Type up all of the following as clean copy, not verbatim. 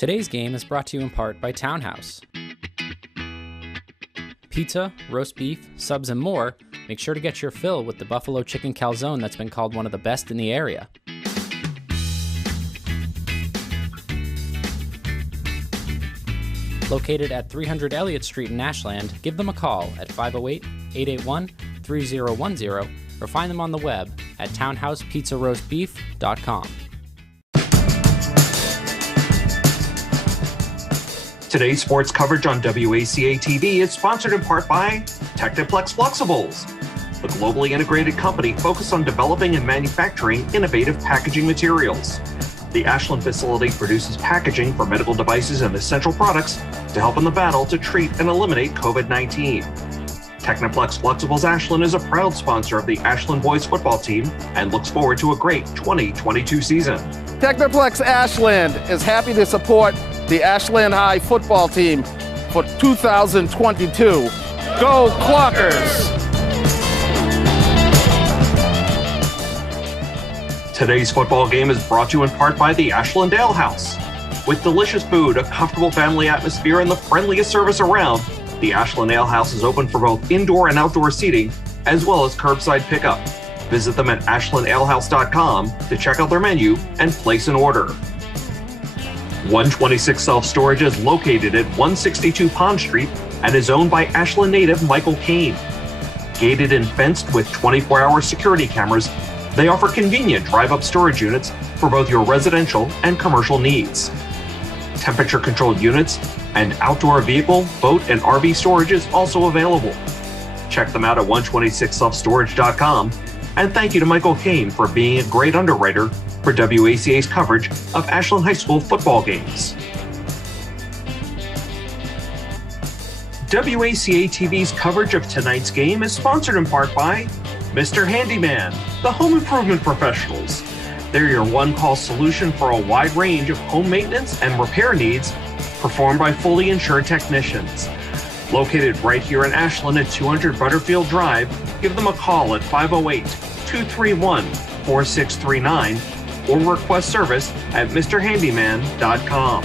Today's game is brought to you in part by Townhouse. Pizza, roast beef, subs, and more. Make sure to get your fill with the buffalo chicken calzone that's been called one of the best in the area. Located at 300 Elliott Street in Ashland, give them a call at 508-881-3010 or find them on the web at townhousepizzaroastbeef.com. Today's sports coverage on WACA-TV is sponsored in part by Techniplex Flexibles, the globally integrated company focused on developing and manufacturing innovative packaging materials. The Ashland facility produces packaging for medical devices and essential products to help in the battle to treat and eliminate COVID-19. Techniplex Flexibles Ashland is a proud sponsor of the Ashland boys football team and looks forward to a great 2022 season. Techniplex Ashland is happy to support the Ashland High football team for 2022. Go Clockers! Today's football game is brought to you in part by the Ashland Ale House. With delicious food, a comfortable family atmosphere, and the friendliest service around, the Ashland Ale House is open for both indoor and outdoor seating, as well as curbside pickup. Visit them at ashlandalehouse.com to check out their menu and place an order. 126 Self-Storage is located at 162 Pond Street and is owned by Ashland native Michael Kane. Gated and fenced with 24-hour security cameras, they offer convenient drive-up storage units for both your residential and commercial needs. Temperature-controlled units and outdoor vehicle, boat, and RV storage is also available. Check them out at 126selfstorage.com, and thank you to Michael Kane for being a great underwriter for WACA's coverage of Ashland High School football games. WACA-TV's coverage of tonight's game is sponsored in part by Mr. Handyman, the home improvement professionals. They're your one-call solution for a wide range of home maintenance and repair needs performed by fully insured technicians. Located right here in Ashland at 200 Butterfield Drive, give them a call at 508-231-4639 or request service at mrhandyman.com.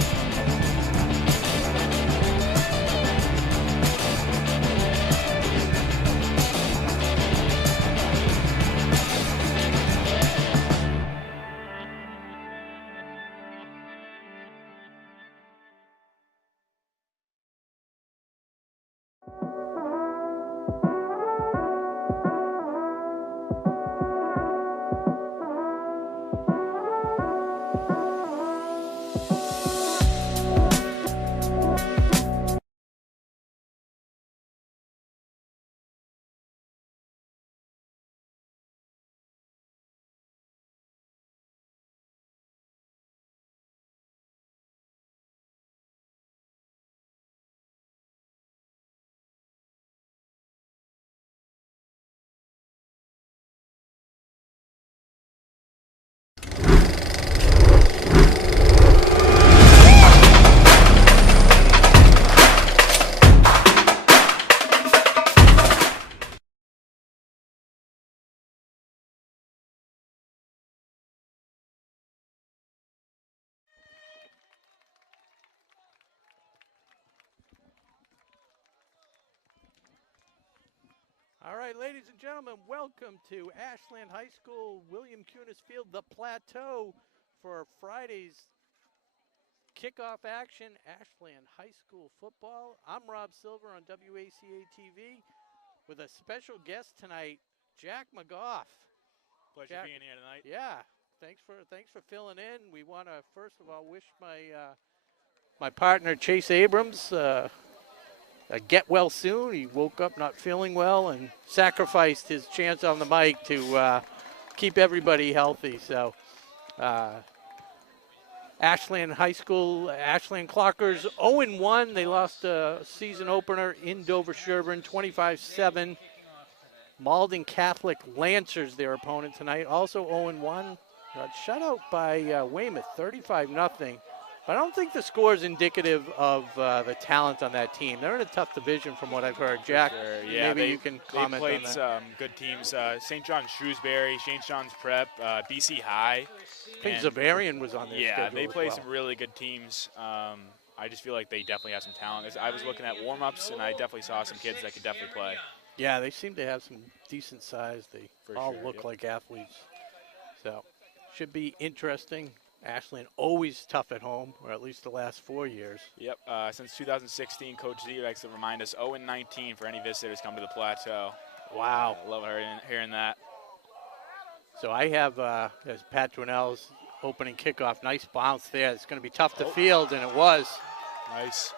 All right, ladies and gentlemen, welcome to Ashland High School, William Cunis Field, the Plateau, for Friday's kickoff action, Ashland High School football. I'm Rob Silver on WACA-TV with a special guest tonight, Jack McGough. Pleasure being here tonight. Yeah, thanks for filling in. We want to first of all wish my partner Chase Abrams get well soon. He woke up not feeling well and sacrificed his chance on the mic to keep everybody healthy. So Ashland High School, Ashland Clockers 0-1. They lost a season opener in Dover-Sherburne, 25-7. Malden Catholic Lancers, their opponent tonight, also 0-1. Got shut out by Weymouth, 35-0. But I don't think the score is indicative of the talent on that team. They're in a tough division from what I've heard. Jack, sure. Yeah, maybe you can comment on that. They played some good teams. St. John's Shrewsbury, St. John's Prep, BC High. I think Zavarian was on their schedule. Yeah, they play as well. some really good teams. I just feel like they definitely have some talent. I was looking at warm-ups, and I definitely saw some kids that could definitely play. Yeah, they seem to have some decent size. They all sure, look like athletes. So, should be interesting. Ashland always tough at home, or at least the last 4 years. Yep, since 2016, Coach Z likes to remind us 0-19 for any visitors come to the Plateau. Wow. Love hearing that. So I have, as Pat Dwinell's opening kickoff, nice bounce there. It's going to be tough to field, and it was. Nice.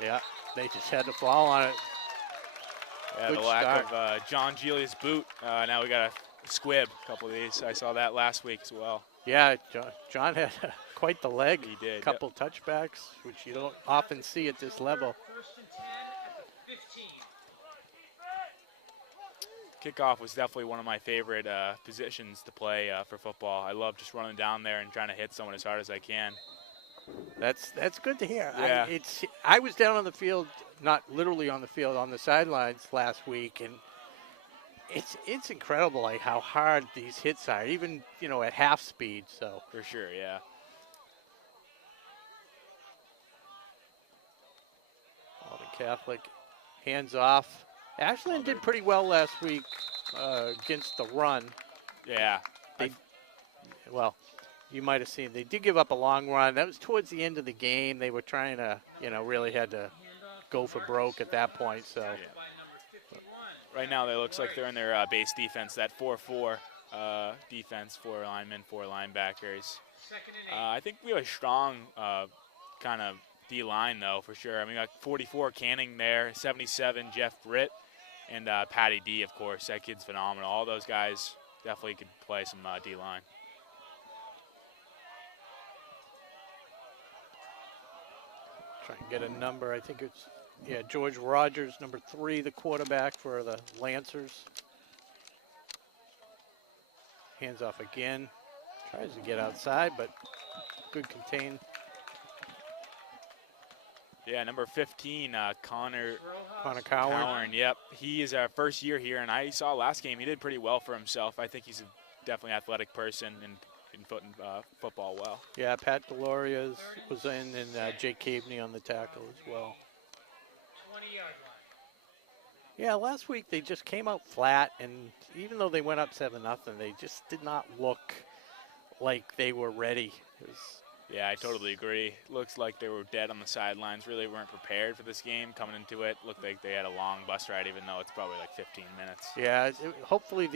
Yeah, they just had to fall on it. Yeah, Good the lack start. of John Gelia's boot. Now we got a squib, a couple of these. I saw that last week as well. Yeah, John had quite the leg. He did. A couple touchbacks, which you don't often see at this level. Kickoff was definitely one of my favorite positions to play for football. I love just running down there and trying to hit someone as hard as I can. That's good to hear. Yeah. I was down on the field, not literally on the field, on the sidelines last week, and it's incredible like how hard these hits are, even at half speed. So For sure, yeah. Malden Catholic hands off. Ashland did pretty well last week against the run. Yeah. Well, you might have seen they did give up a long run. That was towards the end of the game. They were trying to, really had to go for broke at that point. So Right now, it looks like they're in their base defense, that 4-4 defense, 4 linemen, 4 linebackers. I think we have a strong kind of D-line, though, for sure. I mean, like 44 Canning there, 77 Jeff Britt, and Patty D, of course. That kid's phenomenal. All those guys definitely could play some D-line. trying to get a number. I think it's, George Rogers, number 3, the quarterback for the Lancers. Hands off again. Tries to get outside, but good contain. Yeah, number 15, Connor Cowan. Cowan. Yep, he is our first year here, and I saw last game he did pretty well for himself. I think he's a definitely athletic person and football well. Yeah, Pat Deloria was in, and Jake Caveney on the tackle as well. 20-yard line. Yeah, last week they just came out flat, and even though they went up 7-0, they just did not look like they were ready. Yeah, I totally agree. Looks like they were dead on the sidelines. Really weren't prepared for this game coming into it. Looked like they had a long bus ride, even though it's probably like 15 minutes. Yeah, hopefully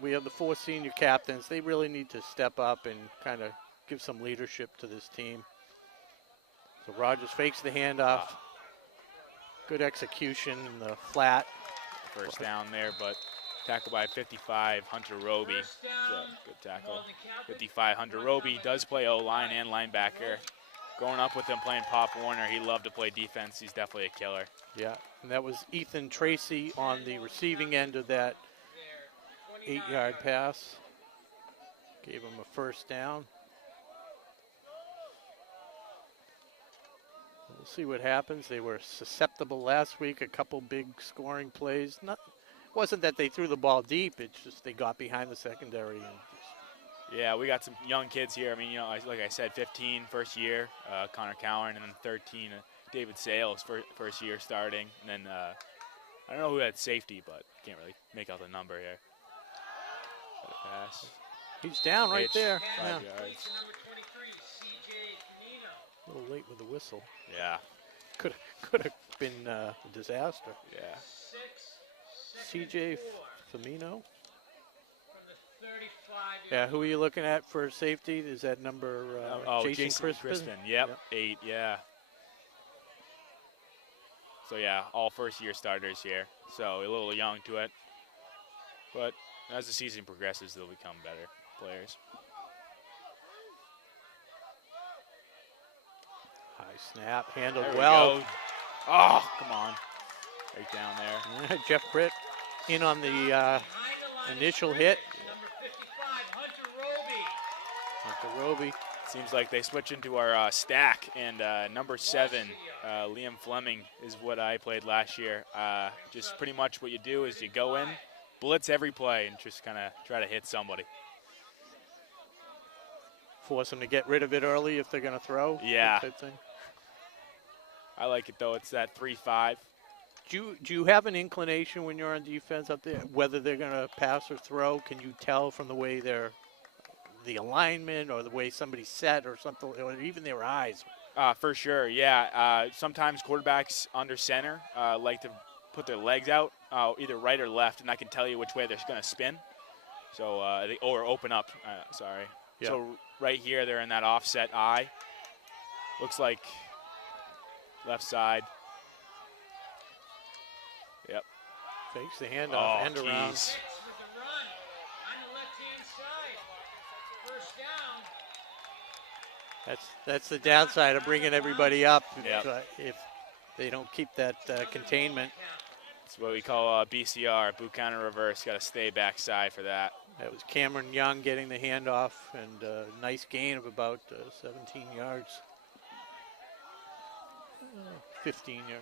we have the 4 senior captains. They really need to step up and kind of give some leadership to this team. So Rogers fakes the handoff. Good execution in the flat. First down there, but tackled by 55, Hunter Roby. Good tackle. 55, Hunter Roby does play O-line and linebacker. Growing up with him playing Pop Warner, he loved to play defense. He's definitely a killer. Yeah, and that was Ethan Tracy on the receiving end of that 8-yard pass. Gave him a first down. We'll see what happens. They were susceptible last week, a couple big scoring plays. Wasn't that they threw the ball deep, it's just they got behind the secondary. Yeah, we got some young kids here. I mean, like I said, 15 first year, Connor Cowan, and then 13, David Sales, first year starting. And then I don't know who had safety, but can't really make out the number here. Pass. He's down right there. 5 Yeah. yards. A little late with the whistle. Yeah. Could have been a disaster. Yeah. CJ Firmino. Yeah, who are you looking at for safety? Is that number Jason Crispin? Yep, 8, yeah. So, yeah, all first-year starters here. So, a little young to it. But as the season progresses, they'll become better players. High snap, handled There we well. go. Oh, come on. Right down there. Yeah, Jeff Britt in on the initial hit. Number 55, Hunter Roby. Hunter Roby Seems like they switch into our stack, and number 7, Liam Fleming, is what I played last year. Just pretty much what you do is you go in, blitz every play, and just kind of try to hit somebody. Force them to get rid of it early if they're going to throw. Yeah. That type thing. I like it, though. It's that 3-5. Do you have an inclination when you're on defense up there whether they're going to pass or throw? Can you tell from the way the alignment or the way somebody's set or something, or even their eyes? For sure, yeah. Sometimes quarterbacks under center like to put their legs out, either right or left, and I can tell you which way they're going to spin. So or open up. Sorry. Yeah. So right here, they're in that offset eye. Looks like left side. Yep. Fakes the handoff, end around. Geez. With the run on the left-hand side. First down. That's the downside of bringing everybody up. Yep. If they don't keep that containment. It's what we call BCR, boot counter reverse. Got to stay backside for that. That was Cameron Young getting the handoff, and a nice gain of about 17 yards. 15 yards.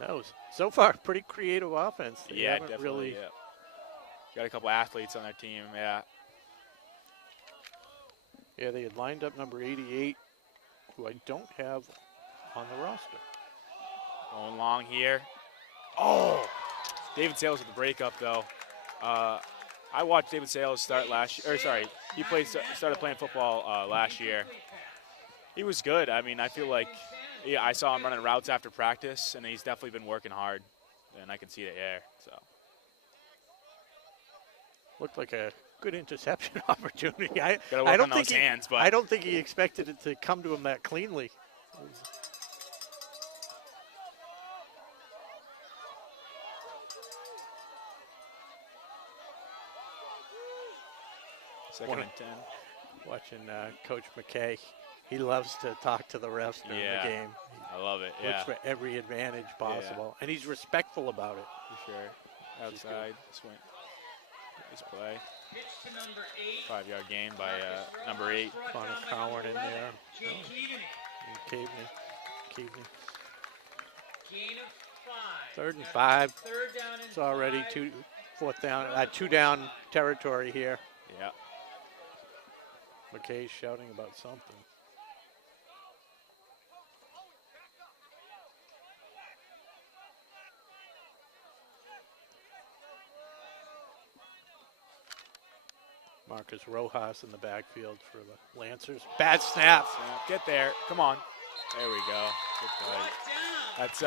That was, so far, pretty creative offense. They Yeah, haven't definitely. really. Yeah. Got a couple athletes on their team, yeah. Yeah, they had lined up number 88, who I don't have on the roster. Going long here. Oh! David Sales with the breakup, though. I watched David Sales start last year. Or, sorry, he started playing football last year. He was good. I mean, I feel like I saw him running routes after practice, and he's definitely been working hard, and I can see it there. So Looked like a good interception opportunity. I gotta work don't on think those hands, but I don't think he expected it to come to him that cleanly. second and 10. Watching Coach McKay, he loves to talk to the refs during the game. I love it. Looks Yeah, for every advantage possible, and he's respectful about it. for sure. Outside swing. This play. Pitch to number 8. 5-yard gain by number 8. Connor Cowan in there. Jay Keaveney. Keaveney. Gain of 5. 3rd and 5. Third down and It's already 5. fourth down, 2 down territory here. Yeah. McKay's shouting about something. Marcus Rojas in the backfield for the Lancers. Bad snap. Get there. Come on. There we go. Good play. That's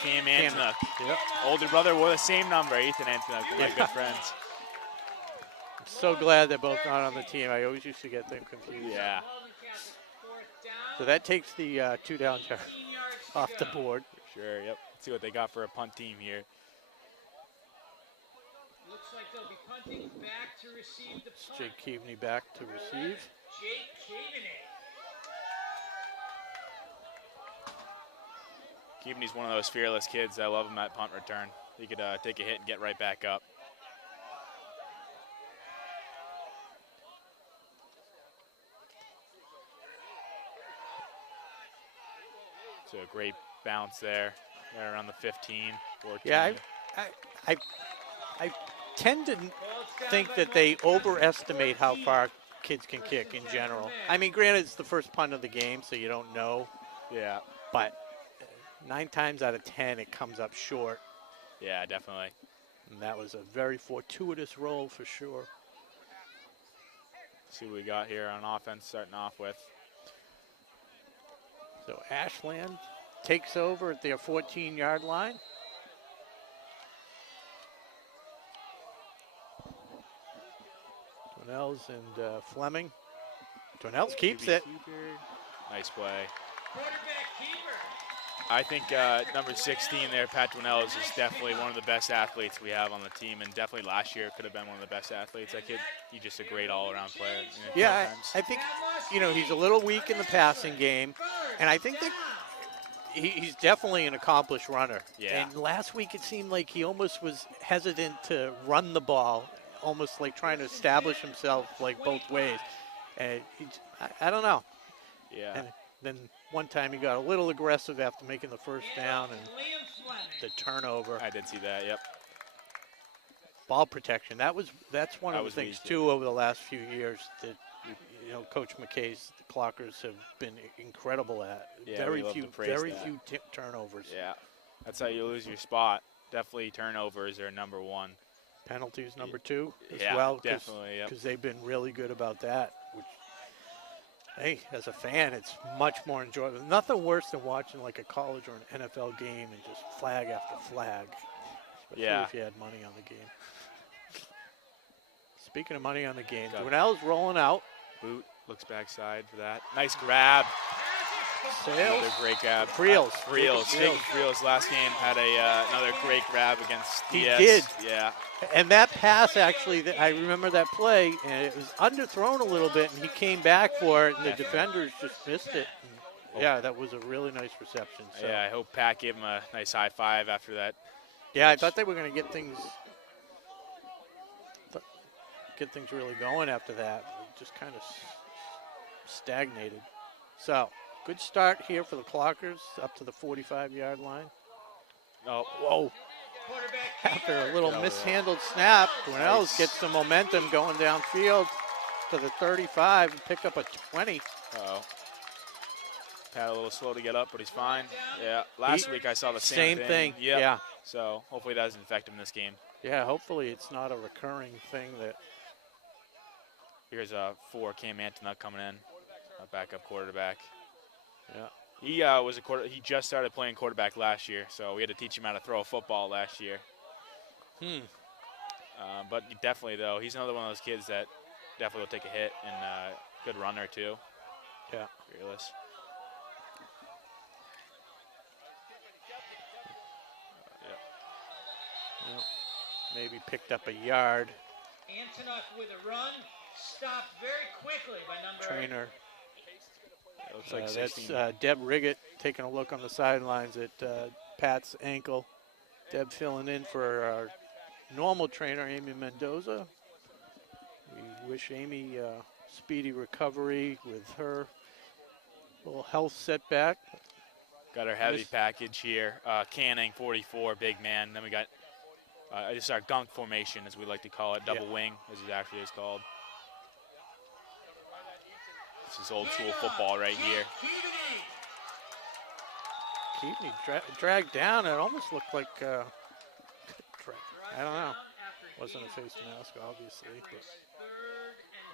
Cam Antonuck. Yep. Older brother wore the same number, Ethan Antonuck. They're good friends. I'm so glad they're both not on the team. I always used to get them confused. Yeah. So that takes the 2 down off the board. Sure, yep. Let's see what they got for a punt team here. Looks like they'll be punting back to receive the punt. Jake Keaveney back to receive. Jake Keaveney. Keaveney's one of those fearless kids. I love him at punt return. He could take a hit and get right back up. So a great bounce there. Right around the 15, 14. Yeah, I tend to think that they overestimate how far kids can kick in general. I mean, granted, it's the first punt of the game, so you don't know. Yeah. But 9 times out of 10, it comes up short. Yeah, definitely. And that was a very fortuitous roll for sure. See what we got here on offense starting off with. So Ashland takes over at their 14-yard line. Donnells and Fleming. Donnells keeps it. Nice play. Quarterback keeper. I think number 16 there, Pat Dwinells, is definitely one of the best athletes we have on the team, and definitely last year could have been one of the best athletes. That kid, he's just a great all-around player. Yeah, I think, he's a little weak in the passing game, and I think that he's definitely an accomplished runner. Yeah. And last week it seemed like he almost was hesitant to run the ball almost like trying to establish himself like both ways. And I don't know. Yeah. And then one time he got a little aggressive after making the first down and the turnover. I did see that. Yep. Ball protection. That's one of the things too over the last few years that Coach McKay's Clockers have been incredible at. Yeah, very we love few to praise that. turnovers. Yeah. That's how you lose your spot. Definitely turnovers are number one. Penalties number two as yeah, well. Definitely. Because they've been really good about that. Which, hey, as a fan, it's much more enjoyable. Nothing worse than watching like a college or an NFL game and just flag after flag. Especially if you had money on the game. Speaking of money on the game, Dwinell's rolling out. Boot looks backside for that. Nice grab. Another great grab. Friels. Friels last game had another great grab against DS. He did. Yeah. And that pass, actually, I remember that play, and it was underthrown a little bit, and he came back for it, and the defenders just missed it. And yeah, that was a really nice reception. So. Yeah, I hope Pat gave him a nice high five after that. Yeah, I thought they were going to get things really going after that. It just kind of stagnated. So, good start here for the Clockers, up to the 45-yard line. Oh, whoa. After a little mishandled snap, Dwinell's gets some momentum going downfield to the 35 and pick up a 20. Uh-oh. Pat a little slow to get up, but he's fine. Yeah, last week I saw the same thing. Yep. Yeah. So hopefully that doesn't affect him this game. Yeah, hopefully it's not a recurring thing that. Here's for Cam Antonuck coming in, a backup quarterback. Yeah. He just started playing quarterback last year, so we had to teach him how to throw a football last year. But definitely, though, he's another one of those kids that definitely will take a hit and good runner, too. Yeah. Fearless. Maybe picked up a yard. Antonuck with a run, stopped very quickly by number Trainer. It looks like that's Deb Riggett taking a look on the sidelines at Pat's ankle. Deb filling in for our normal trainer, Amy Mendoza. We wish Amy speedy recovery with her little health setback. Got our heavy package here. Canning, 44, big man. Then we got this is our gunk formation, as we like to call it, double wing, as it actually is called. This is old school football right here. Keaveney dragged down. It almost looked like, I don't know. Wasn't a face mask, obviously. But.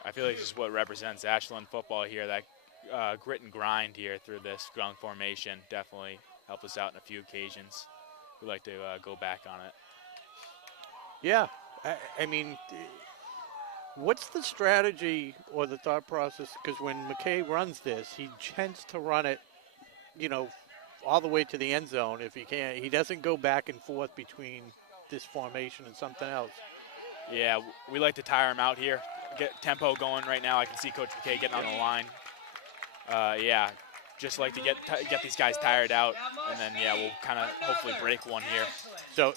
I feel like this is what represents Ashland football here, that grit and grind here through this gunk formation. Definitely helped us out on a few occasions. We like to go back on it. Yeah, I mean, what's the strategy or the thought process? Because when McKay runs this, he tends to run it, all the way to the end zone if he can. He doesn't go back and forth between this formation and something else. Yeah, we like to tire him out here. Get tempo going right now. I can see Coach McKay getting on the line. Yeah, just like to get these guys tired out, and then we'll kind of hopefully break one here. So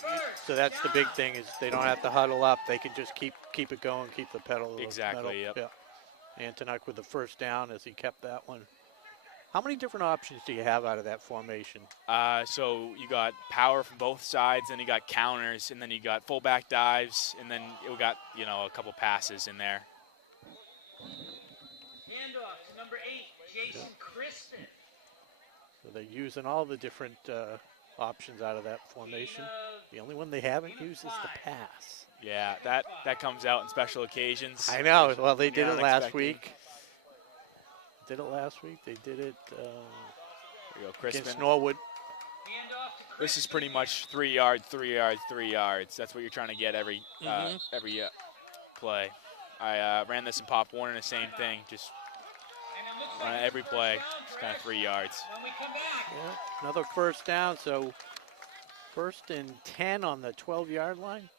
that's the big thing, is they don't have to huddle up. They can just keep it going, keep the pedal. Exactly. Yep. Yeah. Antonuck with the first down as he kept that one. How many different options do you have out of that formation? So you got power from both sides, and you got counters, and then you got fullback dives, and then we got a couple passes in there. Handoff to number 8, Jason Kristen. So they're using all the different options out of that formation. The only one they haven't used is the pass. Yeah, that comes out in special occasions. I know. Well, they did it last week. They did it against Norwood. This is pretty much 3 yards, 3 yards, 3 yards. That's what you're trying to get every play. I ran this in Pop Warner, the same thing. Just every play, just kind of 3 yards. Yeah, another first down. So 1st and 10 on the 12-yard line.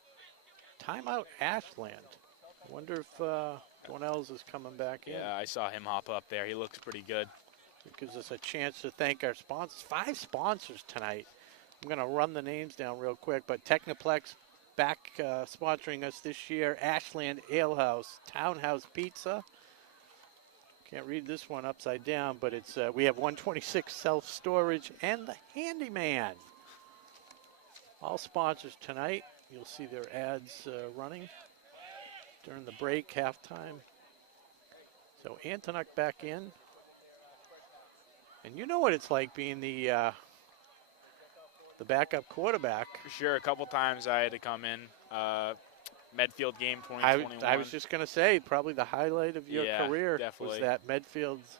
Timeout Ashland. I wonder if Dwinell's is coming back in. Yeah, I saw him hop up there. He looks pretty good. It gives us a chance to thank our sponsors. 5 sponsors tonight. I'm going to run the names down real quick, but Technoplex back sponsoring us this year, Ashland Ale House, Townhouse Pizza. Can't read this one upside down, but it's we have 126 self-storage and the Handyman. All sponsors tonight. You'll see their ads running during the break, halftime. So Antonuck back in. And you know what it's like being the backup quarterback. For sure, a couple times I had to come in. Medfield game 2021. I was just going to say, probably the highlight of your career definitely. was that Medfield's,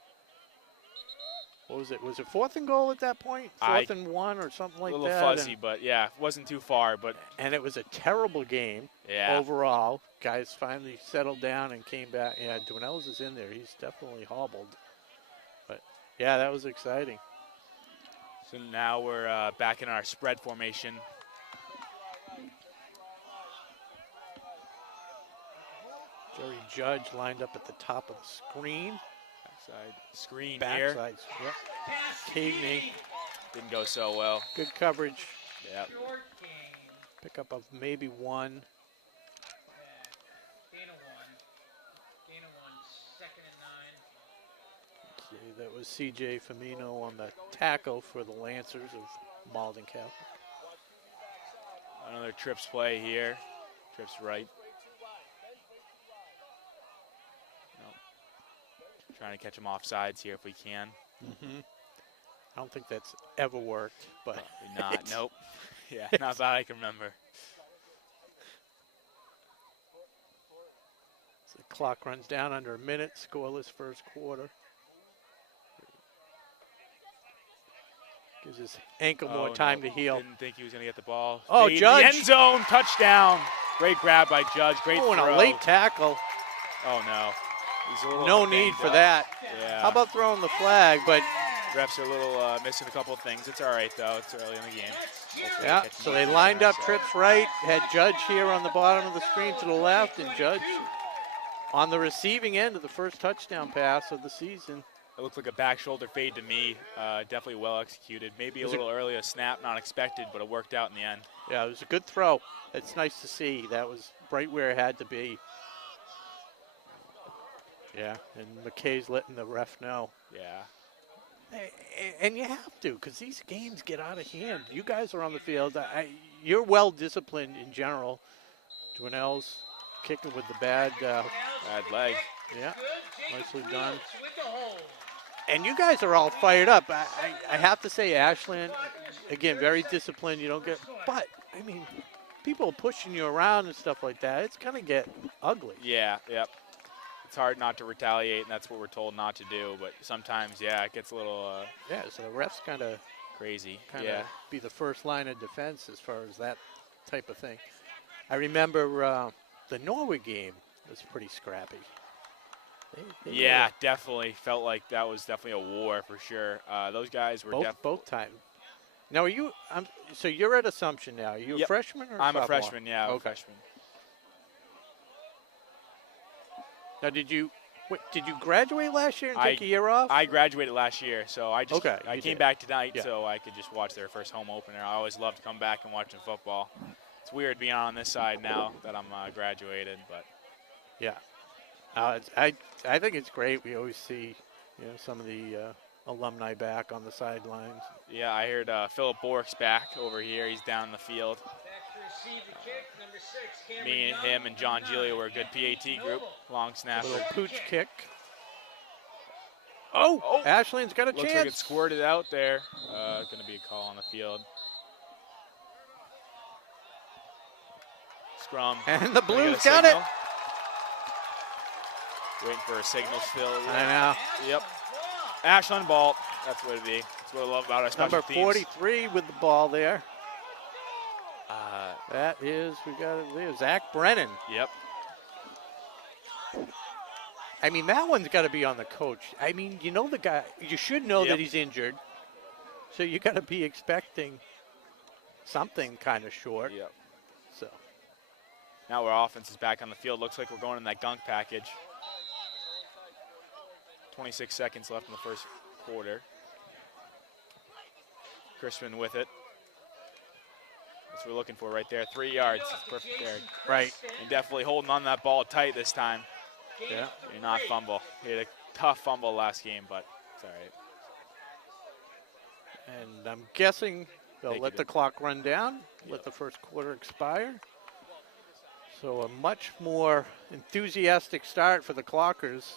what was it? Was it 4th and goal at that point? 4th and 1 or something like that? A little fuzzy, but yeah, wasn't too far. And it was a terrible game overall. Guys finally settled down and came back. Yeah, Dwinells is in there. He's definitely hobbled. But, yeah, that was exciting. So now we're back in our spread formation. Jerry Judge lined up at the top of the screen. Backside screen here. Backside, yep. Cagney. Didn't go so well. Good coverage. Yep. Pickup of maybe one. Dana won, 2nd and 9. See, that was C.J. Firmino on the tackle for the Lancers of Malden Catholic. Another trips play here. Trips right. Trying to catch him off sides here if we can. I don't think that's ever worked, but probably not. Nope. Yeah, not that I can remember. So the clock runs down under a minute. Scoreless first quarter. Gives his ankle more time to heal. Didn't think he was going to get the ball. Oh, Fade Judge. The end zone, touchdown. Great grab by Judge. Great throw. And a late tackle. Oh, no. He's a little no need for that. Yeah. How about throwing the flag? But refs are a little missing a couple of things. It's all right, though. It's early in the game. Hopefully yeah, so they lined up trips right. Had Judge here on the bottom of the screen to the left, and Judge on the receiving end of the first touchdown pass of the season. It looked like a back shoulder fade to me. Definitely well executed. Maybe a little early a snap, not expected, but it worked out in the end. Yeah, it was a good throw. It's nice to see. That was right where it had to be. Yeah, and McKay's letting the ref know. Yeah. And you have to, because these games get out of hand. You guys are on the field. You're well disciplined in general. Dwinells kicking with the bad leg. Yeah, nicely done. And you guys are all fired up. I have to say, Ashland, again, very disciplined. You don't get, but I mean, people pushing you around and stuff like that. It's gonna get ugly. Yeah. Yep. It's hard not to retaliate, and that's what we're told not to do. But sometimes, yeah, it gets a little yeah, so the refs kind of crazy. Be the first line of defense as far as that type of thing. I remember the Norway game was pretty scrappy. Yeah, definitely felt like that was definitely a war for sure. Those guys were both times. Now, are you? So you're at Assumption now. Are you a freshman or I'm sophomore? a freshman. Yeah, I'm a freshman. Now, did you graduate last year and take a year off? I graduated last year, so I came back tonight Yeah. so I could just watch their first home opener. I always love to come back and watching football. It's weird being on this side now that I'm graduated, but yeah, I think it's great. We always see some of the alumni back on the sidelines. Yeah, I heard Philip Bork's back over here. He's down in the field. Me and him and John Gilio were a good PAT group. Long snapper. Little pooch kick. Oh, Ashland's got a chance. Looks like it squirted out there. Going to be a call on the field. Scrum. And the Blues got it. Waiting for a signal still. I know. Yep. Ashland ball. That's what it be. That's what I love about our special teams. Number 43 with the ball there. That is, we got it there, Zach Brennan. Yep. I mean, that one's got to be on the coach. I mean, you know the guy, you should know that he's injured. So you got to be expecting something kind of short. Yep. So. Now our offense is back on the field. Looks like we're going in that gunk package. 26 seconds left in the first quarter. Crispin with it. That's what we're looking for right there. 3 yards. Perfect there. Right. And definitely holding on to that ball tight this time. Yeah. And not fumble. He had a tough fumble last game, but it's all right. And I'm guessing they'll let the clock run down, let Yep. the first quarter expire. So a much more enthusiastic start for the Clockers.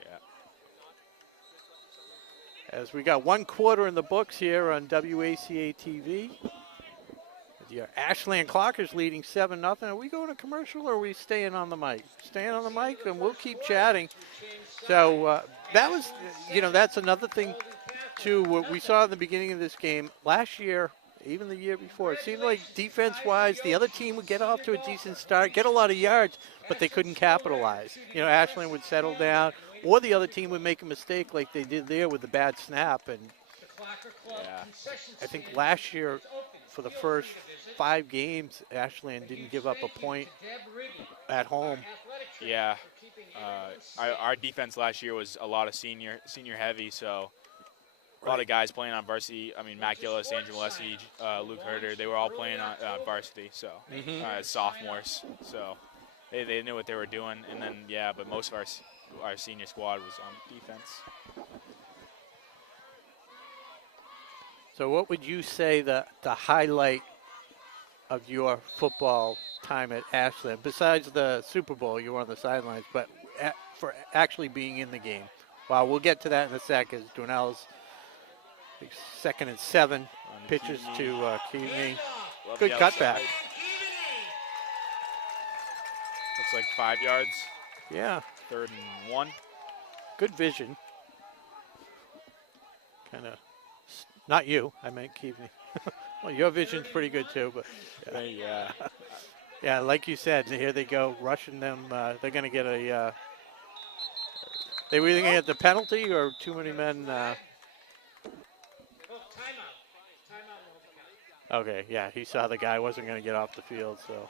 Yeah. As we got 1 quarter in the books here on WACA-TV. Your Ashland Clockers leading 7-0. Are we going to commercial or are we staying on the mic? Staying on the mic, and we'll keep chatting. So that was, that's another thing, too, what we saw in the beginning of this game. Last year, even the year before, it seemed like defense-wise, the other team would get off to a decent start, get a lot of yards, but they couldn't capitalize. Ashland would settle down, or the other team would make a mistake like they did there with the bad snap. And Yeah. I think last year, for the first 5 games, Ashland didn't give up a point at home. Yeah. Our defense last year was a lot of senior heavy, so a lot of guys playing on varsity. I mean, Matt Gillis, Andrew Leslie, Luke Herder, they were all playing on varsity, so as sophomores. So they knew what they were doing. And then, but most of our senior squad was on defense. So what would you say the highlight of your football time at Ashland, besides the Super Bowl, you were on the sidelines, but for actually being in the game? Well, we'll get to that in a second. Dwinell's 2nd and 7, pitches to Keeney. Good cutback. Looks like 5 yards. Yeah. 3rd and 1. Good vision. Kind of, not you, I meant Keaveney. Well, your vision's pretty good too, but Yeah. yeah, like you said, here they go rushing them. They're going to get a. They were either going to get the penalty or too many men. Okay, yeah, he saw the guy wasn't going to get off the field, so.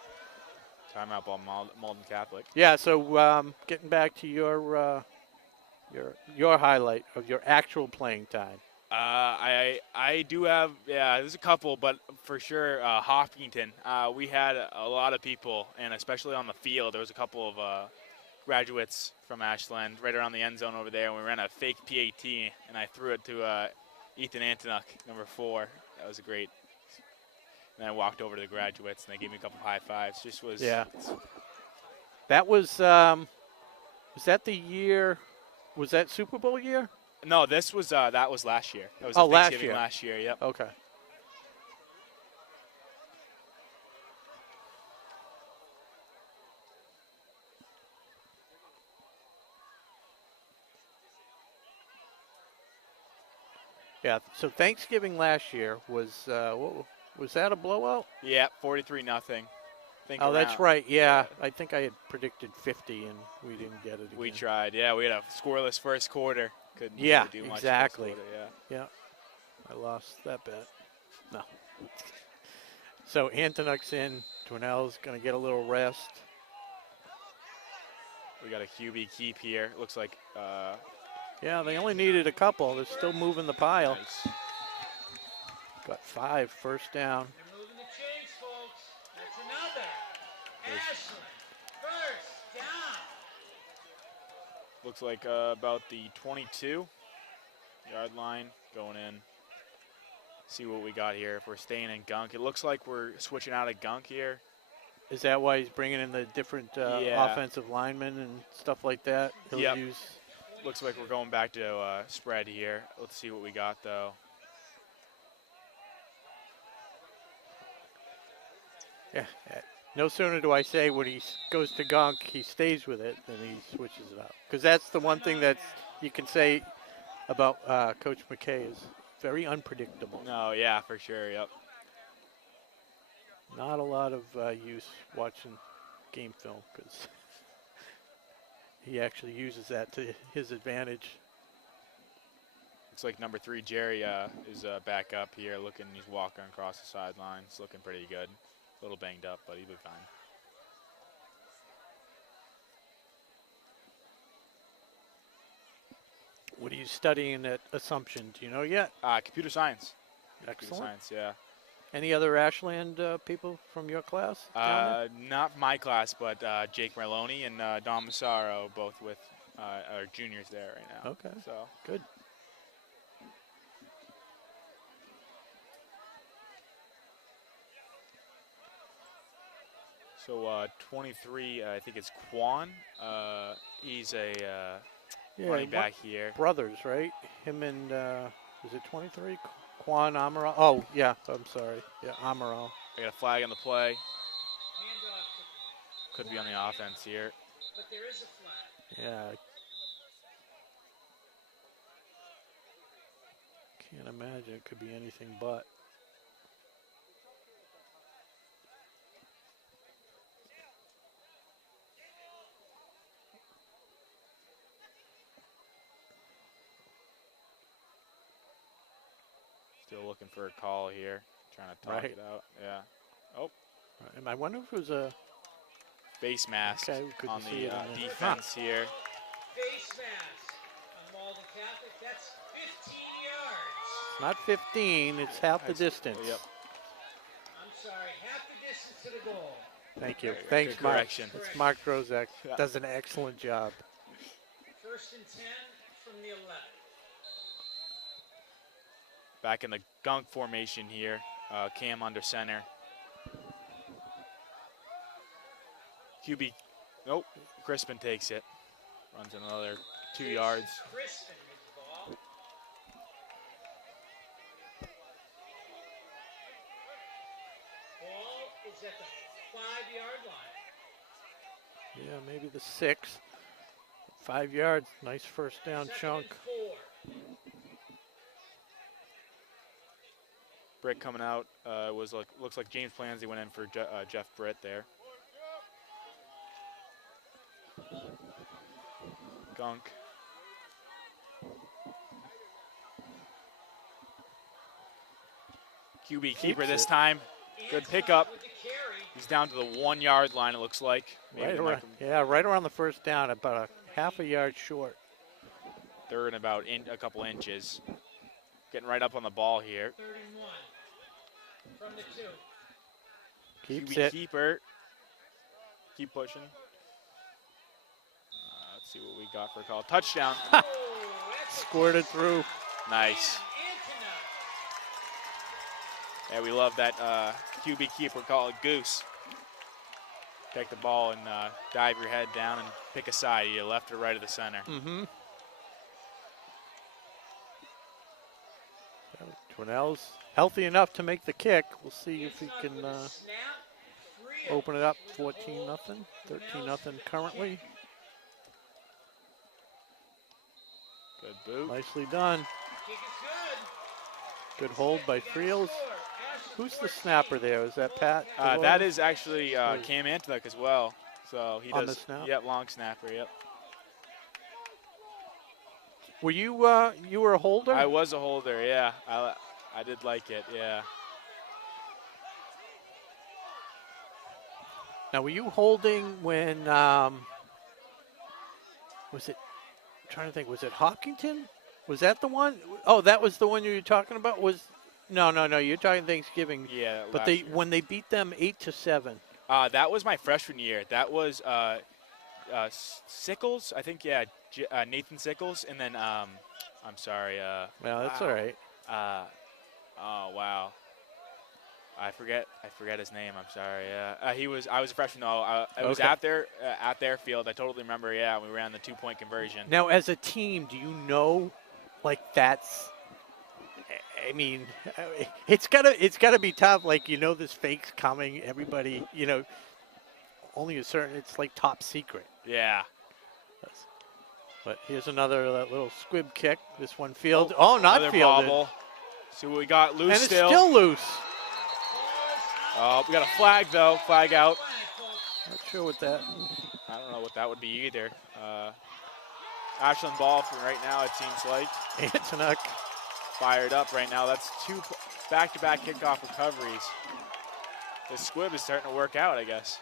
Timeout ball, Malden Catholic. Yeah, so getting back to your highlight of your actual playing time. I do have, there's a couple, but for sure, Hopkinton. We had a lot of people, and especially on the field, there was a couple of graduates from Ashland right around the end zone over there, and we ran a fake PAT, and I threw it to Ethan Antonuk, number 4. That was great. And then I walked over to the graduates, and they gave me a couple high fives. Just was. Yeah. That was that the year? Was that Super Bowl year? No, this was that was last year. That was last Thanksgiving year. Last year, yep. Okay. Yeah. So Thanksgiving last year was was that a blowout? Yeah, 43-0. Oh, that's right. Yeah, I think I had predicted 50, and we didn't get it again. We tried. Yeah, we had a scoreless first quarter. Couldn't Yeah, really do much exactly. first quarter, Yeah, I lost that bet. No. So Antonuk's in. Dwinell's going to get a little rest. We got a QB keep here. Looks like. Yeah, they only needed a couple. They're still moving the pile. Nice. Got 5, first down. They're moving the chains, folks. That's another. Ashland, first down. Looks like about the 22-yard line going in. See what we got here. If we're staying in gunk, it looks like we're switching out of gunk here. Is that why he's bringing in the different offensive linemen and stuff like that? He'll Yep. use. Looks like we're going back to spread here. Let's see what we got though. Yeah. No sooner do I say when he goes to gunk, he stays with it, than he switches it out. Because that's the one thing that you can say about Coach McKay is very unpredictable. No, yeah, for sure. Yep. Not a lot of use watching game film because he actually uses that to his advantage. Looks like number 3, Jerry, is back up here looking. He's walking across the sidelines, looking pretty good. A little banged up, but he'll be fine. What are you studying at Assumption? Do you know yet? Computer science. Excellent. Computer science, yeah. Any other Ashland people from your class? Not my class, but Jake Merloni and Don Massaro, both with are juniors there right now. Okay. So Good. So 23, I think it's Quan. He's a running back here. Brothers, right? Him and, is it 23? Quan Amaral. Oh, yeah, I'm sorry. Yeah, Amaral. I got a flag on the play. Handoff. Could be on the offense here. But there is a flag. Yeah. Can't imagine it could be anything but. Still looking for a call here. Trying to talk it out. Yeah. Oh. And I wonder if it was a face mask Okay, we couldn't on see the it on there. defense here. Face mask on Malden Catholic. That's 15 yards. not 15, it's half the distance. Yep. I'm sorry, half the distance to the goal. Thank you. Good Thanks, Mark. correction. It's Mark Grozak. Does an excellent job. 1st and 10 from the 11. Back in the gunk formation here. Cam under center. QB, nope. Crispin takes it. Runs another 2 yards. Crispin his ball. Ball is at the 5-yard line. Yeah, maybe the 6. 5 yards. Nice first down 2nd chunk. and 4. Britt coming out was like looks like James Plansey went in for Jeff Britt there. Gunk. QB keeper this time. Good pickup. With the carry. He's down to the 1 yard line, it looks like. Maybe Right they around, might come yeah, right around the first down, about a half a yard short. third and about a couple inches. Getting right up on the ball here. 3rd and 1 from the 2. Keeps QB it. keeper. Keep pushing. Let's see what we got for a call. Touchdown. Oh, Squirted through. Nice. Yeah, we love that QB keeper. Call it goose. Take the ball and dive your head down and pick a side, either left or right of the center. Mm-hmm. Twinell's healthy enough to make the kick. We'll see if he can open it up. 14-0, 13-0 currently. Good boot. Nicely done. Kick is Good hold by Friels. Who's the snapper there? Is that Pat? That is actually Cam Antonuck as well. So he On does. the snap? Yep, long snapper. Yep. Were you you were a holder? I was a holder. Yeah, I did like it. Yeah. Now, were you holding when was it? I'm trying to think. Was it Hopkinton? Was that the one? Oh, that was the one you were talking about. No. You're talking Thanksgiving. Yeah. But when they beat them 8-7. That was my freshman year. That was Sickles. I think Nathan Sickles, and then I'm sorry. Well, that's all right. Oh wow. I forget his name. I'm sorry. I was a freshman though. It was at their field. I totally remember. Yeah, we ran the 2-point conversion. Now, as a team, do you know, like that's? I mean, it's gotta be tough. Like this fake's coming. Everybody, only a certain. It's like top secret. Yeah. But here's another little squib kick. This one fielded. Oh, not another fielded. bobble. See what we got. Loose And it's still. still loose. Oh, we got a flag though. Flag out. Not sure what that. I don't know what that would be either. Ashland ball for right now. It seems like Antonuck fired up right now. That's 2 back-to-back kickoff recoveries. The squib is starting to work out, I guess.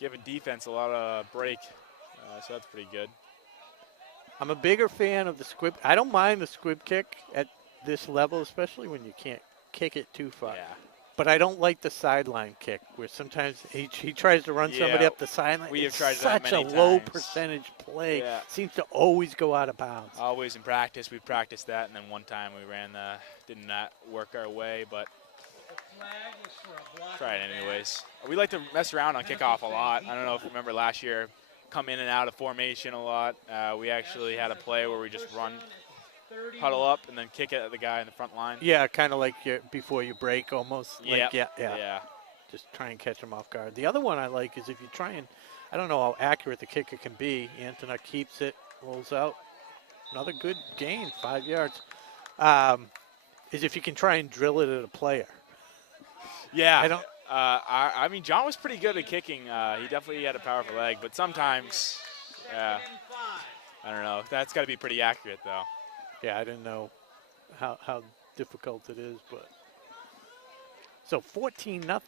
Giving defense a lot of break, so that's pretty good. I'm a bigger fan of the squib. I don't mind the squib kick at this level, especially when you can't kick it too far. Yeah. But I don't like the sideline kick, where sometimes he tries to run somebody up the sideline. We have It's tried that such many a low times. percentage play. Yeah. Seems to always go out of bounds. Always in practice, we practiced that, and then one time we ran did not work our way, but try it anyways. We like to mess around on kickoff a lot. I don't know if you remember last year, come in and out of formation a lot. We actually had a play where we just run, huddle up, and then kick it at the guy in the front line. Yeah, kind of like before you break almost. Yep. Like, yeah. Just try and catch him off guard. The other one I like is if you try and, I don't know how accurate the kicker can be. Antonuck keeps it, rolls out. Another good gain, 5 yards. Is if you can try and drill it at a player. Yeah. I mean, John was pretty good at kicking. He definitely had a powerful leg, but sometimes, I don't know. That's got to be pretty accurate, though. Yeah, I didn't know how difficult it is, but so 14-0.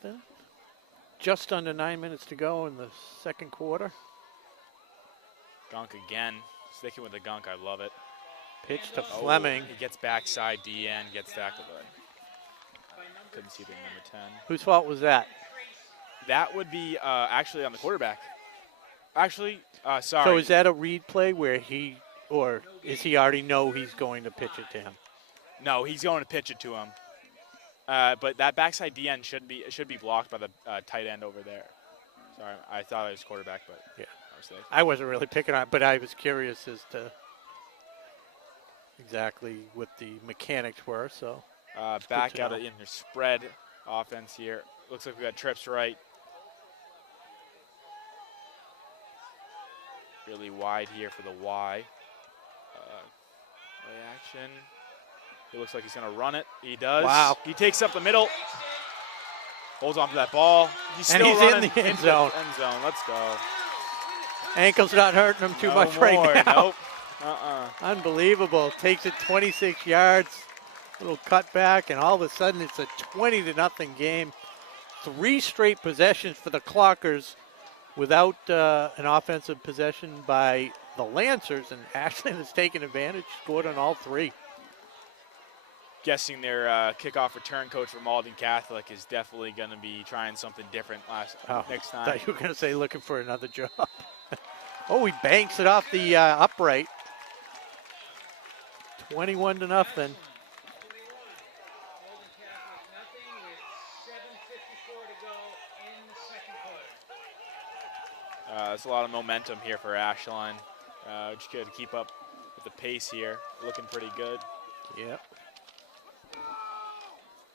Just under 9 minutes to go in the second quarter. Gunk again. Sticking with the gunk, I love it. Pitch to Fleming. He gets backside DN, gets tackled. Couldn't see the number 10. Whose fault was that? That would be actually on the quarterback. Actually, sorry. So is that a read play where or is he already know he's going to pitch it to him? No, he's going to pitch it to him. But that backside DN should be blocked by the tight end over there. Sorry, I thought it was quarterback, but yeah, I I wasn't really picking on it, but I was curious as to exactly what the mechanics were. So back out in your spread offense here. Looks like we got trips right. Really wide here for the Y. Play action. It looks like he's going to run it. He does. Wow. He takes up the middle. Holds on to that ball. He's and still he's running in the end zone. End zone. Let's go. Ankle's not hurting him too much more. right now. Nope. Unbelievable. Takes it 26 yards. Little cutback, and all of a sudden it's a 20-0 game. 3 straight possessions for the Clockers without an offensive possession by the Lancers, and Ashland has taken advantage, scored on all 3. Guessing their kickoff return coach for Malden Catholic is definitely going to be trying something different next time. I thought you were going to say looking for another job. Oh, he banks it off the upright. 21-0. There's a lot of momentum here for Ashland. Just got to keep up with the pace here. Looking pretty good. Yep.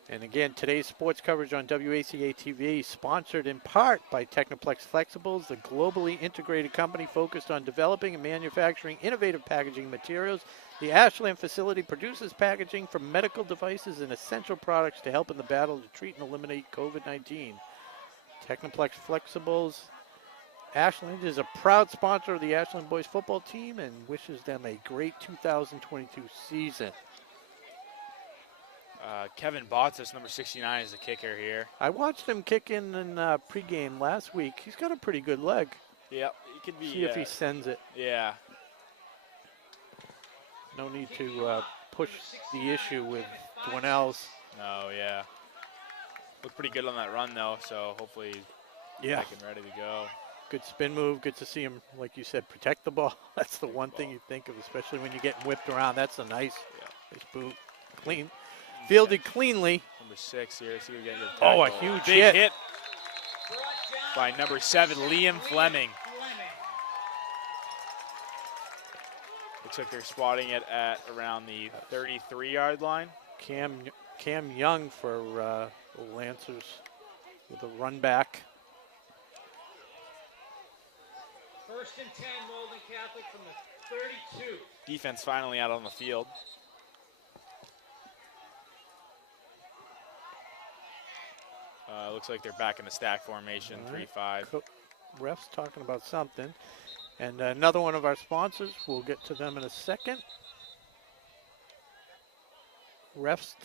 And again, today's sports coverage on WACA-TV, sponsored in part by Technoplex Flexibles, the globally integrated company focused on developing and manufacturing innovative packaging materials. The Ashland facility produces packaging for medical devices and essential products to help in the battle to treat and eliminate COVID-19. Technoplex Flexibles. Ashland is a proud sponsor of the Ashland boys football team and wishes them a great 2022 season. Kevin Bottas, number 69, is the kicker here. I watched him kick in pregame last week. He's got a pretty good leg. Yep, he could be. See if he sends it. Yeah. No need to push the issue with Dwinell's. No, yeah. Looked pretty good on that run, though, so hopefully he's back and ready to go. Good spin move. Good to see him, like you said, protect the ball. That's the one thing you think of, especially when you're getting whipped around. That's a nice boot. Clean. Fielded cleanly. Number 6 here. See if we get a huge big hit by number 7, Liam Fleming. Looks like they're spotting it at around the 33-yard line. Cam Young for the Lancers with a run back. 1st and 10, Malden Catholic from the 32. Defense finally out on the field. Looks like they're back in the stack formation, 3-5. Ref's talking about something. And another one of our sponsors, we'll get to them in a second. Ref's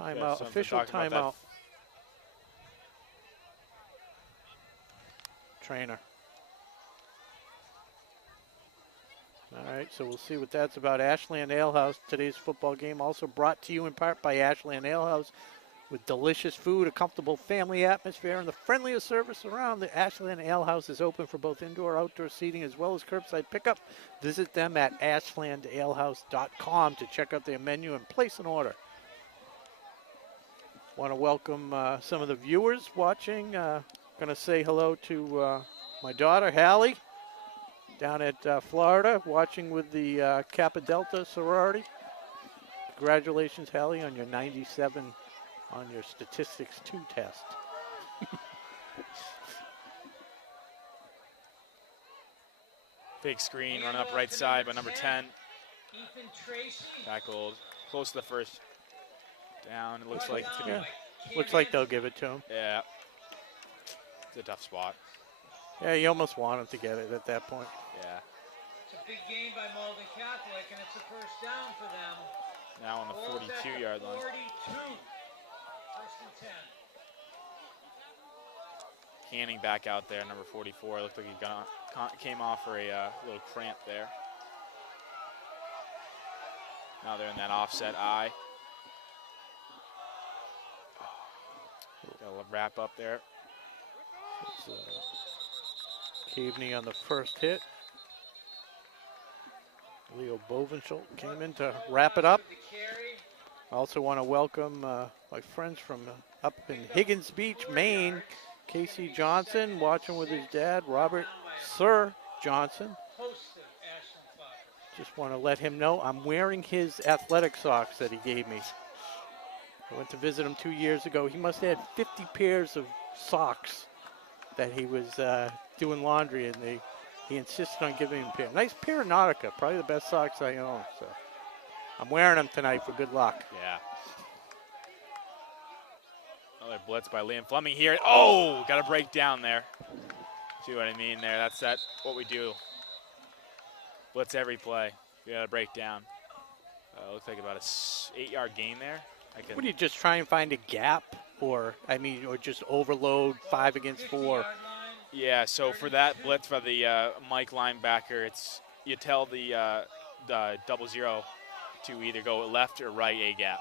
timeout, official timeout. Trainer. All right, so we'll see what that's about. Ashland Ale House, today's football game, also brought to you in part by Ashland Ale House. With delicious food, a comfortable family atmosphere, and the friendliest service around, the Ashland Ale House is open for both indoor and outdoor seating as well as curbside pickup. Visit them at ashlandalehouse.com to check out their menu and place an order. Want to welcome some of the viewers watching. Going to say hello to my daughter, Hallie, down at Florida, watching with the Kappa Delta sorority. Congratulations, Hallie, on your 97 on your statistics 2 test. Big screen running up right side by number 10. Ethan Tracy. Tackled close to the first down. It looks like it's going to be. Looks like they'll give it to him. Yeah. It's a tough spot. Yeah, you almost want him to get it at that point. Yeah. It's a big gain by Malden Catholic, and it's a first down for them. Now on the 42-yard line. 42. First and 10. Canning back out there, number 44. Looked like he came off for a little cramp there. Now they're in that offset eye. Got a wrap up there. Caveney on the first hit. Leo Bovenschult came in to wrap it up. I also want to welcome my friends from up in Higgins Beach, Maine. Casey Johnson watching with his dad, Robert Sir Johnson. Just want to let him know I'm wearing his athletic socks that he gave me. I went to visit him 2 years ago. He must have had 50 pairs of socks that he was doing laundry, and he insisted on giving him a pair. Nice pair of Nautica, probably the best socks I own. So I'm wearing them tonight for good luck. Yeah. Another blitz by Liam Fleming here. Oh, got a break down there. See what I mean there? That's what we do. Blitz every play. We got to break down. Looks like about a 8-yard gain there. What do you just try and find a gap, or just overload 5 against 4? Yeah. So for that blitz for the Mike linebacker, you tell the 00 to either go left or right A gap.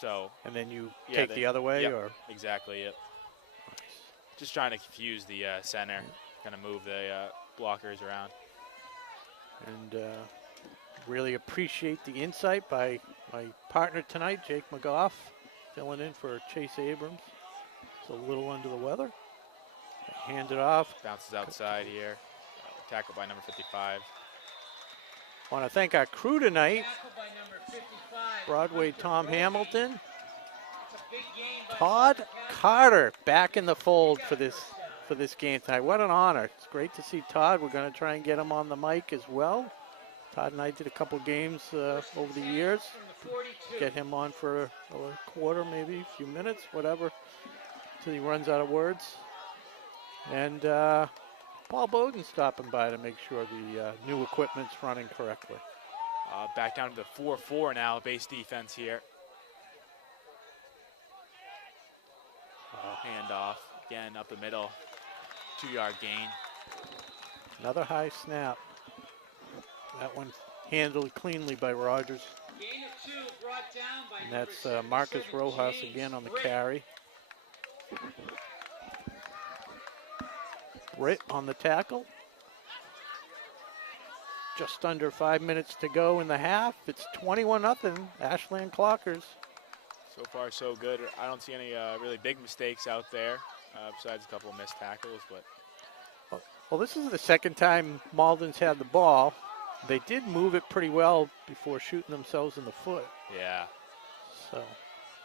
So. And then you take the other way, yep, or. Exactly. Yep. Just trying to confuse the center, kind of move the blockers around. And really appreciate the insight by my partner tonight, Jake McGough, filling in for Chase Abrams. It's a little under the weather. Hand it off. Bounces outside here. Tackled by number 55. Want to thank our crew tonight. Broadway Tom Hamilton. Todd Carter back in the fold for this game tonight. What an honor. It's great to see Todd. We're going to try and get him on the mic as well. Todd and I did a couple games over the years. Get him on for a quarter, maybe a few minutes, whatever, until he runs out of words. And Paul Bowden stopping by to make sure the new equipment's running correctly. Back down to the 4-4 now, base defense here. Hand off, again up the middle, 2-yard gain. Another high snap. That one handled cleanly by Rogers. Gain of 2 brought down by and that's Marcus Rojas again on the carry. Britt on the tackle. Just under 5 minutes to go in the half. It's 21-0, Ashland Clockers. So far, so good. I don't see any really big mistakes out there, besides a couple of missed tackles. But well, this is the second time Malden's had the ball. They did move it pretty well before shooting themselves in the foot. Yeah. So.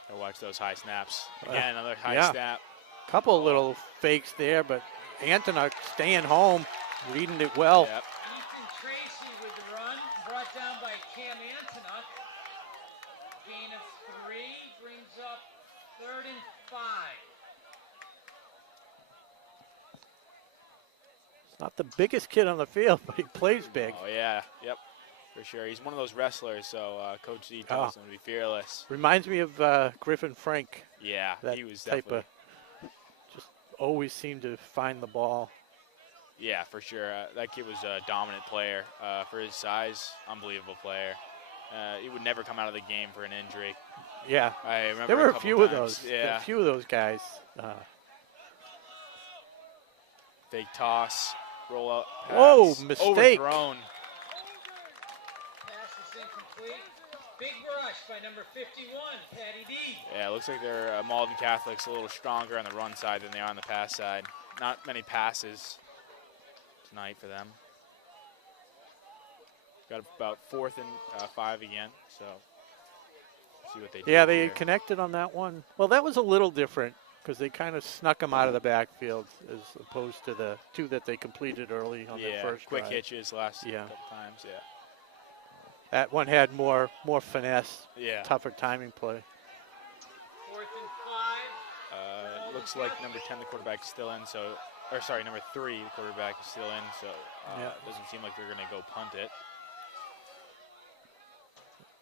I watch those high snaps. Again, another high snap. Couple little fakes there, but Antonuck staying home, reading it well. Yep. Ethan Tracy with the run, brought down by Cam Antonuck. Gain of 3 brings up 3rd and 5. He's not the biggest kid on the field, but he plays big. Oh, yeah. Yep. For sure. He's one of those wrestlers, so Coach Z tells him to be fearless. Reminds me of Griffin Frank. Yeah, that he was type definitely. Of, just always seemed to find the ball. Yeah, for sure. That kid was a dominant player. For his size, unbelievable player. He would never come out of the game for an injury. Yeah. I remember There were a couple few of times. those. Yeah. A few of those guys. Fake toss, roll out pass. Whoa, mistake. Overthrown. Pass is incomplete. Big rush by number 51, Patty D. Yeah, it looks like they're Malden Catholics a little stronger on the run side than they are on the pass side. Not many passes tonight for them. Got about 4th and 5 again, so see what they do. Yeah, they here. connected on that one. Well, that was a little different because they kind of snuck them out of the backfield as opposed to the 2 that they completed early on their first quick drive. hitches last couple times, yeah. That one had more finesse, Yeah. tougher timing play. 4th and 5. Looks like number 10, the quarterback, is still in, so, or sorry, number 3, the quarterback is still in, so it doesn't seem like they're going to go punt it.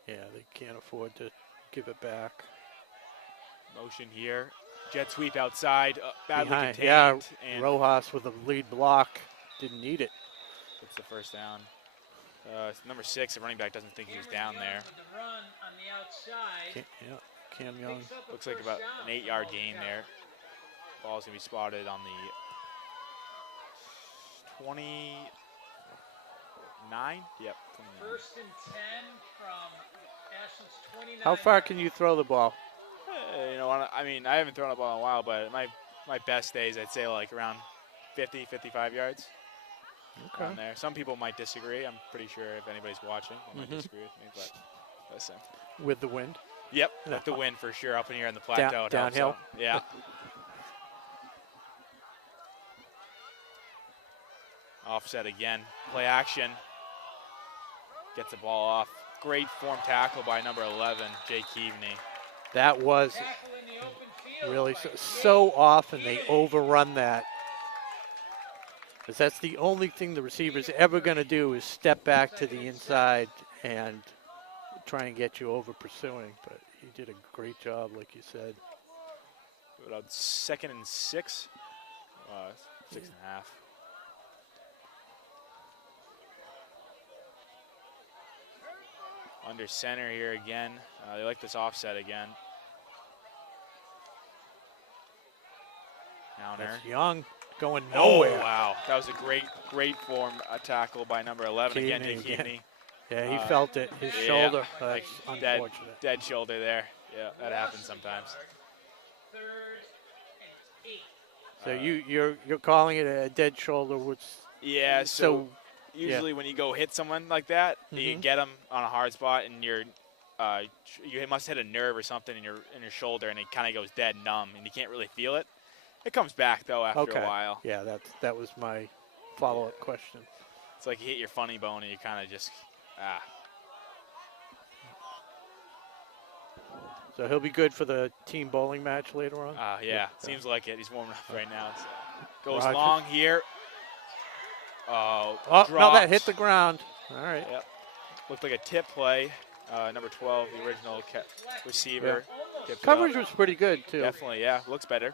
Yeah, they can't afford to give it back. Motion here. Jet sweep outside, badly Behind. contained. Yeah, and Rojas with a lead block. Didn't need it. it's the first down. Number 6, the running back, doesn't think he was down there. With the run on the outside. Cam Young. Picks up a Looks like first about down an for 8-yard Malden gain Catholic. there. Ball's going to be spotted on the 29. Yep, 29. 1st and 10 from Ashland's 29. How far can you throw the ball? You know, I mean, I haven't thrown a ball in a while, but my best days, I'd say like around 50, 55 yards. Okay. On there. Some people might disagree. I'm pretty sure if anybody's watching, they might disagree with me. But listen. With the wind? Yep, with the wind for sure up in here in the plateau. it helps downhill? out. Yeah. Offset again. Play action. Gets the ball off. Great form tackle by number 11, Jake Keaveney. That was Tackle in the open field really by so Jake often they Keaveney. overrun that. Because that's the only thing the receiver's ever going to do is step back to the inside and try and get you over pursuing. But he did a great job, like you said. About 2nd and 6. 6.5. Under center here again. They like this offset again. Downer. That's Young going Oh, nowhere. wow. That was a great form tackle by number 11. Again, Keaveney Jake Keaveney. Yeah, he felt it. His shoulder. That's Like dead, unfortunate. dead shoulder there. Yeah, that happens sometimes. 3rd and 8. So you're calling it a dead shoulder, which Yeah, so usually yeah. when you go hit someone like that, you get them on a hard spot, and you must hit a nerve or something in your shoulder, and it kind of goes dead numb, and you can't really feel it. It comes back though after a while. Yeah, that was my follow-up question. It's like you hit your funny bone, and you kind of just So he'll be good for the team bowling match later on? yeah, seems like it. He's warming up right now. So. Goes Roger. long here. Oh, dropped. no, that hit the ground. All right. Yep. Looked like a tip play. Number 12, the original receiver. tipped it Coverage up. was pretty good, too. Definitely, yeah. Looks better.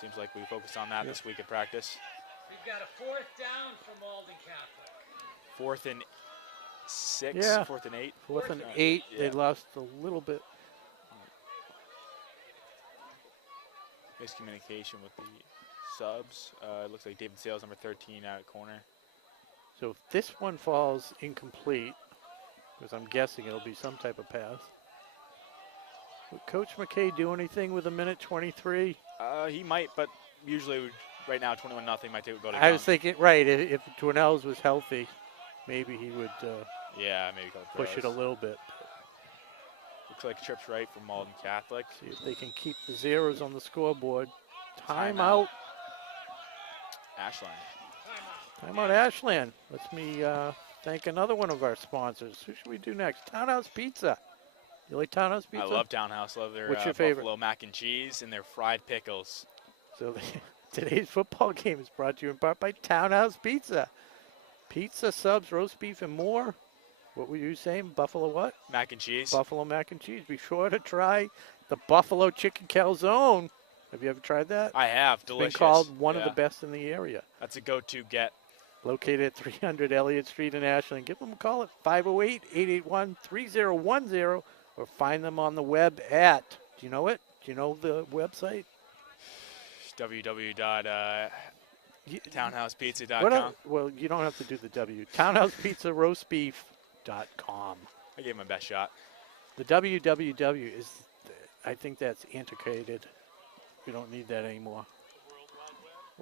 Seems like we focused on that this week at practice. We've got a 4th down for Malden Catholic. 4th and 6, Yeah. 4th and 8. 4th and 8, yeah. they lost a little bit. Miscommunication with the subs. It looks like David Sales, number 13, out of corner. So if this one falls incomplete, because I'm guessing it'll be some type of pass, would Coach McKay do anything with a minute 23? He might, but usually right now 21-0 might go to I was thinking, right, if Dwinells was healthy, maybe he would yeah, maybe go push it a little bit. Looks like trips right for Malden Catholic. See if they can keep the zeros on the scoreboard. Timeout. Timeout. Ashland. Timeout Ashland. Let me thank another one of our sponsors. Who should we do next? Townhouse Pizza. You like Townhouse Pizza? I love Townhouse. Love their What's your favorite? buffalo mac and cheese and their fried pickles. So today's football game is brought to you in part by Townhouse Pizza. Pizza, subs, roast beef, and more. What were you saying? Buffalo what? Mac and cheese. Buffalo mac and cheese. Be sure to try the Buffalo Chicken Calzone. Have you ever tried that? I have. It's Delicious. been called one of the best in the area. That's a go-to get located at 300 Elliott Street in Ashland. Give them a call at 508-881-3010 or find them on the web at, do you know it? Do you know the website? www.townhousepizza.com. Well, you don't have to do the W. Townhousepizzaroastbeef.com. I gave him my best shot. The www is, I think that's antiquated. We don't need that anymore.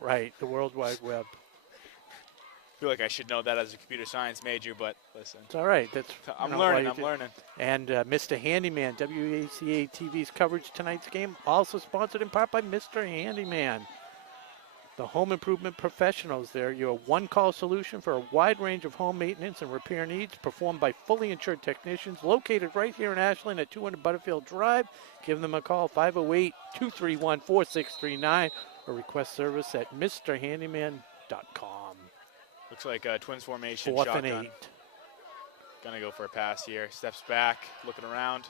Right, the World Wide Web. I feel like I should know that as a computer science major, but listen. It's all right. I'm learning. And Mr. Handyman, WACA-TV's coverage tonight's game, also sponsored in part by Mr. Handyman. The home improvement professionals. They're your one-call solution for a wide range of home maintenance and repair needs performed by fully insured technicians located right here in Ashland at 200 Butterfield Drive. Give them a call, 508-231-4639, or request service at MrHandyman.com. Looks like Twins formation. 4th shotgun. and 8. Gonna go for a pass here. Steps back, looking around.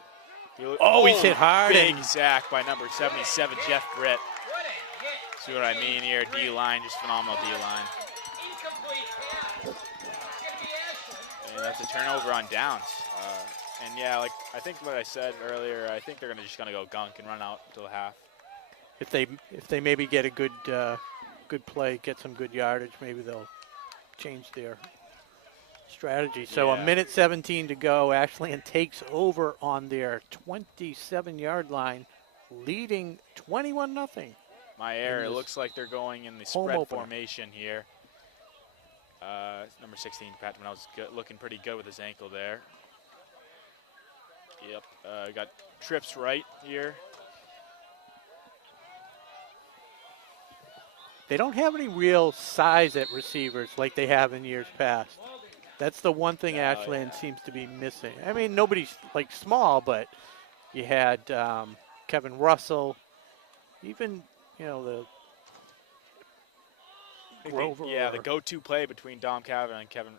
He's hit hard. Big sack by number 77, Jeff Britt. See what I mean here? D-line, just phenomenal D-line. And that's a turnover on downs. And yeah, like I think what I said earlier, I think they're just gonna go gunk and run out until the half. If they maybe get a good play, get some good yardage, maybe they'll change their strategy. So a minute 17 to go. Ashland takes over on their 27-yard line, leading 21-0. My error. It looks like they're going in the spread formation here. Number 16, Pat Manel's looking pretty good with his ankle there. Yep. Got trips right here. They don't have any real size at receivers like they have in years past. That's the one thing Ashland seems to be missing. I mean, nobody's like small, but you had Kevin Russell, even, the Grover. The go-to play between Dom Cavin and Kevin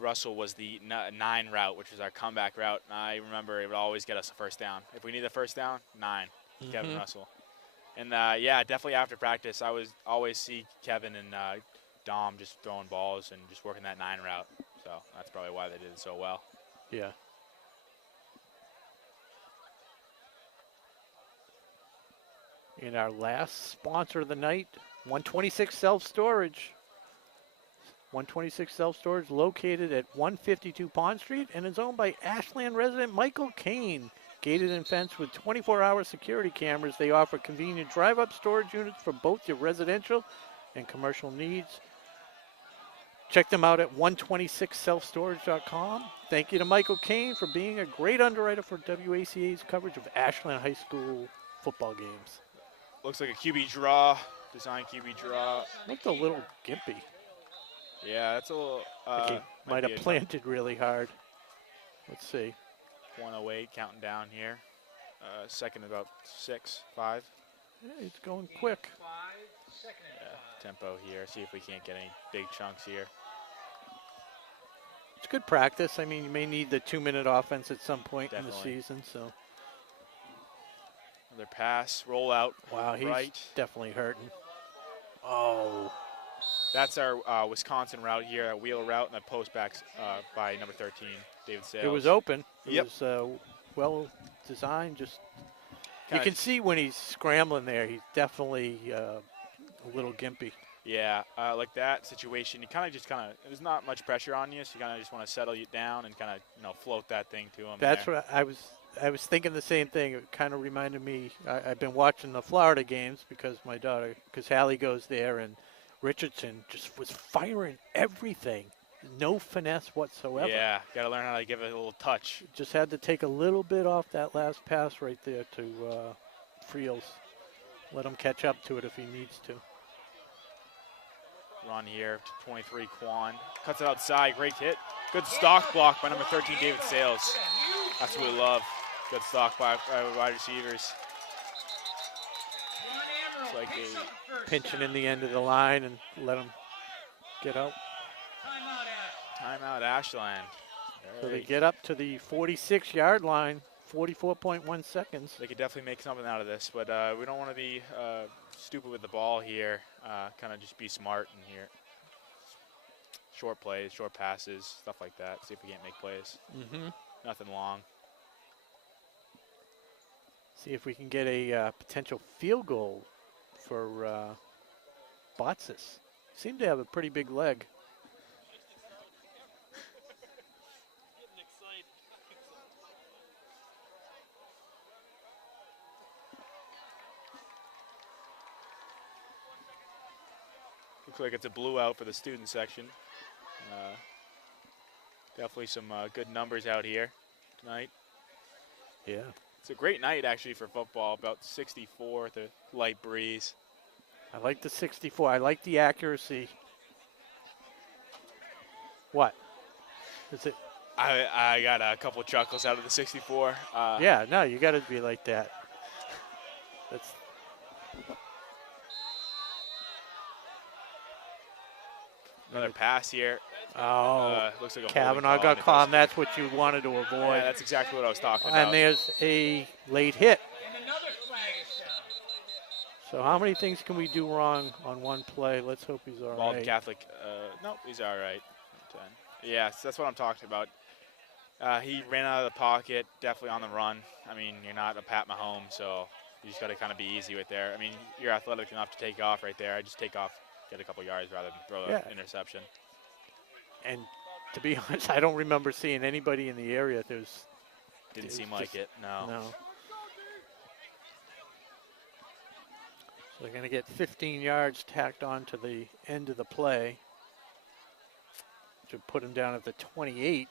Russell was the 9 route, which was our comeback route. And I remember it would always get us a first down. If we need a first down, 9, Kevin Russell. And definitely after practice, I was always see Kevin and Dom just throwing balls and just working that 9 route. So that's probably why they did it so well. Yeah. In our last sponsor of the night, 126 Self-Storage. 126 Self-Storage located at 152 Pond Street and is owned by Ashland resident Michael Kane. Gated and fenced with 24-hour security cameras, they offer convenient drive-up storage units for both your residential and commercial needs. Check them out at 126selfstorage.com. Thank you to Michael Kane for being a great underwriter for WACA's coverage of Ashland High School football games. Looks like a QB draw, design QB draw. Looked a little gimpy. Yeah, that's a little. Might have planted really hard. Let's see. 108 counting down here. Second about 6, 5. Yeah, it's going quick. Tempo here. See if we can't get any big chunks here. It's good practice. I mean, you may need the 2-minute offense at some point in the season. So another pass, roll out. Wow, he's definitely hurting. Oh. That's our Wisconsin route here, a wheel route, and a post back by number 13, David Sales. It was open. It was well designed. Just you can see when he's scrambling there, he's definitely a little gimpy. Yeah, like that situation, you there's not much pressure on you, so you kind of just want to settle you down and kind of float that thing to him. That's what I was thinking the same thing. It kind of reminded me. I've been watching the Florida games because Hallie goes there, and Richardson just was firing everything. No finesse whatsoever. Yeah, got to learn how to give it a little touch. Just had to take a little bit off that last pass right there to Friels. Let him catch up to it if he needs to. Run here to 23, Quan. Cuts it outside, great hit. Good stock block by number 13, David Sales. That's what we love. Good stock by wide receivers. It's like pinching in the end of the line and let him get out. Timeout Ashland. So they get up to the 46-yard line, 44.1 seconds. They could definitely make something out of this, but we don't want to be stupid with the ball here. Kind of just be smart in here. short plays, short passes, stuff like that. See if we can't make plays. Nothing long. See if we can get a potential field goal for Botsis. Seem to have a pretty big leg. Looks like it's a blue out for the student section. Definitely some good numbers out here tonight. Yeah. It's a great night, actually, for football. About 64 with a light breeze. I like the 64. I like the accuracy. What? Is it? I got a couple chuckles out of the 64. Yeah, no, you got to be like that. That's. Another pass here. Oh, looks like a Kavanaugh got caught, and that's what you wanted to avoid. Yeah, that's exactly what I was talking about. And there's a late hit. And another flag is down. So how many things can we do wrong on one play? Let's hope he's all Malden right. Catholic. Nope, he's all right. 10. Yes, that's what I'm talking about. He ran out of the pocket, definitely on the run. I mean, you're not a Pat Mahomes, so you just got to kind of be easy with there. I mean, you're athletic enough to take off right there. I just take off, get a couple yards rather than throw an interception. And to be honest, I don't remember seeing anybody in the area. Didn't seem like it, no. No. So they're going to get 15 yards tacked on to the end of the play. Should put him down at the 28.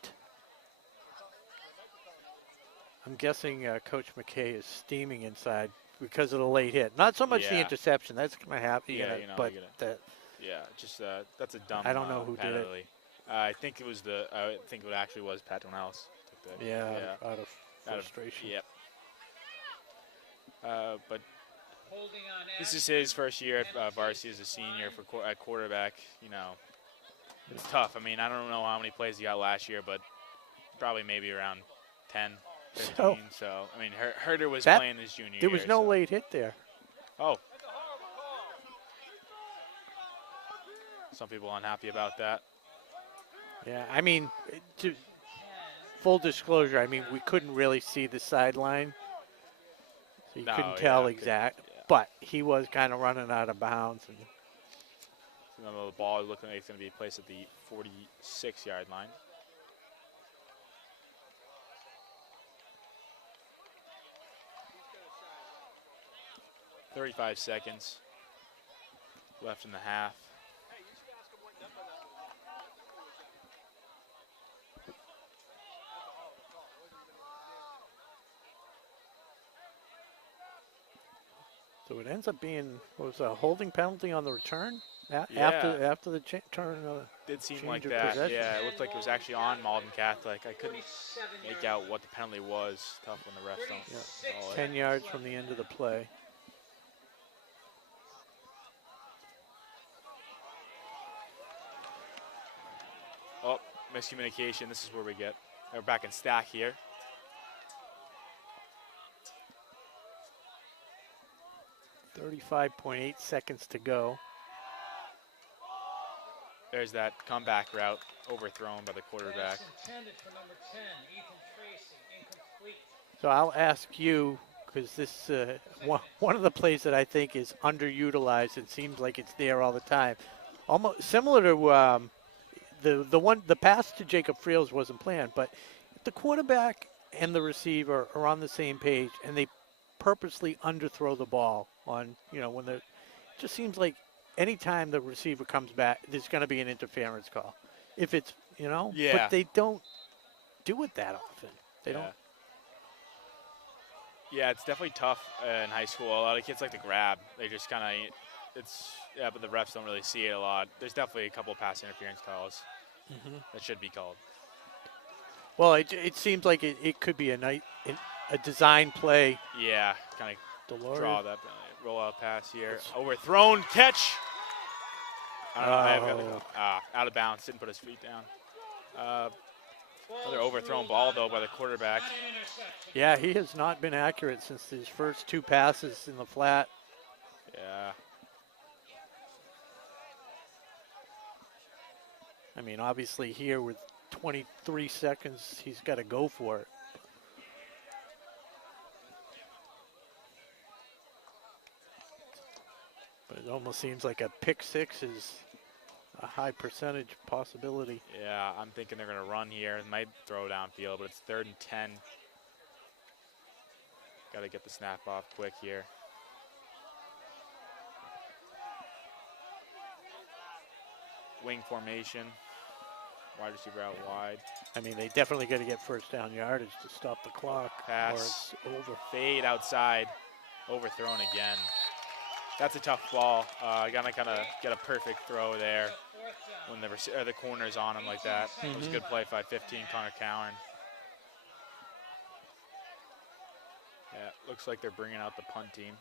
I'm guessing Coach McKay is steaming inside because of the late hit. Not so much the interception. That's going to happen. Yeah, but that. Yeah, just that's a dumb. I don't know who did it. I think it was I think it actually was Pat Donnell's. Out of frustration. Yep. But Holding on this is his first year at Varsity as a senior at quarterback. You know, it's tough. I mean, I don't know how many plays he got last year, but probably maybe around 10, 15. So I mean, Herder was playing his junior year. There was no late hit there. Oh. Some people unhappy about that. Yeah, I mean, full disclosure, I mean, we couldn't really see the sideline. So you couldn't tell exact. But he was kind of running out of bounds. And the ball is looking like it's going to be placed at the 46-yard line. "35 seconds left in the half. so it ends up being a holding penalty on the return after the turn. Did seem like that. Possession. Yeah, it looked like it was actually on Malden Catholic. I couldn't make out what the penalty was. Tough when the refs don't. Call it. 10 yards from the end of the play. Oh, miscommunication. This is where we get. We're back in stack here. .8 seconds to go. There's that comeback route overthrown by the quarterback. Intended for number 10, Ethan Tracy, incomplete. So I'll ask you, because this one of the plays that I think is underutilized. It seems like it's there all the time. Almost similar to the pass to Jacob Friels wasn't planned, but the quarterback and the receiver are on the same page, and they purposely underthrow the ball on, when it just seems like anytime the receiver comes back, there's going to be an interference call. If it's, but they don't do it that often. They don't. Yeah, it's definitely tough in high school. A lot of kids like to grab. They just kind of, but the refs don't really see it a lot. There's definitely a couple of pass interference calls that should be called. Well, it seems like it could be a design play. Yeah, kind of draw that roll-out pass here. Overthrown catch. Out of bounds. Didn't put his feet down. Another overthrown ball, though, by the quarterback. Yeah, he has not been accurate since his first two passes in the flat. Yeah. mean, obviously here with 23 seconds, he's got to go for it. But it almost seems like a pick six is a high percentage possibility. Yeah, I'm thinking they're going to run here. It might throw downfield, but it's 3rd and 10. Got to get the snap off quick here. Wing formation. Wide receiver out wide. I mean, they definitely got to get first down yardage to stop the clock. Pass. Or it's over. Fade outside. Overthrown again. That's a tough ball. Gotta kind of get a perfect throw there when the corner's on him like that. It was a good play by 15, Connor Cowan. Yeah, looks like they're bringing out the punt team.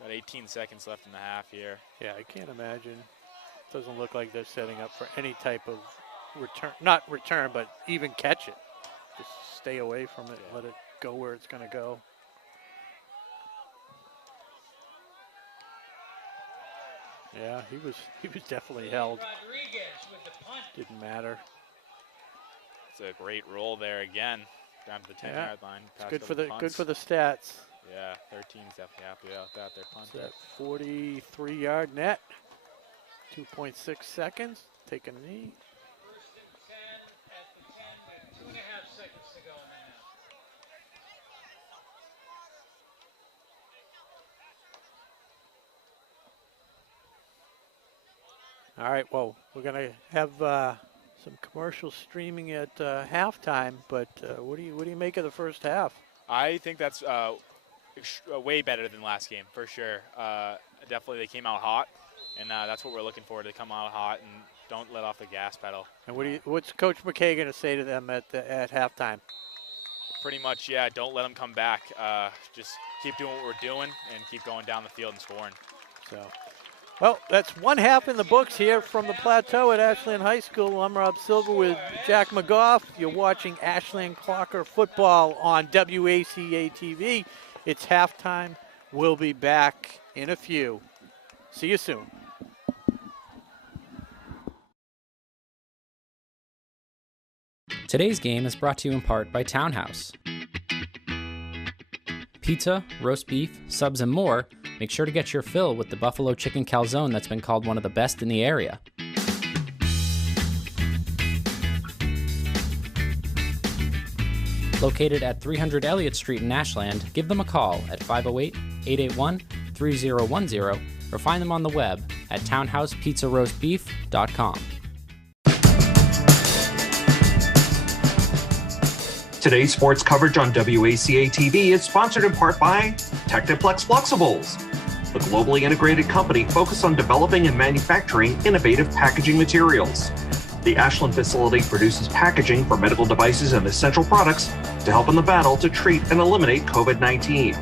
Got 18 seconds left in the half here. Yeah, I can't imagine. Doesn't look like they're setting up for any type of return, not return, but even catch it. Just stay away from it, let it go where it's going to go. Yeah, he was definitely held. Didn't matter. It's a great roll there again. Down to the 10-yard line. It's good for the stats. Yeah, 13's definitely happy about that. They're punting. That 43-yard net. 2.6 seconds. Taking a knee. 1st and 10 at the 10 with 2.5 seconds to go in the half. All right, well, we're going to have some commercial streaming at halftime, but what do you make of the first half? I think that's way better than last game, for sure. Definitely they came out hot, and that's what we're looking for, to come out hot and don't let off the gas pedal. And what's Coach McKay going to say to them at halftime? Pretty much, yeah, don't let them come back. Just keep doing what we're doing and keep going down the field and scoring. So, well, that's one half in the books here from the Plateau at Ashland High School. I'm Rob Silver with Jack McGough. You're watching Ashland Clocker football on WACA-TV. It's halftime. We'll be back in a few. See you soon. Today's game is brought to you in part by Townhouse. Pizza, roast beef, subs, and more. Make sure to get your fill with the buffalo chicken calzone that's been called one of the best in the area. Located at 300 Elliott Street in Ashland, give them a call at 508-881-3010 or find them on the web at townhousepizzaroastbeef.com. Today's sports coverage on WACA-TV is sponsored in part by Techniplex Flexibles, the globally integrated company focused on developing and manufacturing innovative packaging materials. The Ashland facility produces packaging for medical devices and essential products to help in the battle to treat and eliminate COVID-19.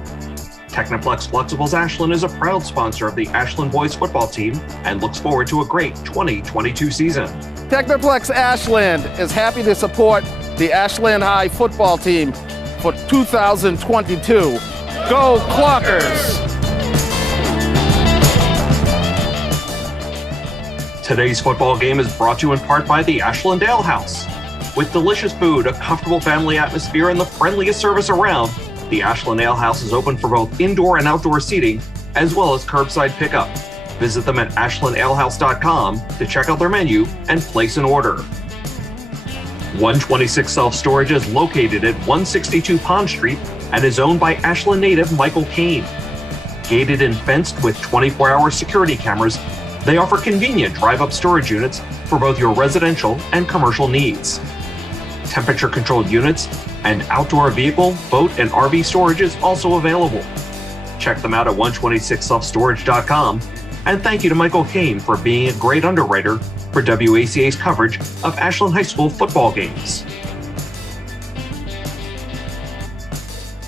Techniplex Flexibles Ashland is a proud sponsor of the Ashland boys football team and looks forward to a great 2022 season. Techniplex Ashland is happy to support the Ashland High football team for 2022. Go Clockers! Today's football game is brought to you in part by the Ashland Ale House. With delicious food, a comfortable family atmosphere, and the friendliest service around, the Ashland Ale House is open for both indoor and outdoor seating, as well as curbside pickup. Visit them at ashlandalehouse.com to check out their menu and place an order. 126 Self-Storage is located at 162 Pond Street and is owned by Ashland native Michael Kane. Gated and fenced with 24-hour security cameras, they offer convenient drive-up storage units for both your residential and commercial needs. Temperature-controlled units and outdoor vehicle, boat, and RV storage is also available. Check them out at 126selfstorage.com, and thank you to Michael Kane for being a great underwriter for WACA's coverage of Ashland High School football games.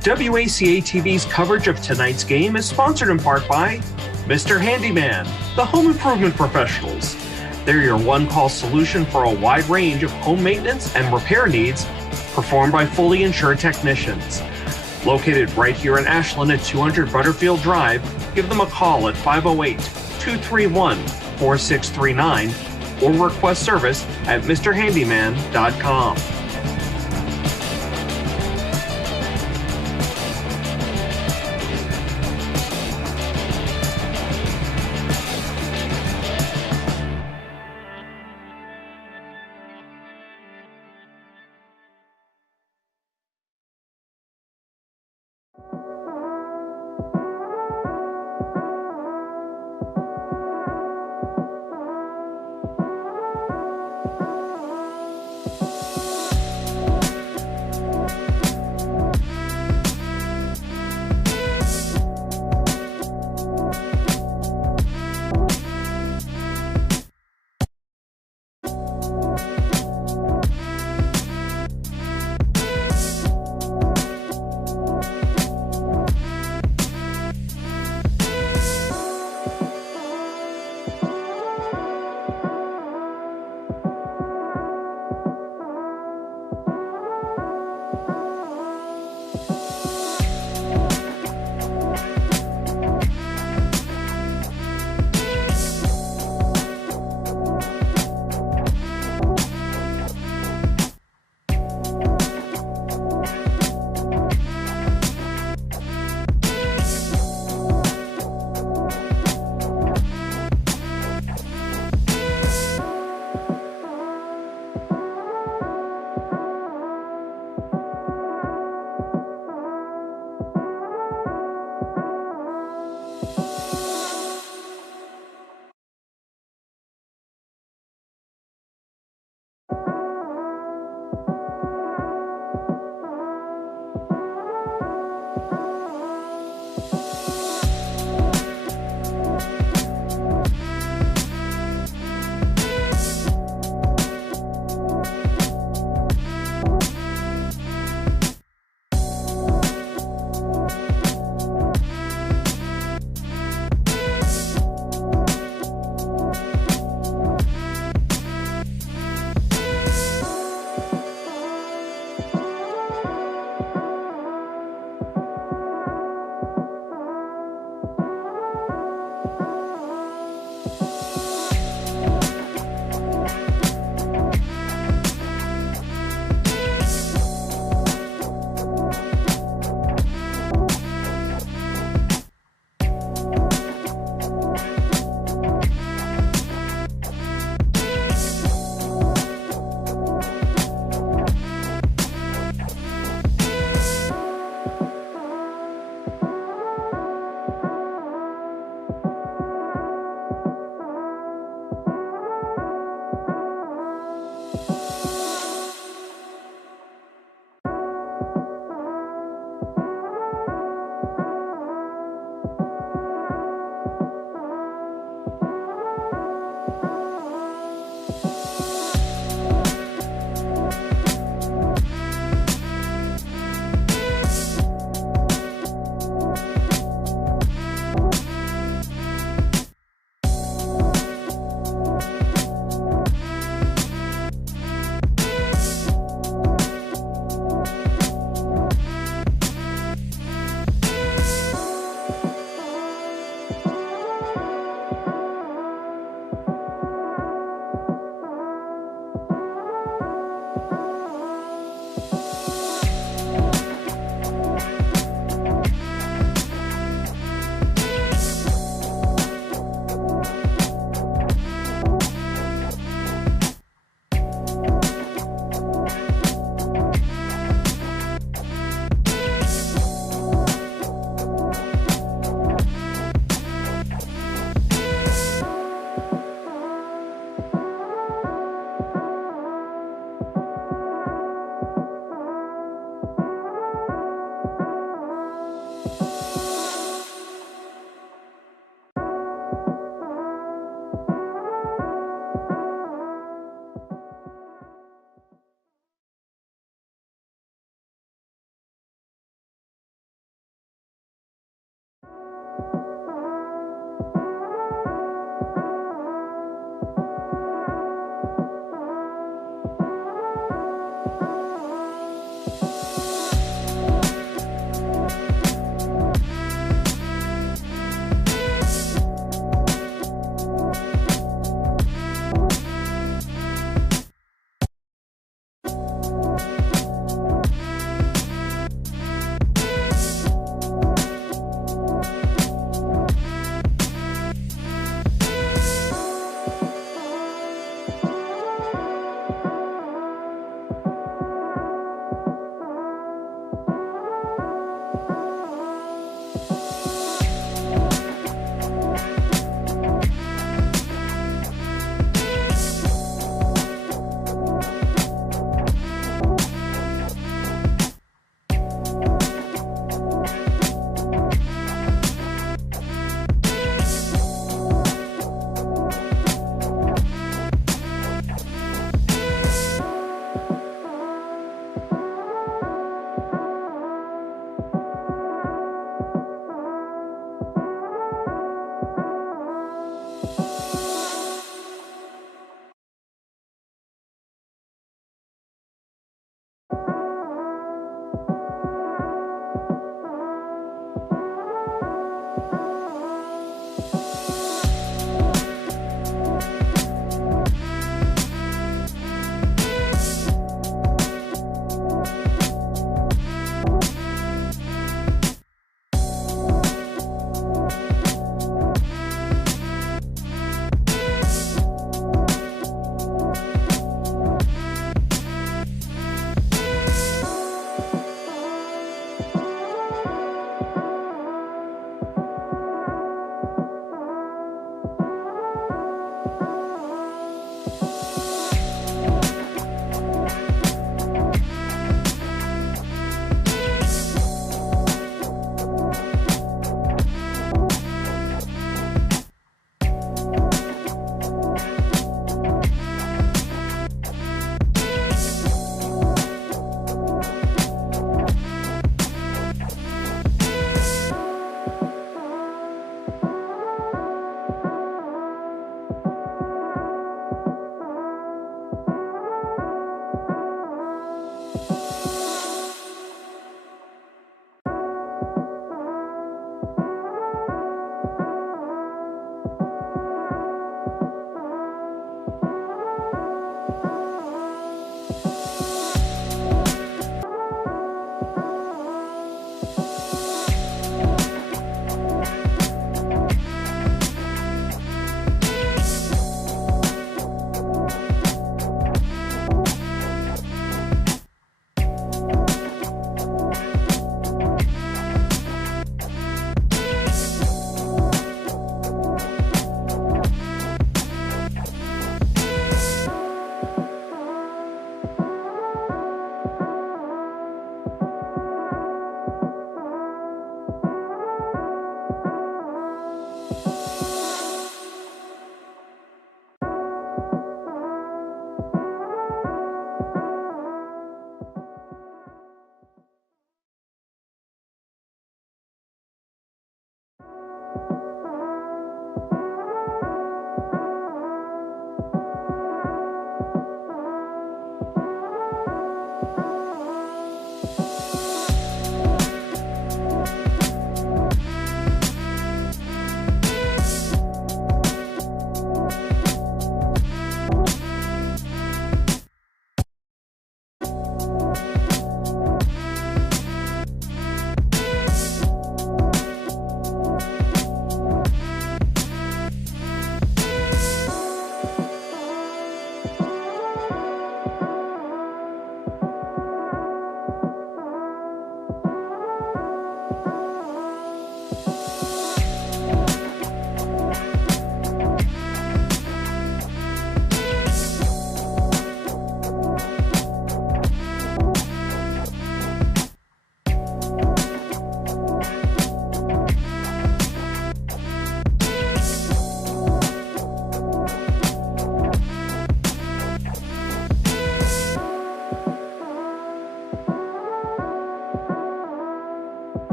WACA-TV's coverage of tonight's game is sponsored in part by Mr. Handyman, the home improvement professionals. They're your one-call solution for a wide range of home maintenance and repair needs performed by fully insured technicians. Located right here in Ashland at 200 Butterfield Drive, give them a call at 508-231-4639 or request service at mrhandyman.com.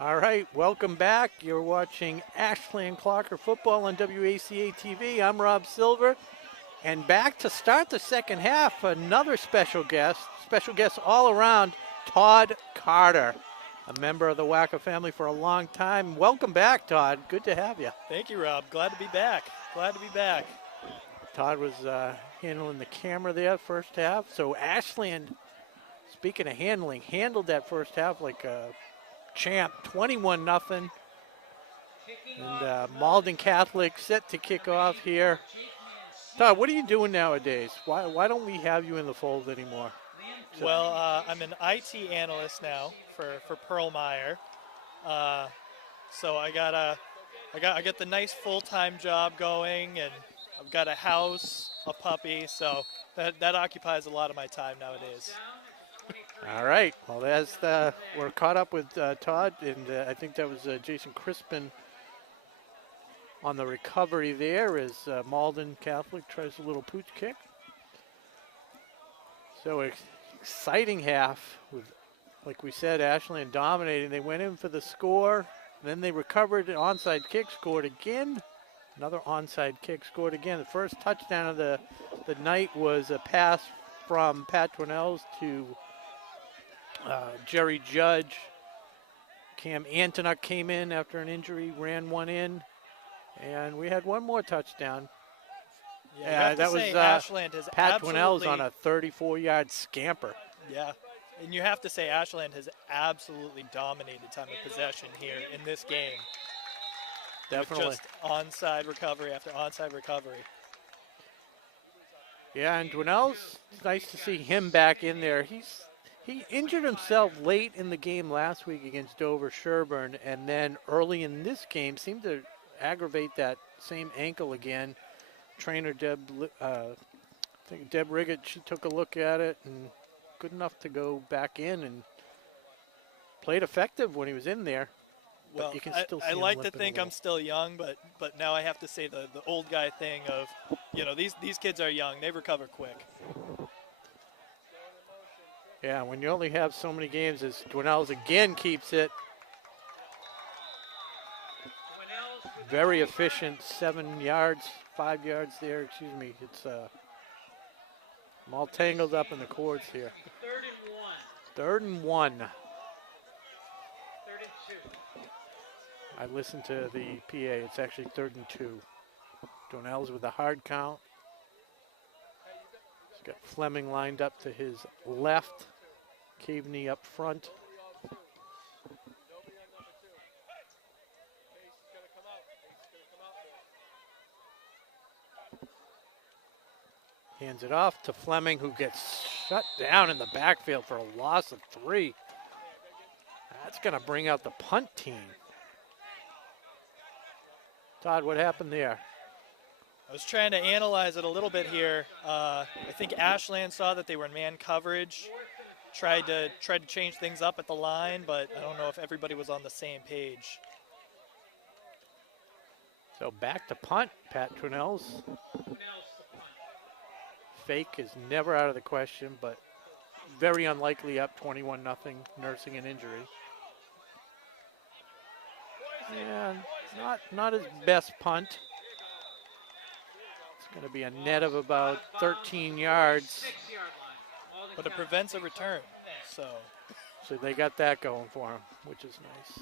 All right, welcome back. You're watching Ashland Clocker football on WACA-TV. I'm Rob Silver. And back to start the second half, another special guest all around, Todd Carter, a member of the WACA family for a long time. Welcome back, Todd. Good to have you. Thank you, Rob. Glad to be back. Glad to be back. Todd was handling the camera there first half. So Ashland, speaking of handling, handled that first half like a champ, 21-0. And Malden Catholic set to kick off here. Todd, what are you doing nowadays? Why don't we have you in the fold anymore? So, well, I'm an IT analyst now for Perlmeyer. So I got the nice full-time job going, and I've got a house, a puppy, so that occupies a lot of my time nowadays. all right. Well, we're caught up with Todd, and I think that was Jason Crispin on the recovery there as Malden Catholic tries a little pooch kick. So exciting half with, like we said, Ashland dominating. They went in for the score, then they recovered an onside kick, scored again. Another onside kick, scored again. The first touchdown of the night was a pass from Pat Twinells to Jerry Judge. Cam Antonuck came in after an injury, ran one in. And we had one more touchdown. Yeah, that was Ashland has Pat Twinells on a 34-yard scamper. Yeah, and you have to say Ashland has absolutely dominated time of possession here in this game. Definitely. With just onside recovery after onside recovery. Yeah, and Twinells, it's nice to see him back in there. He injured himself late in the game last week against Dover Sherburne, and then early in this game seemed to aggravate that same ankle again. Trainer Deb Riggett, she took a look at it and good enough to go back in and played effective when he was in there. Well, but you can still see I him like to limping think a I'm still young, but now I have to say the old guy thing of, these kids are young. They recover quick. Yeah, when you only have so many games, as Twinells again keeps it. Very efficient, 5 yards there, excuse me. It's I'm all tangled up in the cords here. 3rd and 1. 3rd and 2. I listened to the PA, it's actually 3rd and 2. Twinells with a hard count. He's Got Fleming lined up to his left. Caveney up front. Hands it off to Fleming, who gets shut down in the backfield for a loss of 3. That's going to bring out the punt team. Todd, what happened there? I was trying to analyze it a little bit here. I think Ashland saw that they were in man coverage, tried to change things up at the line, but I don't know if everybody was on the same page. So back to punt, Pat Trinnell's. Fake is never out of the question, but very unlikely up 21-0, nursing an injury. And not his best punt. It's going to be a net of about 13 yards. But it prevents a return, so they got that going for him, which is nice.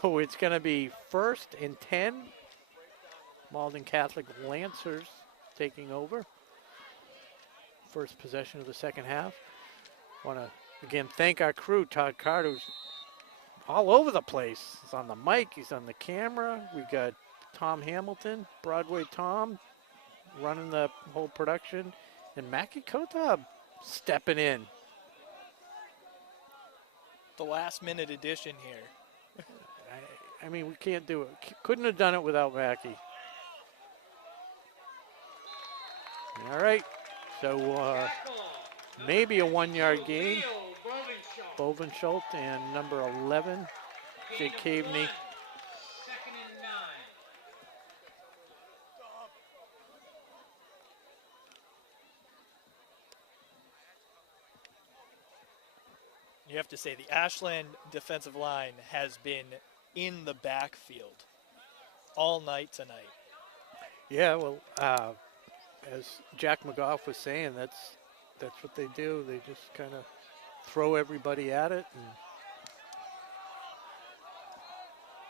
So it's going to be 1st and 10. Malden Catholic Lancers taking over. First possession of the second half. Want to, again, thank our crew, Todd Carter, who's all over the place. He's on the mic, he's on the camera. We got Tom Hamilton, Broadway Tom, running the whole production. And Mackie Kotab stepping in. the last-minute addition here. I mean, we can't do it. Couldn't have done it without Mackie. All right, so maybe a 1-yard gain. Bovenschultz and number 11, Jake Caveney. You have to say the Ashland defensive line has been in the backfield all night tonight. Yeah, well, as Jack McGough was saying, that's what they do. They just kind of throw everybody at it, and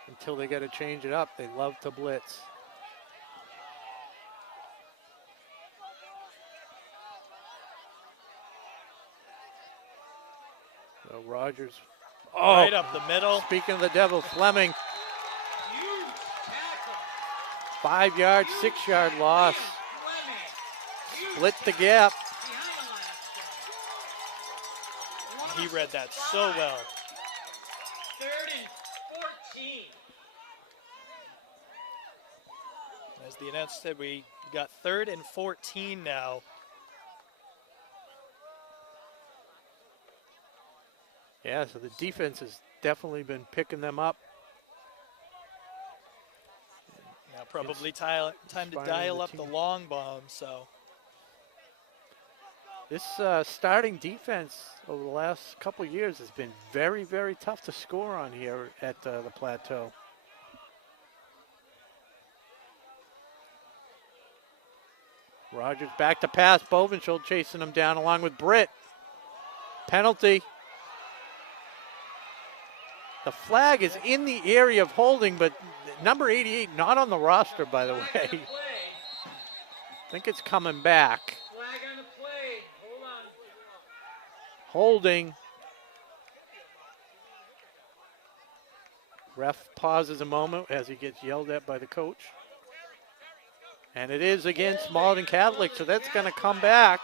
until they got to change it up, they love to blitz. So Rogers, right up the middle. Speaking of the devil, Fleming, 5-yard, 6-yard loss. Split the gap. He read that so well. 3rd and 14. As the announcer said, we got 3rd and 14 now. Yeah, so the defense has definitely been picking them up. Now probably time to dial up the long bomb, so. This starting defense over the last couple years has been very, very tough to score on here at the Plateau. Rogers back to pass. Bovenschultz chasing him down along with Britt. Penalty. The flag is in the area of holding, but number 88 not on the roster, by the way. I think it's coming back. Holding. Ref pauses a moment as he gets yelled at by the coach. And it is against Malden Catholic, so that's going to come back.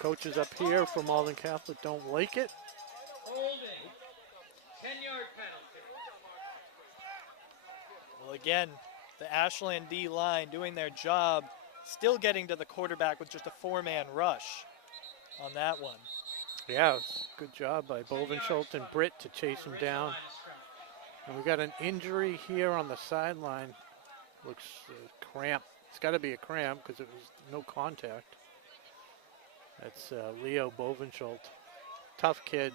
Coaches up here for Malden Catholic don't like it. Holding. 10-yard penalty. Well, again, the Ashland D line doing their job, still getting to the quarterback with just a 4-man rush on that one. Yeah, it was a good job by Bovenschultz and Britt to chase him down. And we got an injury here on the sideline. Looks cramp. It's got to be a cramp because it was no contact. That's Leo Bovenschultz. Tough kid.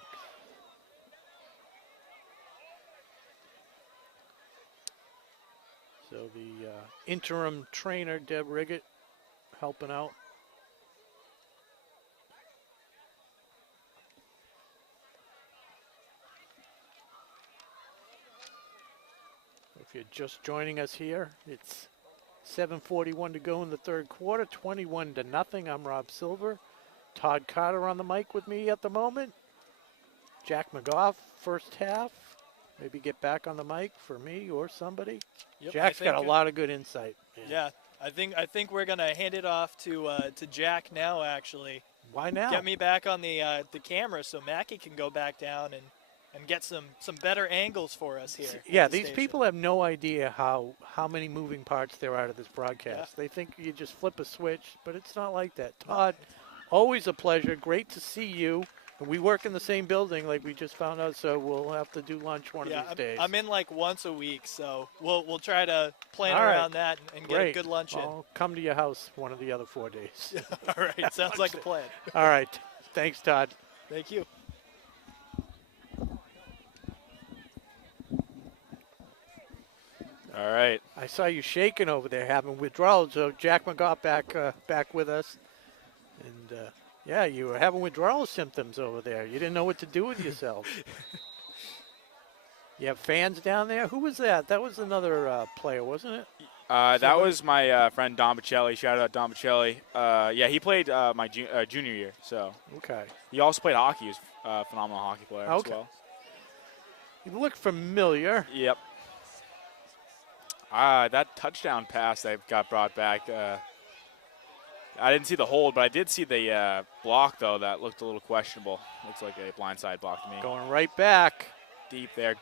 So the interim trainer, Deb Riggett, helping out. If you're just joining us here, it's 7:41 to go in the third quarter, 21-0. I'm Rob Silver. Todd Carter on the mic with me at the moment. Jack McGough, first half. Maybe get back on the mic for me or somebody. Yep, Jack's got a lot of good insight. Yeah, I think we're gonna hand it off to Jack now. Actually, Why now? get me back on the camera so Mackie can go back down and get some better angles for us here. Yeah, at the these station. people have no idea how many moving parts there are to this broadcast. Yeah. They think you just flip a switch, but it's not like that. Todd, always a pleasure. Great to see you. And we work in the same building, like we just found out, so we'll have to do lunch one of these days. I'm in like once a week, so we'll try to plan All right. around that and get a good lunch I'll come to your house one of the other 4 days. in. All right, sounds like a plan. All right. Thanks, Todd. Thank you. All right. I saw you shaking over there, having withdrawals. So Jack McGough back with us, and yeah, you were having withdrawal symptoms over there. You didn't know what to do with yourself. You have fans down there. Who was that? That was another player, wasn't it? That was my friend Don Bocelli. Shout out Don Bocelli. Yeah, he played my junior year. So Okay. he also played hockey. He was a phenomenal hockey player as Okay. well. You look familiar. Yep. That touchdown pass that got brought back. I didn't see the hold, but I did see the block, though. That looked a little questionable. Looks like a blindside block to me. Going right back. Deep there.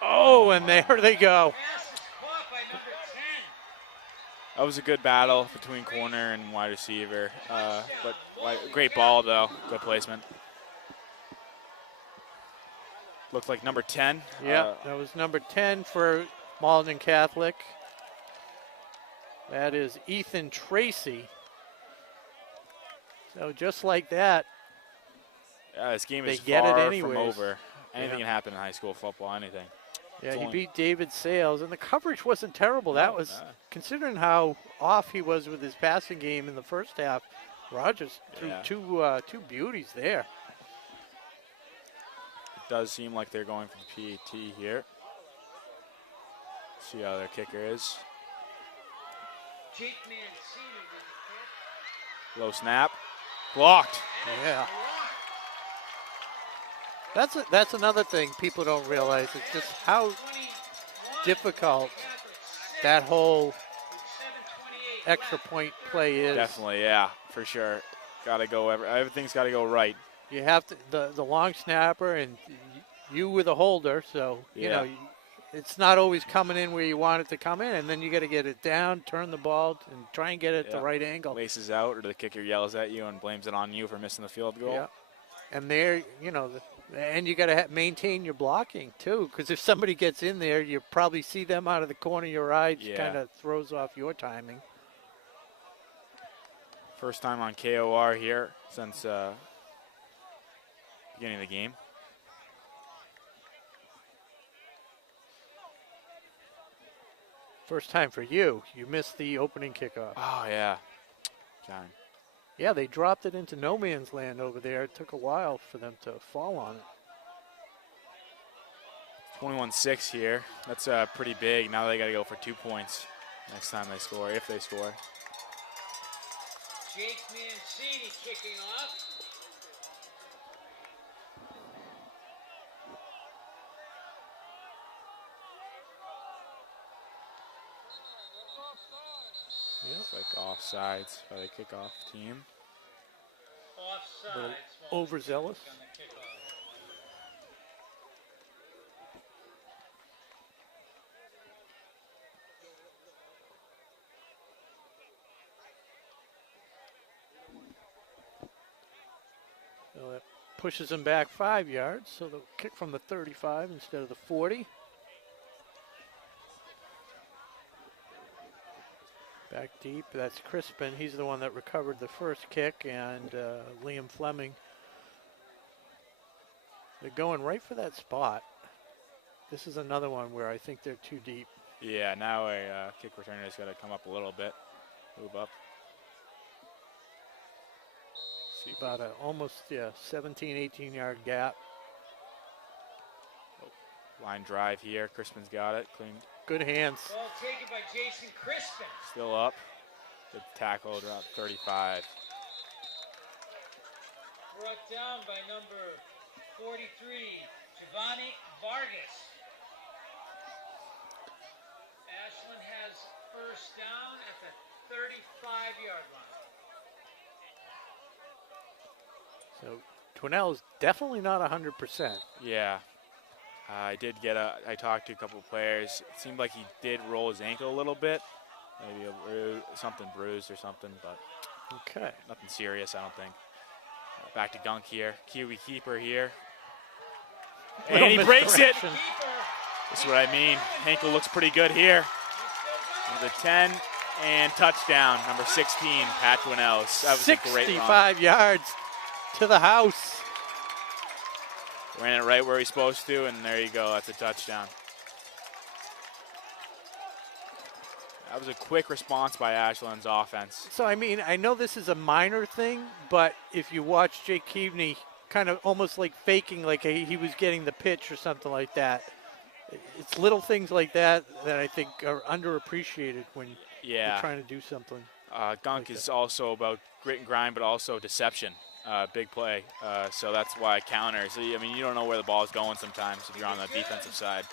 Oh, and there they go. Pass is caught by number 10. That was a good battle between corner and wide receiver. But great ball, though. Good placement. Looked like number 10. Yeah, that was number 10 for Malden Catholic. That is Ethan Tracy. So just like that, This game They is get it far from anyways. over. Anything Yeah. can happen in high school football, anything. yeah, It's he only- beat David Sales, and the coverage wasn't terrible. That was, considering how off he was with his passing game in the first half, Rogers threw Yeah. two beauties there. It does seem like they're going for the PAT here. See how their kicker is. Jake Mancini with the kick. Low snap. Blocked. Yeah. That's another thing people don't realize. It's just how 21. difficult Catholic that whole with 7:28 extra left. point play is. Definitely, yeah, for sure. Got to go. Everything's got to go right. You have to the long snapper, and you were the holder, so you know it's not always coming in where you want it to come in, and then you got to get it down, turn the ball, and try and get it at the right angle. Laces out, or the kicker yells at you and blames it on you for missing the field goal. Yeah, and there, you know, and you got to maintain your blocking too, because if somebody gets in there, you probably see them out of the corner of your eye. Yeah. Kind of throws off your timing. First time on KOR here since beginning of the game. First time for you. You missed the opening kickoff. Oh, yeah. John. Yeah, they dropped it into no man's land over there. It took a while for them to fall on it. 21-6 here. That's pretty big. Now they got to go for 2 points next time they score, if they score. Jake Mancini kicking off. It's like offsides by the kickoff team. Offsides. Overzealous. On the kickoff. So that pushes them back 5 yards. So they'll kick from the 35 instead of the 40. Back deep. That's Crispin. He's the one that recovered the first kick, and Liam Fleming. They're going right for that spot. This is another one where I think they're too deep. Yeah, now a kick returner's got to come up a little bit, move up. See if About a almost 17, 18 yard gap. Line drive here. Crispin's got it. Clean. Good hands. Ball taken by Jason Crispin. Still up. Good tackle, drop 35. Brought down by number 43, Giovanni Vargas. Ashland has first down at the 35-yard line. So Dwinell's definitely not 100%. Yeah. I talked to a couple of players. It seemed like he did roll his ankle a little bit. Maybe something bruised or something, but Okay. nothing serious, I don't think. Back to Gunk here. Kiwi keeper here. And he breaks it. Misdirection. This is what I mean. Ankle looks pretty good here. Number 10 and touchdown. Number 16, Pat Dwinell. That was a great run. 65 yards to the house. Ran it right where he's supposed to, and there you go. That's a touchdown. That was a quick response by Ashland's offense. So, I mean, I know this is a minor thing, but if you watch Jake Keaveney kind of almost like faking like he was getting the pitch or something like that, it's little things like that that I think are underappreciated when you're trying to do something. Gunk like is that. also about grit and grind, but also deception. Big play. So that's why I counter. So, I mean, you don't know where the ball is going sometimes if you're on the defensive side.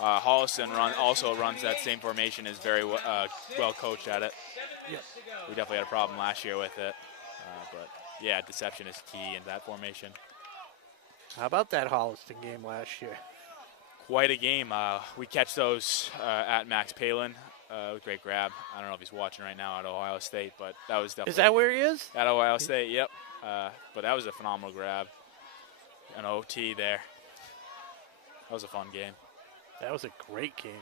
Holliston also runs that same formation, is very well coached at it. Yep. We definitely had a problem last year with it. But, yeah, deception is key in that formation. How about that Holliston game last year? Quite a game. We catch those at Max Palin. Great grab. I don't know if he's watching right now at Ohio State, but that was definitely. Is that where he is? At Ohio State, yep. But that was a phenomenal grab. An OT there. That was a fun game. That was a great game.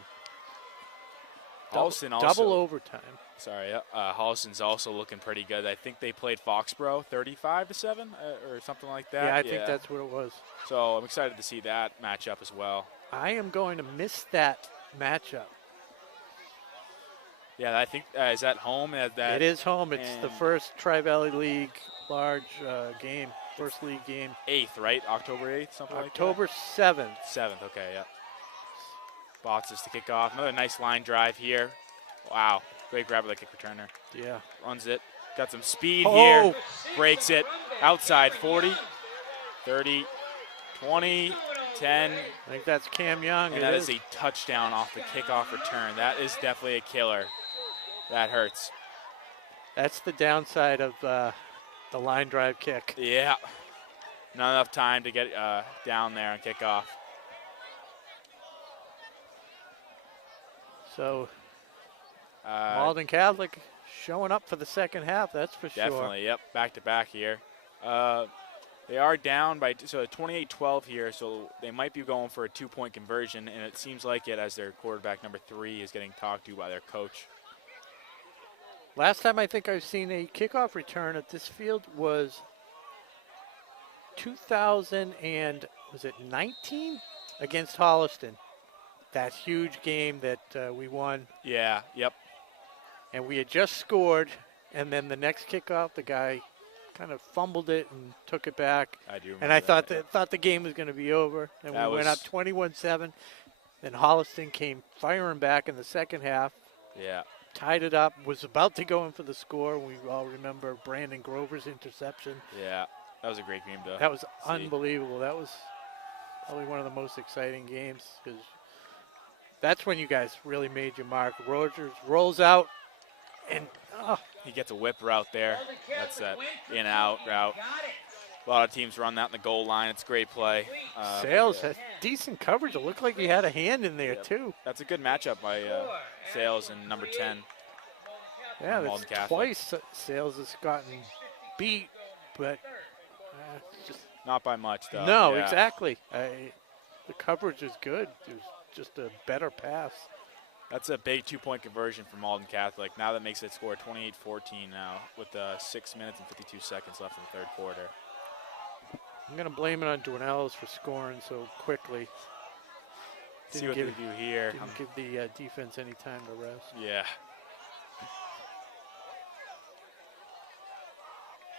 Holliston also. Double overtime. Sorry, Holliston's also looking pretty good. I think they played Foxborough 35-7 or something like that. Yeah, I think that's what it was. So I'm excited to see that matchup as well. I am going to miss that matchup. Yeah, I think is at home. That It is home. It's the first Tri-Valley League large game, first league game. 8th, right? October 8th, something October like that? 7th. 7th, okay, yeah. Bots to kick off. Another nice line drive here. Wow, great grab with a kick returner. Yeah. Runs it. Got some speed here. Breaks it. Outside 40, 30, 20, 10. I think that's Cam Young. And that is a touchdown off the kickoff return. That is definitely a killer. That hurts. That's the downside of the line drive kick. Yeah. Not enough time to get down there and kick off. So, Malden Catholic showing up for the second half, that's for sure. Definitely, yep, back-to-back here. They are down by 28-12 here, so they might be going for a two-point conversion, and it seems like it as their quarterback number 3 is getting talked to by their coach. Last time I think I've seen a kickoff return at this field was 2019 against Holliston. That huge game that we won. Yeah, yep. And we had just scored, and then the next kickoff, the guy kind of fumbled it and took it back. I do remember and I thought that, thought the game was going to be over. And we went up 21-7. Then Holliston came firing back in the second half. Yeah. Tied it up, was about to go in for the score. We all remember Brandon Grover's interception. Yeah, that was a great game to That was see. unbelievable. That was probably one of the most exciting games because that's when you guys really made your mark. Rogers rolls out, and he gets a whip route there. That's that in-out route. A lot of teams run that in the goal line. It's a great play. Sales has decent coverage. It looked like he had a hand in there, too. That's a good matchup by Sales and number 10. Yeah, that's twice Sales has gotten beat, but just not by much, though. No, yeah. Exactly. The coverage is good. It was just a better pass. That's a big two-point conversion for Malden Catholic. Now that makes it score 28-14 now with 6 minutes and 52 seconds left in the third quarter. I'm going to blame it on Dwinell's for scoring so quickly. See what they do here. Didn't give the defense any time to rest. Yeah.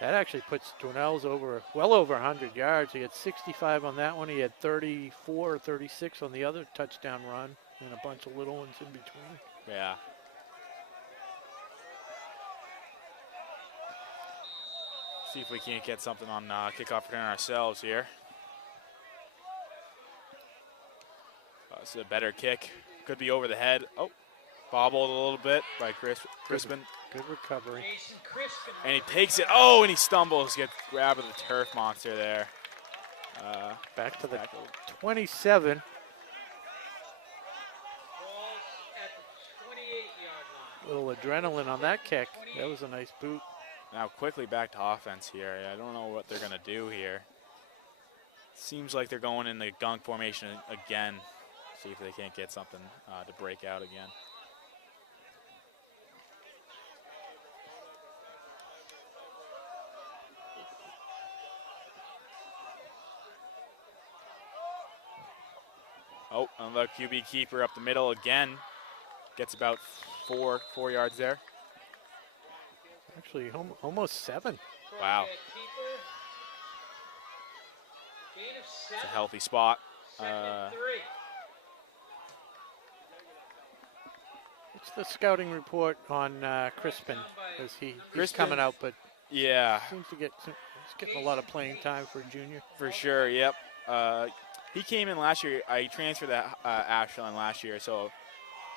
That actually puts Dwinell's well over 100 yards. He had 65 on that one. He had 34 or 36 on the other touchdown run, and a bunch of little ones in between. Yeah. See if we can't get something on kickoff return ourselves here. This is a better kick. Could be over the head. Oh, bobbled a little bit by Crispin. Good recovery. And he takes it. Oh, and he stumbles. Gets grabbed with the turf monster there. Back to the 27. Little adrenaline on that kick. That was a nice boot. Now quickly back to offense here. I don't know what they're going to do here. Seems like they're going in the gunk formation again. See if they can't get something to break out again. Oh, and the QB keeper up the middle again. Gets about four yards there. Actually, almost 7. Wow. It's a healthy spot. What's the scouting report on Crispin? As he's coming out, but yeah, seems to he's getting a lot of playing time for a junior. For sure, yep. He came in last year. I transferred to Ashland last year,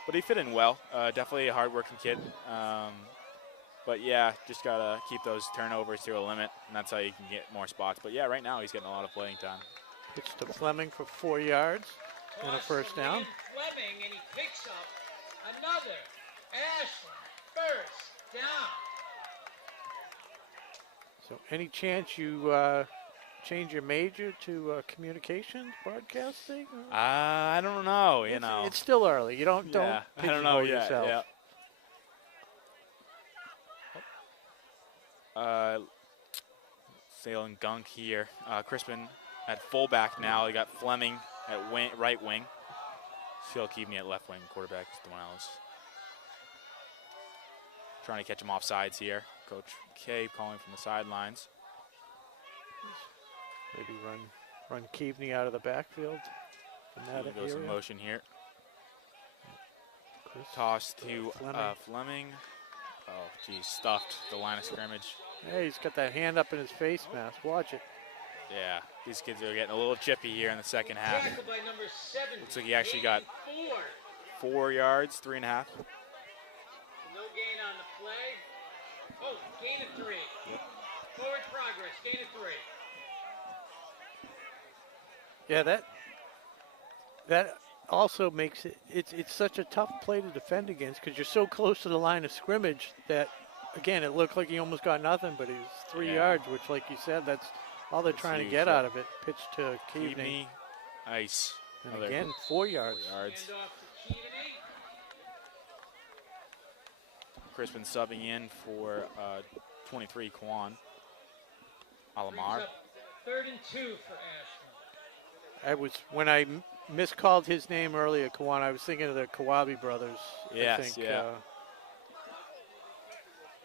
but he fit in well. Definitely a hard-working kid. But yeah, just gotta keep those turnovers to a limit, and that's how you can get more spots. But yeah, right now he's getting a lot of playing time. Pitch to Fleming for 4 yards and a first down. Fleming, and he picks up another Ashland first down. So any chance you change your major to communications broadcasting? I don't know. It's still early. You don't I don't know yet. yourself. Yeah. Sailing gunk here. Crispin at fullback now. He got Fleming at right wing. He'll keep me at left wing. Quarterback is Dwinell's. Trying to catch him off sides here. Coach K calling from the sidelines. Maybe run Keaveney out of the backfield. Go some motion here. Toss to Fleming. Oh, geez, stuffed the line of scrimmage. Hey, he's got that hand up in his face mask. Watch it. Yeah, these kids are getting a little chippy here in the second half. Looks like he actually got 4 yards, 3.5. No gain on the play. Oh, gain of 3. Forward progress, gain of 3. Yeah, that also makes it's such a tough play to defend against because you're so close to the line of scrimmage that, again, it looked like he almost got nothing, but he was 3 yards, which, like you said, that's all they're trying to get out of it. Pitch to Keaveney. Nice. And again, 4 yards. Crispin subbing in for 23, Kwan. Alamar. 3rd and 2 for Ashland. When I miscalled his name earlier, Kawan, I was thinking of the Kawabi brothers. Yes, I think, yeah.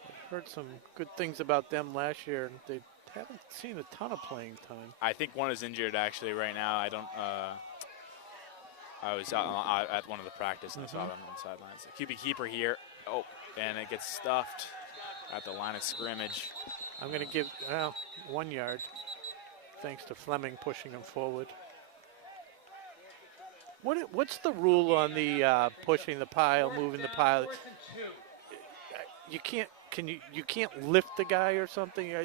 I heard some good things about them last year, and they haven't seen a ton of playing time. I think one is injured actually right now. I don't. I was out at one of the practice and I saw them on the sidelines. QB keeper here. Oh, and it gets stuffed at the line of scrimmage. I'm going to give 1 yard, thanks to Fleming pushing him forward. What's the rule on the pushing the pile, moving the pile? You can't. You can't lift the guy or something?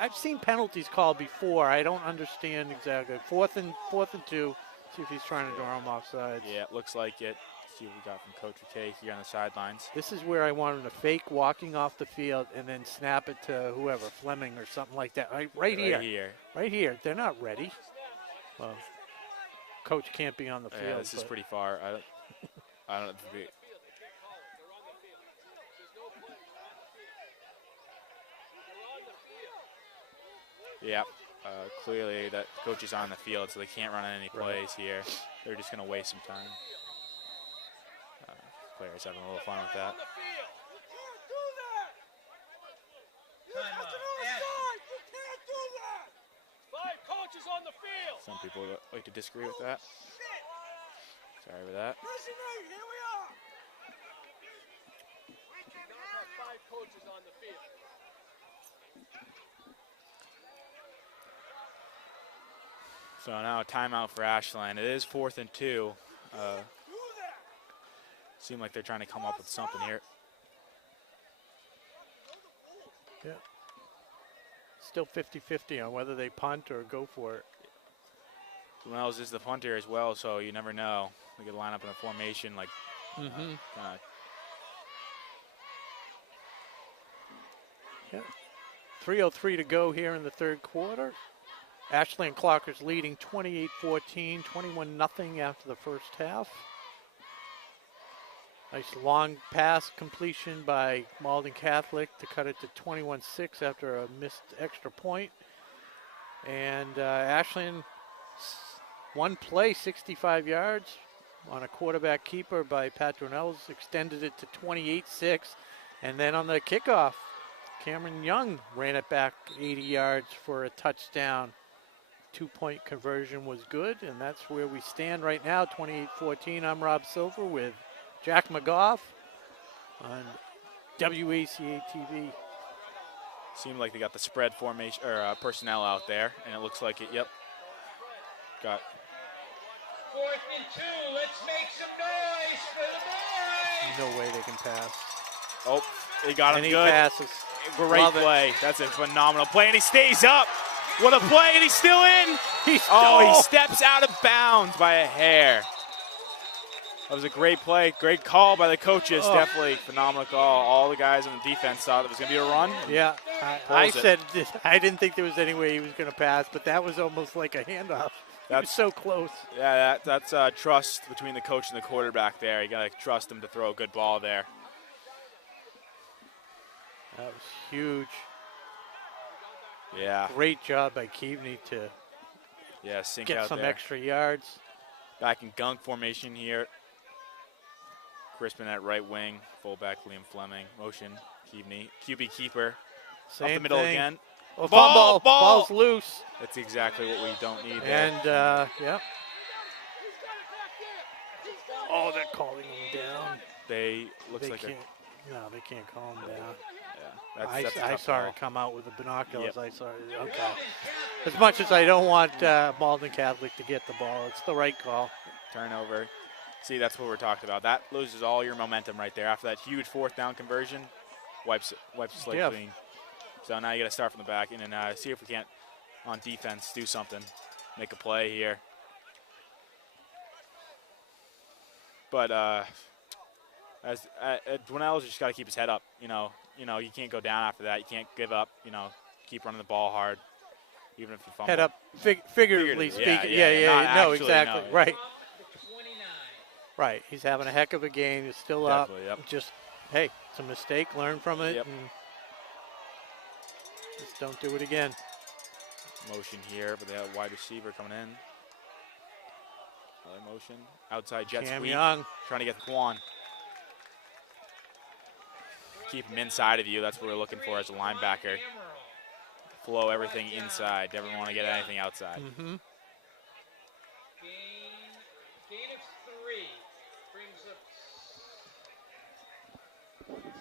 I've seen penalties called before. I don't understand exactly. 4th and 2. See if he's trying to draw him offsides. Yeah, it looks like it. See what we got from Coach K here on the sidelines. This is where I want him to fake walking off the field and then snap it to whoever, Fleming or something like that. Right here. They're not ready. Well, Coach can't be on the field. Yeah, this is pretty far. I don't think. Yeah, clearly that coach is on the field, so they can't run any plays here. They're just going to waste some time. Players having a little fun with that. Some people like to disagree with that. Sorry for that. So now a timeout for Ashland. It is 4th and 2. Seem like they're trying to come up with something here. Yeah. Still 50-50 on whether they punt or go for it. Wells is the punter as well, so you never know. We could line up in a formation like Yeah. 3:03 to go here in the third quarter. Ashland Clockers leading 28-14, 21-0 after the first half. Nice long pass completion by Malden Catholic to cut it to 21-6 after a missed extra point. And Ashland, one play, 65 yards on a quarterback keeper by Patronells, extended it to 28-6. And then on the kickoff, Cameron Young ran it back 80 yards for a touchdown. 2-point conversion was good, and that's where we stand right now, 28-14. I'm Rob Silver with Jack McGough on WACA-TV. Seemed like they got the spread formation or personnel out there, and it looks like it. Yep. Got 4th and 2. Let's make some noise for the boys. No way they can pass. Oh, they got him Any good. passes. Great Love it. play. That's a phenomenal play, and he stays up. What a play, and he's still in. He steps out of bounds by a hair. That was a great play. Great call by the coaches. Definitely phenomenal call. All the guys on the defense thought it was going to be a run. Yeah, I said I didn't think there was any way he was going to pass, but that was almost like a handoff. He was so close. Yeah, that's trust between the coach and the quarterback there. You got to trust him to throw a good ball there. That was huge. Yeah. Great job by Keaveney to sink get out some there. extra yards. Back in gunk formation here. Crispin at right wing, fullback Liam Fleming. Motion, Keaveney. QB keeper. Same Up the middle thing. again. Oh, fumble. Ball's loose. That's exactly what we don't need there. And, Oh, they're calling him down. They can't. No, they can't call him down. Yeah, that's I saw call. it come out with the binoculars. Yep. I saw it. Okay. As much as I don't want Malden Catholic to get the ball, it's the right call. Turnover. See, that's what we're talking about. That loses all your momentum right there. After that huge 4th down conversion, wipes the slate clean. So now you got to start from the back and see if we can't, on defense, do something, make a play here. But Dwinell's just got to keep his head up. You can't go down after that. You can't give up. Keep running the ball hard, even if you fumble. Head up, figuratively speaking. Yeah. No, exactly. No. Right. Right. He's having a heck of a game. He's still up. Yep. Just, hey, it's a mistake. Learn from it. Yep. And just don't do it again. Motion here, but they have a wide receiver coming in. Another motion. Outside jet Cam sweep. Young. Trying to get Quan. Keep him inside of you. That's what we're looking for as a linebacker. Flow everything inside. Never want to get anything outside. Mm-hmm. Gain of 3 brings up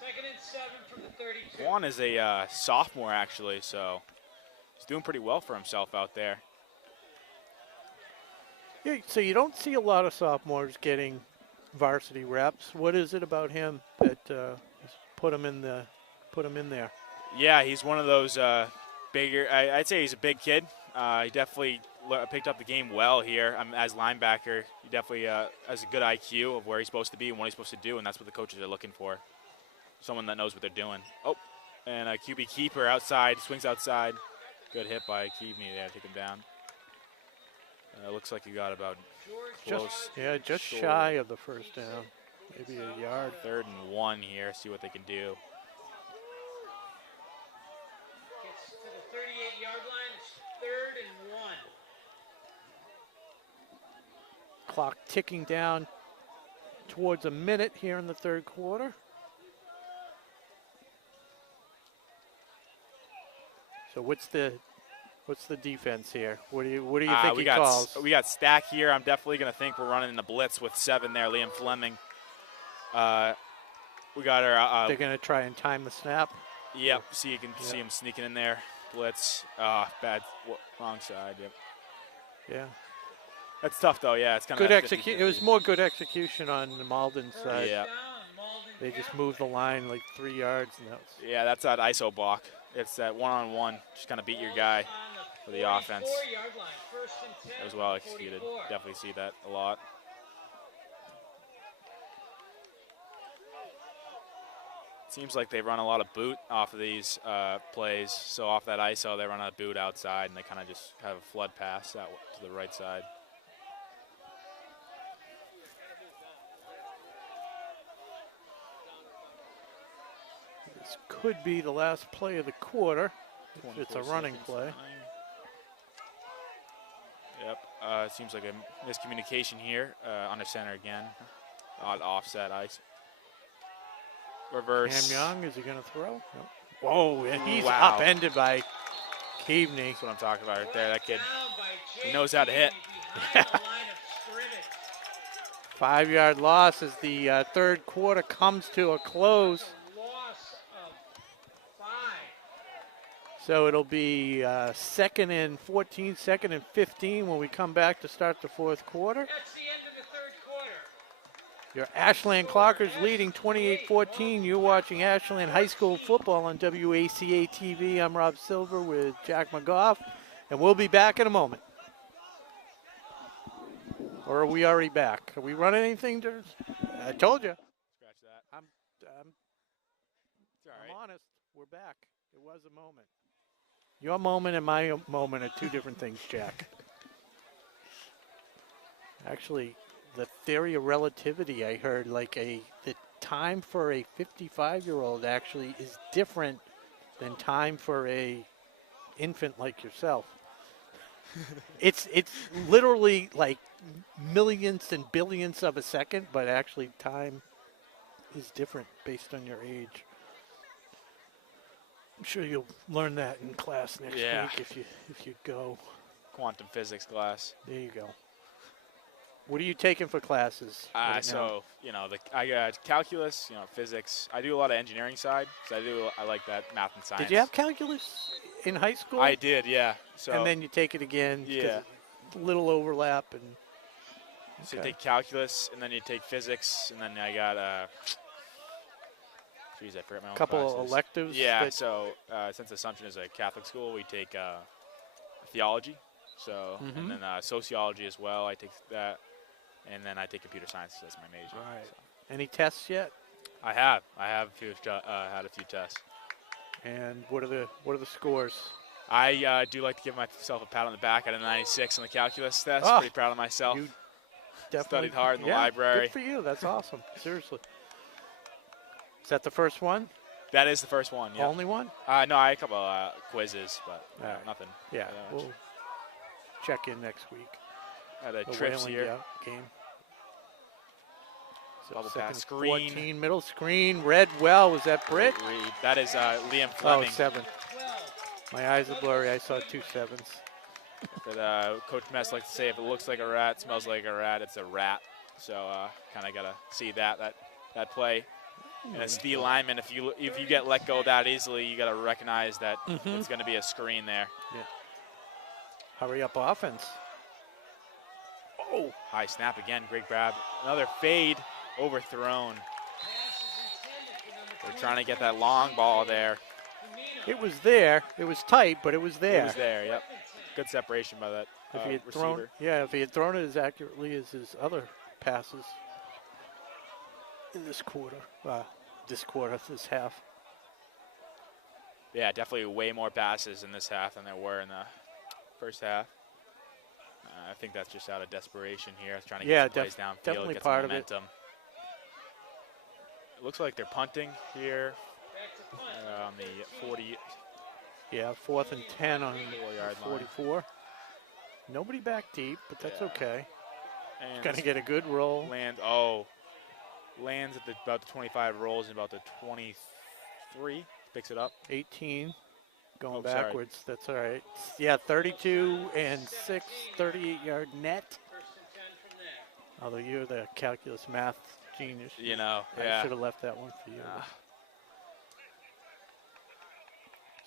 2nd and 7 from the 32. Quan is a sophomore, actually, so he's doing pretty well for himself out there. Yeah, so you don't see a lot of sophomores getting varsity reps. What is it about him that put him in there? Yeah, he's one of those bigger. I'd say he's a big kid. He definitely picked up the game well here as linebacker. He definitely has a good IQ of where he's supposed to be and what he's supposed to do, and that's what the coaches are looking for. Someone that knows what they're doing. Oh, and a QB keeper outside, swings outside. Good hit by Keaveney there, take him down. Looks like he got about close. Just shy of the first down. Maybe a yard. 3rd and 1 here, see what they can do. Gets to the 38-yard line. It's 3rd and 1. Clock ticking down towards a minute here in the third quarter. So what's the defense here? What do you think we he calls? We got Stack here. I'm definitely going to think we're running in the blitz with 7 there, Liam Fleming. We got our. They're going to try and time the snap. Yep. See, you can see him sneaking in there. Blitz. Bad. Wrong side. Yep. Yeah. That's tough though. Yeah, it's kind of good execution. It was more good execution on the Malden side. Yeah. They just moved the line like 3 yards, and that was. Yeah, that's that ISO block. It's that one-on-one. Just kind of beat your guy for the offense. It was well executed. Definitely see that a lot. Seems like they run a lot of boot off of these plays. So off that ISO, they run a boot outside, and they kind of just have a flood pass out to the right side. This could be the last play of the quarter. It's a running play. Yep. Seems like a miscommunication here. Under center again. Odd offset ice. Reverse. Cam Young, is he going to throw? No. Whoa, and he's Wow. upended by Keaveney. That's what I'm talking about right there. That kid, he knows how to hit. 5-yard loss as the third quarter comes to a close. So it'll be 2nd and 14, 2nd and 15 when we come back to start the fourth quarter. That's the end of the third quarter. Your Ashland Clockers leading 28-14. You're watching Ashland High School football on WACA-TV. I'm Rob Silver with Jack McGough, and we'll be back in a moment. Or are we already back? Are we running anything? I told you. Scratch that. I'm It's all right. honest. We're back. It was a moment. Your moment and my moment are two different things, Jack. Actually, the theory of relativity, I heard, like the time for a 55-year-old actually is different than time for a infant like yourself. It's literally like millionths and billionths of a second, but actually time is different based on your age. I'm sure you'll learn that in class next week if you go. Quantum physics class. There you go. What are you taking for classes? Right So, I got calculus, physics. I do a lot of engineering side, so I like that math and science. Did you have calculus in high school? I did, yeah. So and then you take it again. Yeah. Little overlap and. So you take calculus, and then you take physics, and then I got I forget my own couple classes. of electives. Yeah. So since Assumption is a Catholic school, we take theology. So and then sociology as well. I take that, and then I take computer science as my major. All right. So. Any tests yet? I have a few had a few tests. And what are the scores? I do like to give myself a pat on the back. I had a 96 on the calculus test. Oh, Pretty proud of myself. You definitely Studied hard in the library. Good for you. That's awesome. Seriously. Is that the first one? That is the first one. Yeah. Only one? No, I had a couple quizzes, but right. nothing. Yeah. We'll check in next week. Had a The trips Whaling here. game. So Bubble second pass screen. 14, middle screen, red well. Was that Britt? Great read. That is Liam Oh, Fleming. 7. My eyes are blurry. I saw 2 7s. But Coach Mess likes to say, if it looks like a rat, smells like a rat, it's a rat. So kind of got to see that play. And as D lineman, if you get let go that easily, you got to recognize that it's going to be a screen there. Yeah. Hurry up offense. Oh, high snap again. Great grab. Another fade, overthrown. They're trying to get that long ball there. It was there. It was tight, but it was there. It was there. Yep. Good separation by that If he had receiver. if he had thrown it as accurately as his other passes in this quarter, this half. Yeah, definitely way more passes in this half than there were in the first half. I think that's just out of desperation here, trying to get some plays downfield, definitely get part some of it. momentum. It looks like they're punting here on the 40. Yeah, 4th and 10 on 4-yard line. 44. Nobody back deep, but that's okay. And Gonna get a good roll. lands at about the 25, rolls in about the 23, picks it up. 18. going Oh, sorry. backwards. That's all right. Yeah, 32 and 6, 38-yard net. Although you're the calculus math genius. You know, I yeah. should have left that one for you.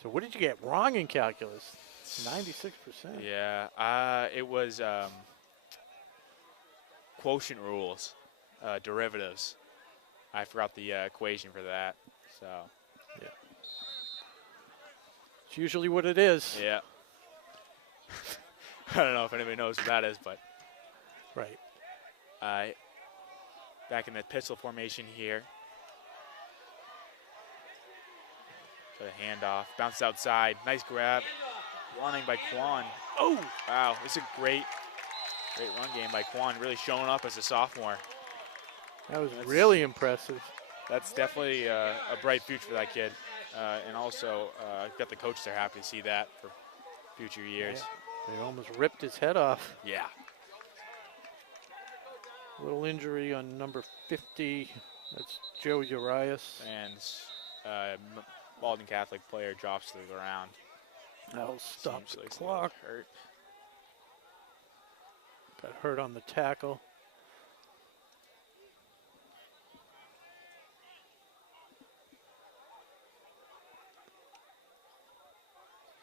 So what did you get wrong in calculus? 96%. Yeah, it was quotient rules, derivatives. I forgot the equation for that. So. Yeah. It's usually what it is. Yeah. I don't know if anybody knows what that is, but. Right. Back in the pistol formation here. So the handoff, bounces outside, nice grab, running by Quan. Oh, wow, this is a great run game by Quan, really showing up as a sophomore. That was really impressive. That's definitely a bright future for that kid. And also, got the coach there happy to see that for future years. Yeah. They almost ripped his head off. Yeah. Little injury on number 50. That's Joe Urias. And Malden Catholic player drops to the ground. That'll stop Seems the like clock. hurt. Got hurt on the tackle.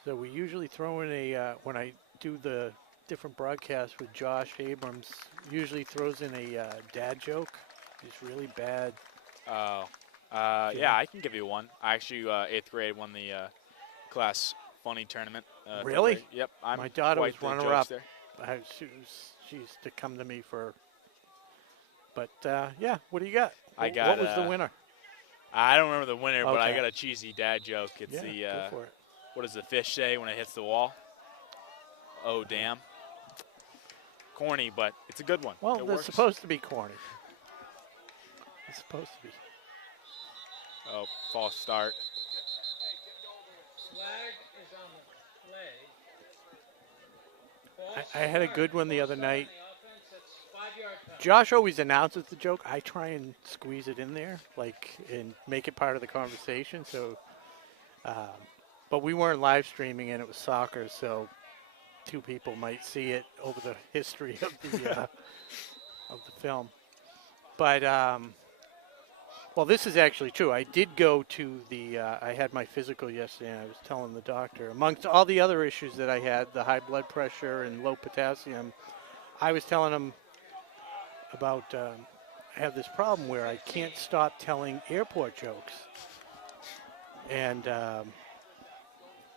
So we usually throw in a, when I do the different broadcasts with Josh Abrams, usually throws in a dad joke. He's really bad. Oh. Yeah, I can give you one. I actually, 8th grade, won the class funny tournament. Really? Yep. My daughter was quite the runner-up. jokester. She used to come to me for, but yeah, what do you got? What was the winner? I don't remember the winner, but I Okay. got a cheesy dad joke. It's Go for it. what does the fish say when it hits the wall? Oh, damn. Corny, but it's a good one. Well, it they're works. supposed to be corny. It's supposed to be. Oh, false start. Flag is on the play. I had a good one the other night. The offense, that's 5-yard penalty. Josh always announces the joke. I try and squeeze it in there, and make it part of the conversation. So, but we weren't live streaming, and it was soccer, so 2 people might see it over the history of the of the film. But well, this is actually true. I did go to the. I had my physical yesterday, and I was telling the doctor, amongst all the other issues that I had, the high blood pressure and low potassium, I was telling him about. I have this problem where I can't stop telling airport jokes, and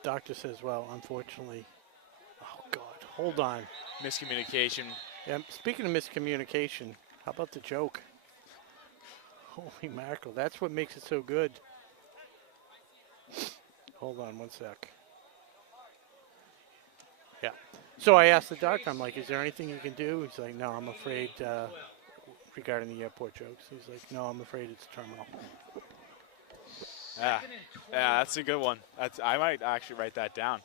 doctor says, "Well, unfortunately." Oh God, hold on. Miscommunication. Yeah, speaking of miscommunication, how about the joke? Holy mackerel, that's what makes it so good. Hold on one sec. Yeah. So I asked the doctor, I'm like, is there anything you can do? He's like, no, I'm afraid, regarding the airport jokes. He's like, no, I'm afraid it's terminal. Yeah, that's a good one. I might actually write that down.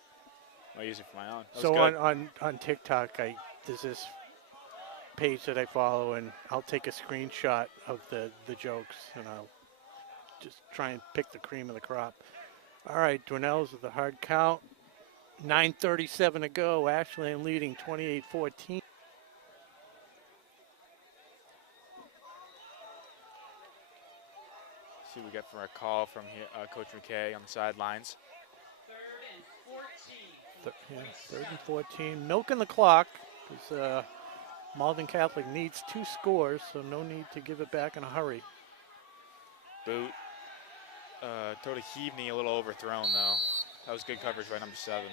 I'll use it for my own. So on TikTok, there's this page that I follow, and I'll take a screenshot of the jokes, and I'll just try and pick the cream of the crop. All right, Dwinell's with a hard count. 9:37 to go. Ashland leading 28-14. See what we get from our call from here, Coach McKay on the sidelines. 3rd and 14. Milking the clock, because Malden Catholic needs 2 scores, so no need to give it back in a hurry. Boot. Totally Heavney a little overthrown, though. That was good coverage by number 7.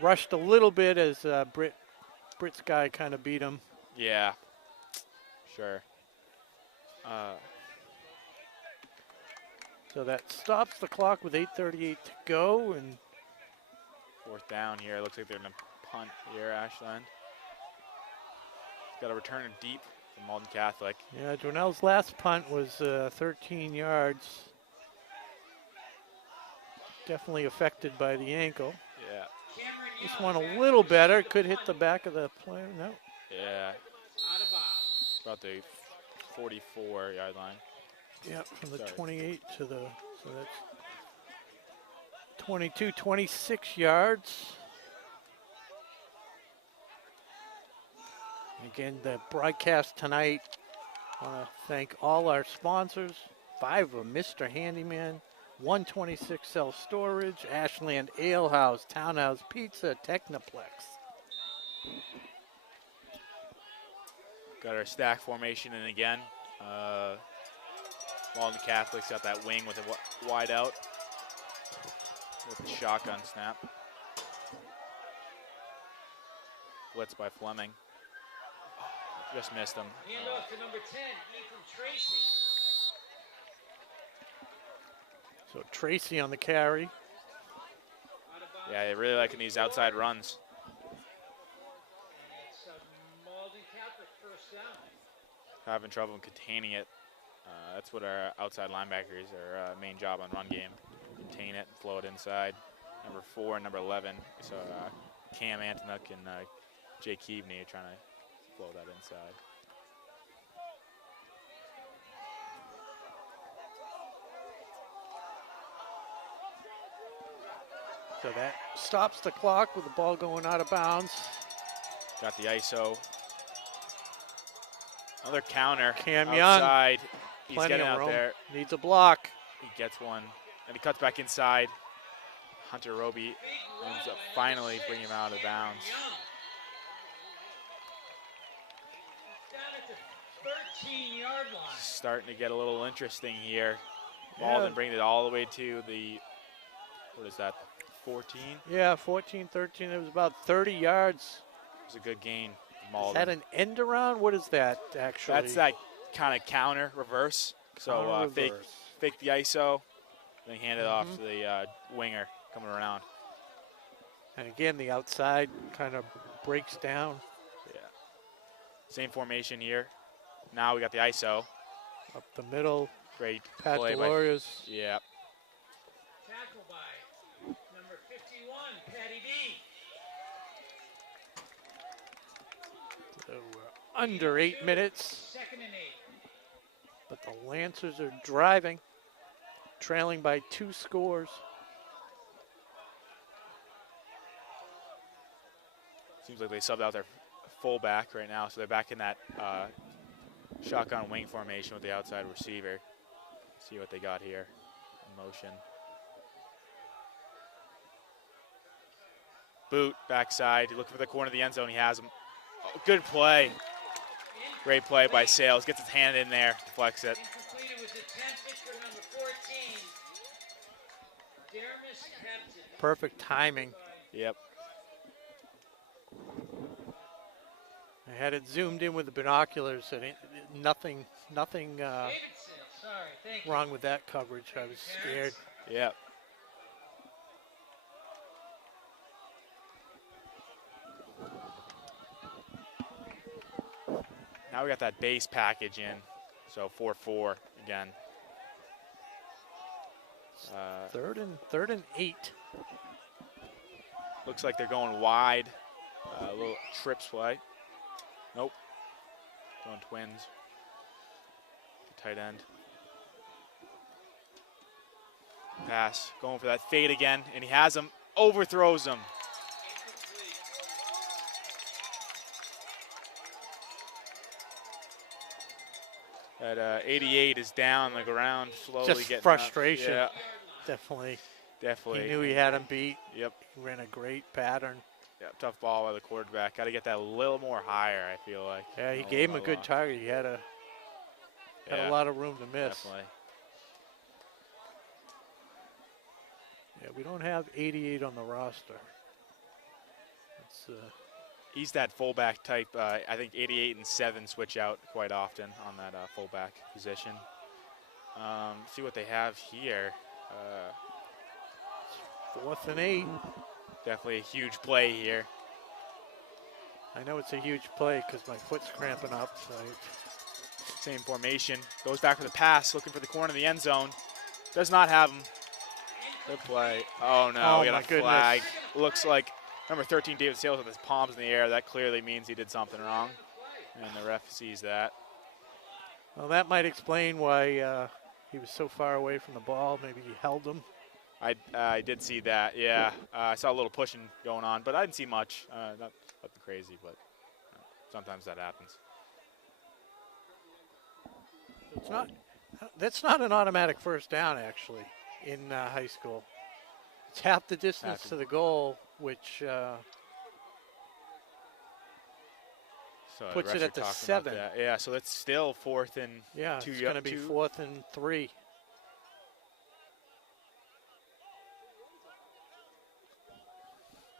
Rushed a little bit as Britt's guy kind of beat him. Yeah, sure. So that stops the clock with 8:38 to go, and 4th down here. Looks like they're going to punt here, Ashland. Got to return it deep from Malden Catholic. yeah, Dwinell's last punt was 13 yards. Definitely affected by the ankle. Yeah. This one a little better. Could hit the back of the player. No. Yeah. About the 44-yard line. Yeah, from the Sorry. 28 to the. So that's 22, 26 yards. Again, the broadcast tonight, I want to thank all our sponsors. 5 of Mr. Handyman, 126 Self Storage, Ashland Ale House, Townhouse Pizza, Technoplex. Got our stack formation in again. Malden Catholics got that wing with a wide out with the shotgun snap. Blitz by Fleming. Just missed him. Hand off to number 10, Ethan Tracy. So Tracy on the carry. Yeah, they're really liking these outside runs. And it's Malden Catholic first down. Having trouble containing it. That's what our outside linebackers are main job on run game. Contain it, flow it inside. Number 4 and number 11. So Cam Antonuk and Jake Keaveney are trying to flow that inside. So that stops the clock with the ball going out of bounds. Got the ISO. Another counter. Cam outside. Young. He's Plenty getting of out room. there. Needs a block. He gets one. And he cuts back inside. Hunter Roby ends up finally bringing him out of bounds. Down at the 13-yard line. Starting to get a little interesting here. Malden bringing it all the way to the, what is that, 14? Yeah, 14, 13. It was about 30 yards. It was a good gain. Is Malden. that an end around? What is that actually? That's that kind of counter reverse. So Counter reverse. fake the ISO, then hand it off to the winger coming around. And again, the outside kind of breaks down. Yeah. Same formation here. Now we got the ISO. Up the middle. Great Pat play Delorius. Yeah. Tackle by number 51, Patty D. So we're under 8 minutes. 2nd and 8. But the Lancers are driving, trailing by 2 scores. Seems like they subbed out their fullback right now, so they're back in that shotgun wing formation with the outside receiver. See what they got here in motion. Boot, backside, looking for the corner of the end zone, he has him. Oh, good play. Great play by Sales, gets his hand in there, deflects it. Incomplete, it was attempted for number 14, Dermis Hepton. Perfect timing. Yep. I had it zoomed in with the binoculars, and nothing Davidson, sorry, thank you. wrong with that coverage. I was scared. Yep. Now we got that base package in, so 4-4 again. Third and 8. Looks like they're going wide. A little trips play. Nope. Going twins. Tight end. Pass. Going for that fade again, and he has him. Overthrows him. That 88 is down on the ground, slowly Just getting frustration. up. Definitely. Definitely. He knew he had him beat. Yep. He ran a great pattern. Yeah, tough ball by the quarterback. Got to get that a little more higher, I feel like. Yeah, he gave him a good target. He had a lot of room to miss. Definitely. Yeah, we don't have 88 on the roster. It's, He's that fullback type. I think 88 and 7 switch out quite often on that fullback position. See what they have here. 4th and 8. Definitely a huge play here. I know it's a huge play because my foot's cramping up. So Same formation. Goes back for the pass, looking for the corner of the end zone. Does not have him. Good play. Oh, no. Oh, We got my a flag. goodness. Looks like number 13, David Sales, with his palms in the air. That clearly means he did something wrong. And the ref sees that. Well, that might explain why he was so far away from the ball. Maybe he held him. I did see that. Yeah, I saw a little pushing going on, but I didn't see much. Not nothing crazy, but sometimes that happens. It's not. That's not an automatic first down, actually, in high school. It's half the distance to the goal, which So puts it at the 7. Yeah, so that's still 4th and Yeah, it's going to be 4th and 3.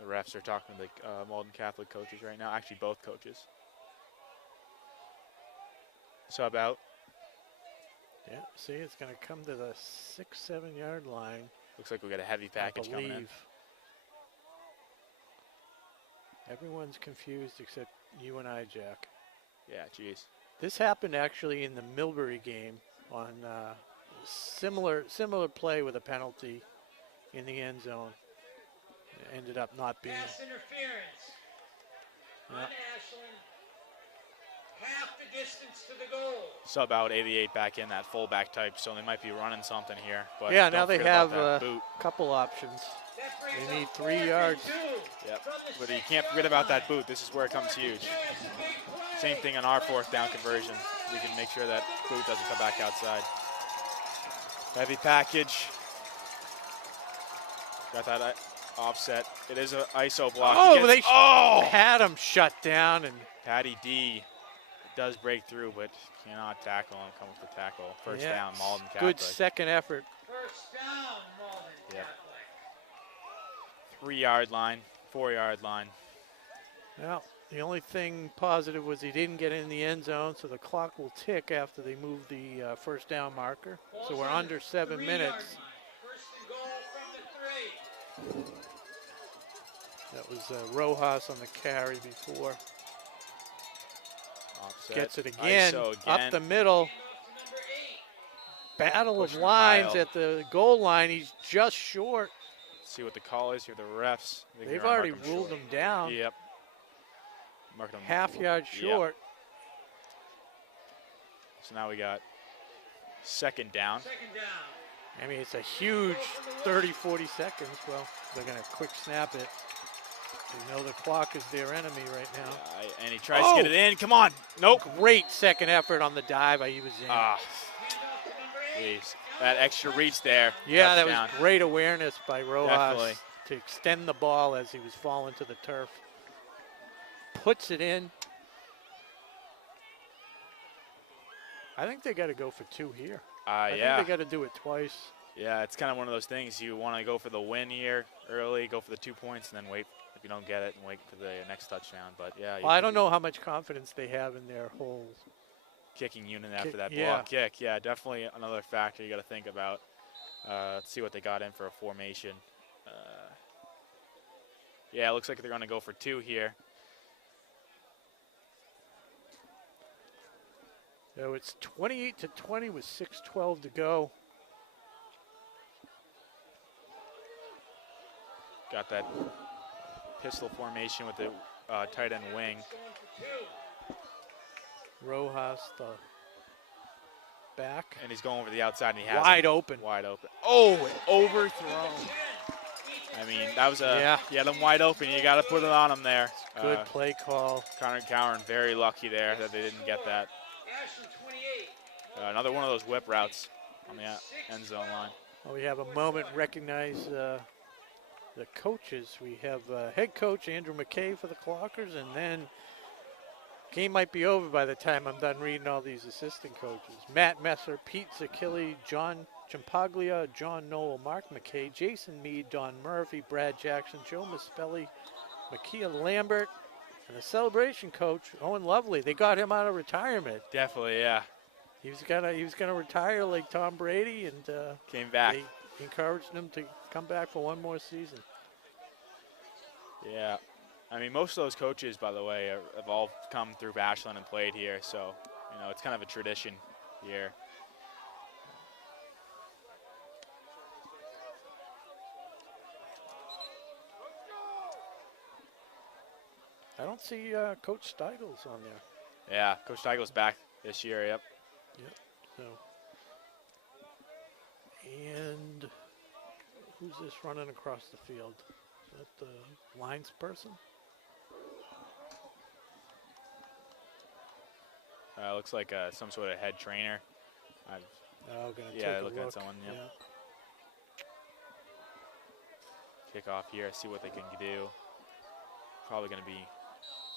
The refs are talking to the Malden Catholic coaches right now. Actually, both coaches. Sub out. Yeah, see, it's going to come to the 6-7 yard line. Looks like we got a heavy package coming in. Everyone's confused except you and I, Jack. Yeah, geez. This happened actually in the Millbury game on similar play with a penalty in the end zone. It ended up not being. Pass interference. Yeah. On Ashland. Half the distance to the goal. Sub out 88 back in, that fullback type, so they might be running something here. But yeah, now they have a boot. couple options. They need 3 yards. Yep, but you can't forget about that boot. This is where it comes huge. Same thing on our 4th down conversion. We can make sure that boot doesn't come back outside. Heavy package. Got that offset. It is an ISO block. Oh, they had him shut down. And Patty D does break through, but cannot tackle him. Comes to tackle. First down, Malden Catholic. Good second effort. First down, Malden Catholic. 3 yard line, 4 yard line. Well, the only thing positive was he didn't get in the end zone, so the clock will tick after they move the first down marker. So we're under 7 minutes. First and goal from the 3. That was Rojas on the carry before. Offset. Gets it again, ISO up the middle. Battle of lines at the goal line. He's just short. See what the call is here. The refs. They've already ruled him down. Yep. Marked him half yard short. Yep. So now we got second down. I mean, it's a huge 30, 40 seconds. Well, they're going to quick snap it. They know the clock is their enemy right now. And he tries to get it in. Come on. Nope. Great second effort on the dive. He was in. Jeez. That extra reach there. Yeah, touchdown. That was great awareness by Rojas Definitely. to extend the ball as he was falling to the turf. Puts it in. I think they got to go for 2 here. I think they got to do it twice. Yeah, it's kind of one of those things. You want to go for the win here early, go for the 2 points, and then wait. If you don't get it, and wait for the next touchdown. But yeah. Well, I don't know how much confidence they have in their whole kicking unit after that block kick. Yeah, definitely another factor you got to think about. Let's see what they got in for a formation. Yeah, it looks like they're going to go for 2 here. So it's 28-20 with 6:12 to go. Got that pistol formation with the tight end wing. Rojas, the back. And he's going over the outside, and he has Wide open. Wide open. Oh, overthrown. I mean, that was you had him wide open. You got to put it on him there. Good play call. Connor Cowan very lucky there that they didn't get that. Another one of those whip routes on the end zone line. Well, we have a moment. Recognize the coaches. We have head coach Andrew McKay for the Clockers, and then game might be over by the time I'm done reading all these assistant coaches. Matt Messer, Pete Zakili, John Champaglia, John Noel, Mark McKay, Jason Mead, Don Murphy, Brad Jackson, Joe Mispelli, Makia Lambert, and the celebration coach, Owen Lovely. They got him out of retirement. Definitely, yeah. He was gonna retire like Tom Brady, and came back. They encouraged him to come back for one more season. Yeah. I mean, most of those coaches, by the way, have all come through Ashland and played here, so, you know, it's kind of a tradition here. I don't see Coach Steigels on there. Yeah, Coach Steigels back this year, yep. Yep, so. And Who's this running across the field? Is that the lines person? Looks like some sort of head trainer. Oh, gonna Yeah, take a looking look. at someone, yep. Yeah. Kick off here, see what they can do. Probably going to be,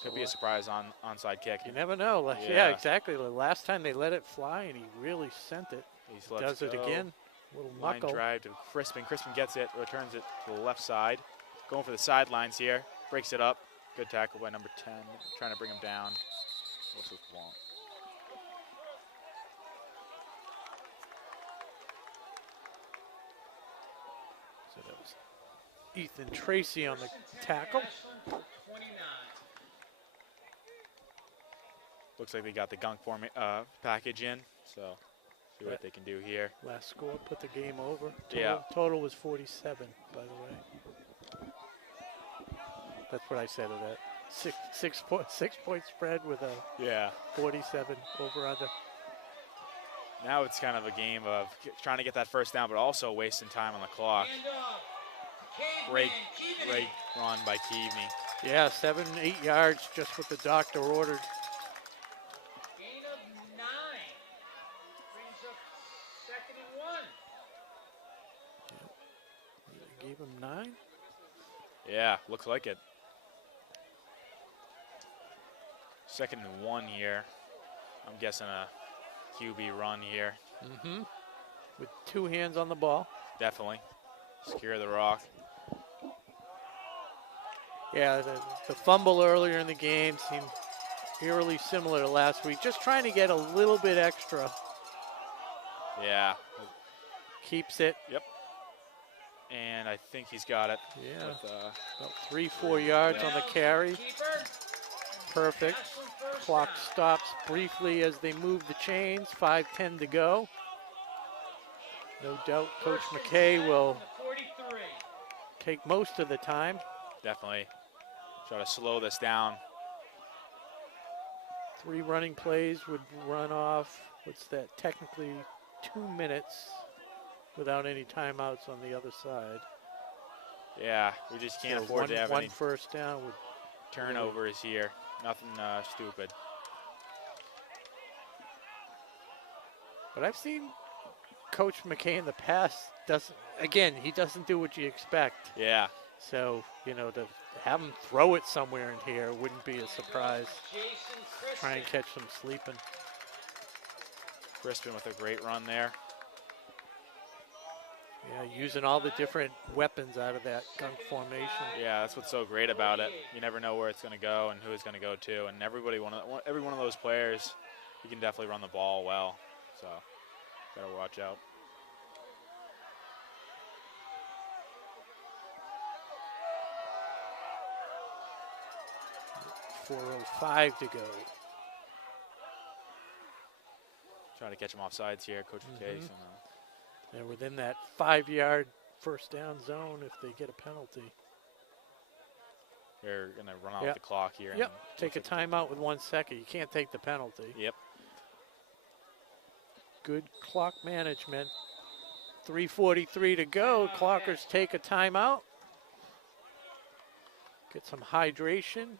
could be a surprise onside kick. You never know. Like, yeah, exactly. The last time they let it fly, and he really sent it. He does it again. Little line knuckle. drive to Crispin. Crispin gets it, returns it to the left side. Going for the sidelines here. Breaks it up. Good tackle by number 10. Trying to bring him down. What's this ball? So that was Ethan Tracy on the tackle. Looks like they got the gunk form package in, so see what they can do here. Last score put the game over. Yeah. Total was 47, by the way. That's what I said of that. Six point spread with a 47 over under. Now it's kind of a game of trying to get that first down, but also wasting time on the clock. Great run by Keavney. Yeah, 7, 8 yards, just what the doctor ordered. Gain of 9. Brings up 2nd and 1. They gave him 9. Yeah, looks like it. 2nd and 1 here. I'm guessing a QB run here. Mm-hmm. With 2 hands on the ball. Definitely. Secure the rock. Yeah, the fumble earlier in the game seemed eerily similar to last week. Just trying to get a little bit extra. Yeah. Keeps it. Yep. And I think he's got it. Yeah. With, about 3-4 yards on the carry. Perfect. Clock stops briefly as they move the chains. 5:10 to go. No doubt Coach McKay will take most of the time. Definitely. Try to slow this down. 3 running plays would run off, what's that, technically 2 minutes without any timeouts on the other side. Yeah, we just can't So afford to have one any first down would turnovers here. Nothing stupid. But I've seen Coach McKay in the past he doesn't do what you expect. Yeah. So, you know, to have him throw it somewhere in here wouldn't be a surprise. Try and catch them sleeping. Crispin with a great run there. Yeah, using all the different weapons out of that gunk formation. Yeah, that's what's so great about it. You never know where it's going to go and who it's going to go to. And every one of those players, you can definitely run the ball well. So, got to watch out. .405 to go. Trying to catch him off sides here, Coach McKay. They're within that 5-yard first down zone if they get a penalty. They're going to run off the clock here. Yep, take a timeout with 1 second. You can't take the penalty. Yep. Good clock management. 3:43 to go. Clockers take a timeout. Get some hydration.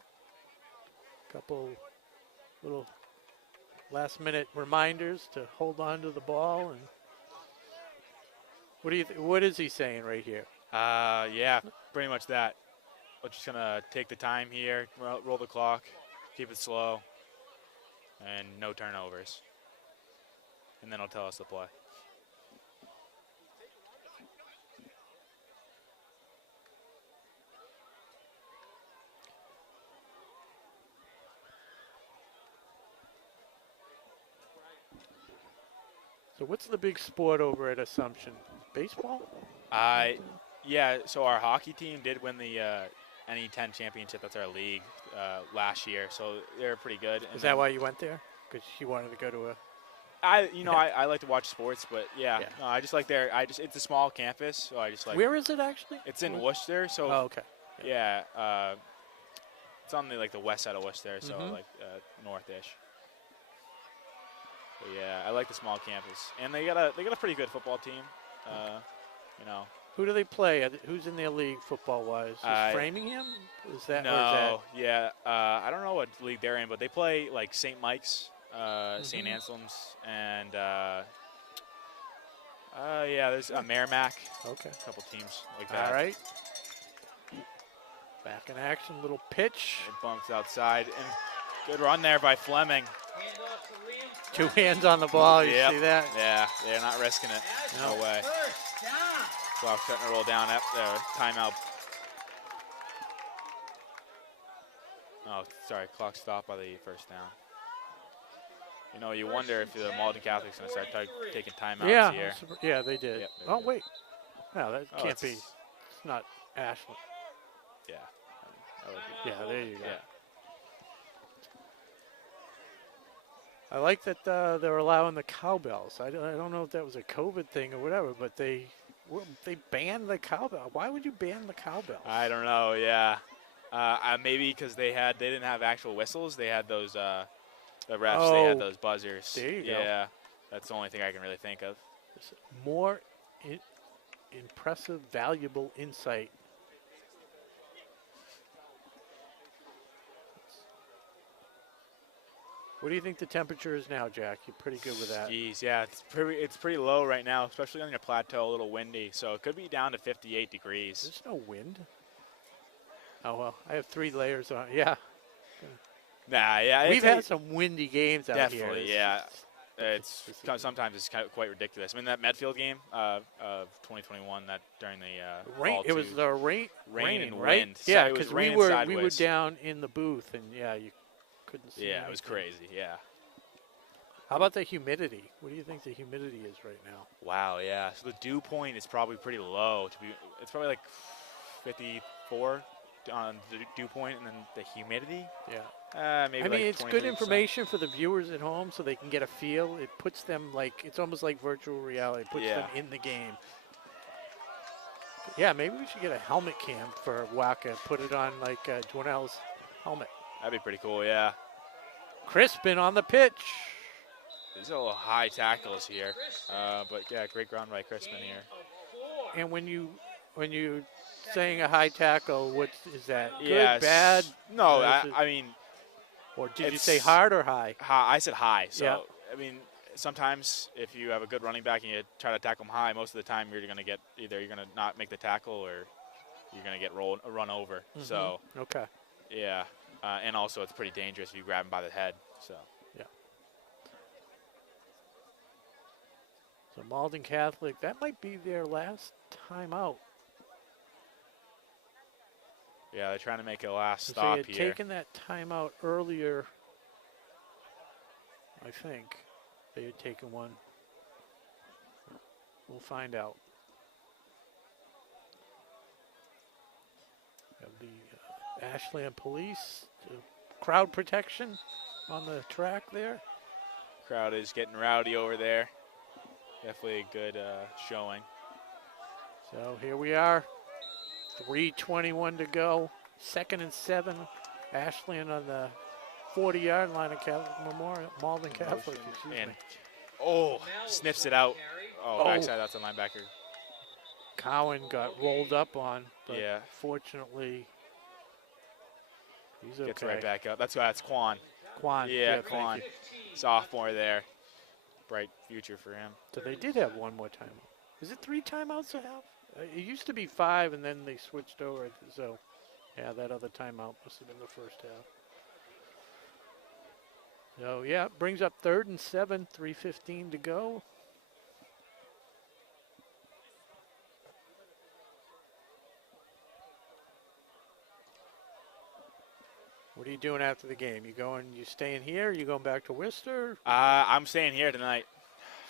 Couple little last-minute reminders to hold on to the ball. And what is he saying right here? Yeah, pretty much that. We're just gonna take the time here, roll the clock, keep it slow, and no turnovers. And then he'll tell us to play. So what's the big sport over at Assumption? Baseball? Yeah, so our hockey team did win the NE10 championship. That's our league last year, so they're pretty good. Is that why you went there? Because you wanted to go to a... I like to watch sports, but no, I just like it's a small campus, so I just like. Where is it actually? It's in Worcester, so. Oh, okay. Yeah, it's on the west side of Worcester, so northish. But yeah, I like the small campus, and they got a pretty good football team. Who do they play? Who's in their league football-wise? Is Framingham? Is that? No, yeah. I don't know what league they're in, but they play like St. Mike's, St. Anselm's, and yeah, there's Merrimack. Okay. A couple teams like that. All right. Back in action, little pitch. It bumps outside, and good run there by Fleming. Two hands on the ball, you see that? Yeah, they're not risking it. No way. Clock starting to roll down up there. Timeout. Oh, sorry, clock stopped by the first down. You know, you wonder if the Malden Catholic's going to start taking timeouts here. Yeah, they did. Yep, oh, wait. No, that can't be. It's not Ashland. Yeah. Yeah, there you go. Yeah. I like that they're allowing the cowbells. I don't know if that was a COVID thing or whatever, but they banned the cowbell. Why would you ban the cowbells? I don't know. Yeah, maybe because they didn't have actual whistles. They had those the refs. They had those buzzers. There you go. Yeah, that's the only thing I can really think of. More impressive, valuable insight. What do you think the temperature is now, Jack? You're pretty good with that. Jeez, yeah, it's pretty low right now, especially on your plateau, a little windy. So it could be down to 58 degrees. There's no wind. Oh, well, I have 3 layers on. Yeah. Nah, yeah. We've had some windy games out here. Definitely, yeah. Sometimes it's quite ridiculous. I mean, that Medfield game of 2021, that during the rain. It was the rain and right? wind. Yeah, because we were down in the booth, and yeah, you couldn't see. Yeah, it was crazy. Yeah. How about the humidity? What do you think the humidity is right now? Wow, yeah. So the dew point is probably pretty low. It's probably like 54 on the dew point, and then the humidity. Yeah. Maybe. I mean, like it's good information for the viewers at home, so they can get a feel. It puts them it's almost like virtual reality. It puts them in the game. Yeah, maybe we should get a helmet cam for WACA. Put it on like Dwinell's helmet. That'd be pretty cool, yeah. Crispin on the pitch. There's a little high tackles here, but yeah, great ground by Crispin here. And when you saying a high tackle, what is that? Yeah, good, bad? No, I mean. Or did you say hard or high? I said high. So yeah. I mean, sometimes if you have a good running back and you try to tackle him high, most of the time you're going to get either you're going to not make the tackle or you're going to get run over. Mm-hmm. So okay. Yeah. And also, it's pretty dangerous if you grab him by the head. So yeah. So Malden Catholic, that might be their last time out. Yeah, they're trying to make a last so stop they had here. taken that timeout earlier. I think they had taken one. We'll find out. Have the Ashland Police, crowd protection on the track there. Crowd is getting rowdy over there. Definitely a good showing. So here we are, 3:21 to go. 2nd and 7. Ashland on the 40-yard line of Catholic Memorial, Malden Catholic. And sniffs it out. Backside, that's a linebacker. Cowan got rolled up on, but yeah. Fortunately, he's okay. Gets right back up. That's Quan. Quan. Yeah, Quan. Sophomore there. Bright future for him. So they did have one more timeout. Is it 3 timeouts to have? It used to be 5, and then they switched over. So, yeah, that other timeout must have been the first half. So, yeah, it brings up 3rd and 7, 3:15 to go. What are you doing after the game? You staying here? Or you going back to Worcester? I'm staying here tonight.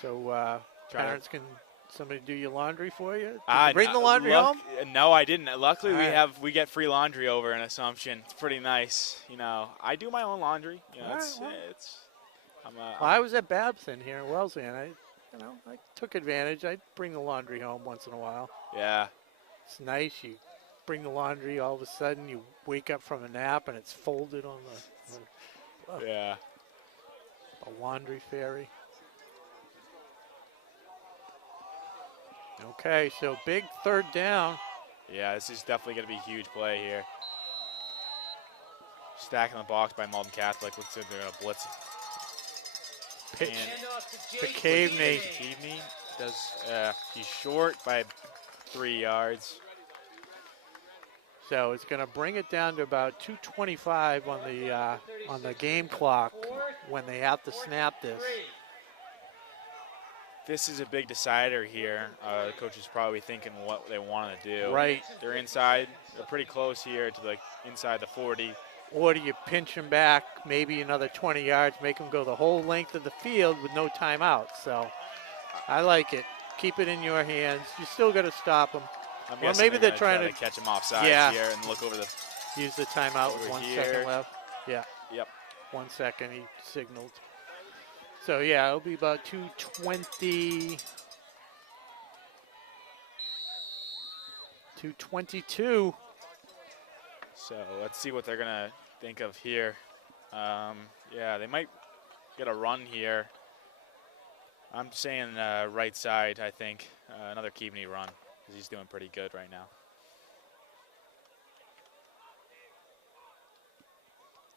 So parents can somebody do your laundry for you? Bring the laundry home? No, I didn't. Luckily, we get free laundry over in Assumption. It's pretty nice. You know, I do my own laundry. You know, I was at Babson here in Wellesley, and I took advantage. I bring the laundry home once in a while. Yeah. It's nice. You bring the laundry, all of a sudden you wake up from a nap and it's folded on the laundry ferry. Okay, so big third down. Yeah, this is definitely going to be a huge play here. Stacking the box by Malden Catholic. Looks like they're going to blitz. Pitch And to Caveney. Caveney does, he's short by 3 yards. So it's going to bring it down to about 2:25 on the game clock when they have to snap this. This is a big decider here. The coach is probably thinking what they want to do. Right. They're inside. They're pretty close here to inside the 40. Or do you pinch them back maybe another 20 yards, make them go the whole length of the field with no timeout? So I like it. Keep it in your hands. You still got to stop them. Well, maybe they're trying to catch him offside here and look over the. Use the timeout with 1 second left. Yeah. Yep. 1 second, he signaled. So, yeah, it'll be about 2:20. 2:22. So let's see what they're going to think of here. Yeah, they might get a run here. I'm saying right side, I think. Another Keaveney run, because he's doing pretty good right now.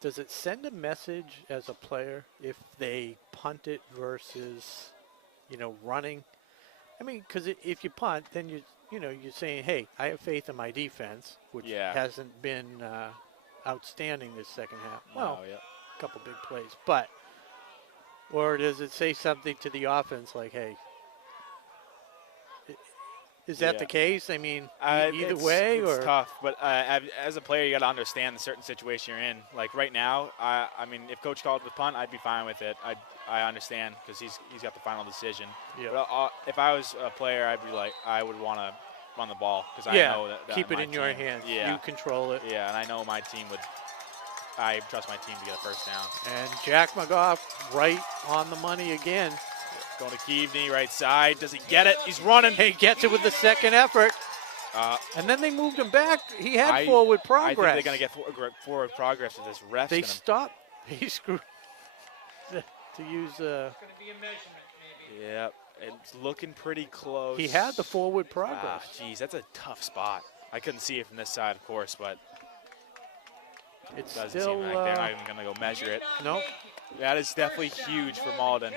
Does it send a message as a player if they punt it versus, running? I mean, because if you punt, then you're saying, hey, I have faith in my defense, which hasn't been outstanding this second half. Well, a couple big plays, but or does it say something to the offense like, hey? Is that the case? I mean, either way, it's tough. But as a player, you got to understand the certain situation you're in. Like right now, I mean, if coach called the punt, I'd be fine with it. I understand because he's got the final decision. Yeah. But if I was a player, I'd be like, I would want to run the ball because I know that keep it in your team, hands. Yeah. You control it. Yeah, and I know my team would. I trust my team to get a first down. And Jack McGough right on the money again. Going to Keaveney, right side. Does he get it? He's running. He gets it with the second effort. And then they moved him back. He had forward progress. I think they're going to get forward progress with this ref. They stopped. He screwed to use. It's going to be a measurement, maybe. Yep, it's looking pretty close. He had the forward progress. Geez, that's a tough spot. I couldn't see it from this side, of course, but it doesn't still. seem like they're not even going to go measure it. No. That is definitely huge for Malden.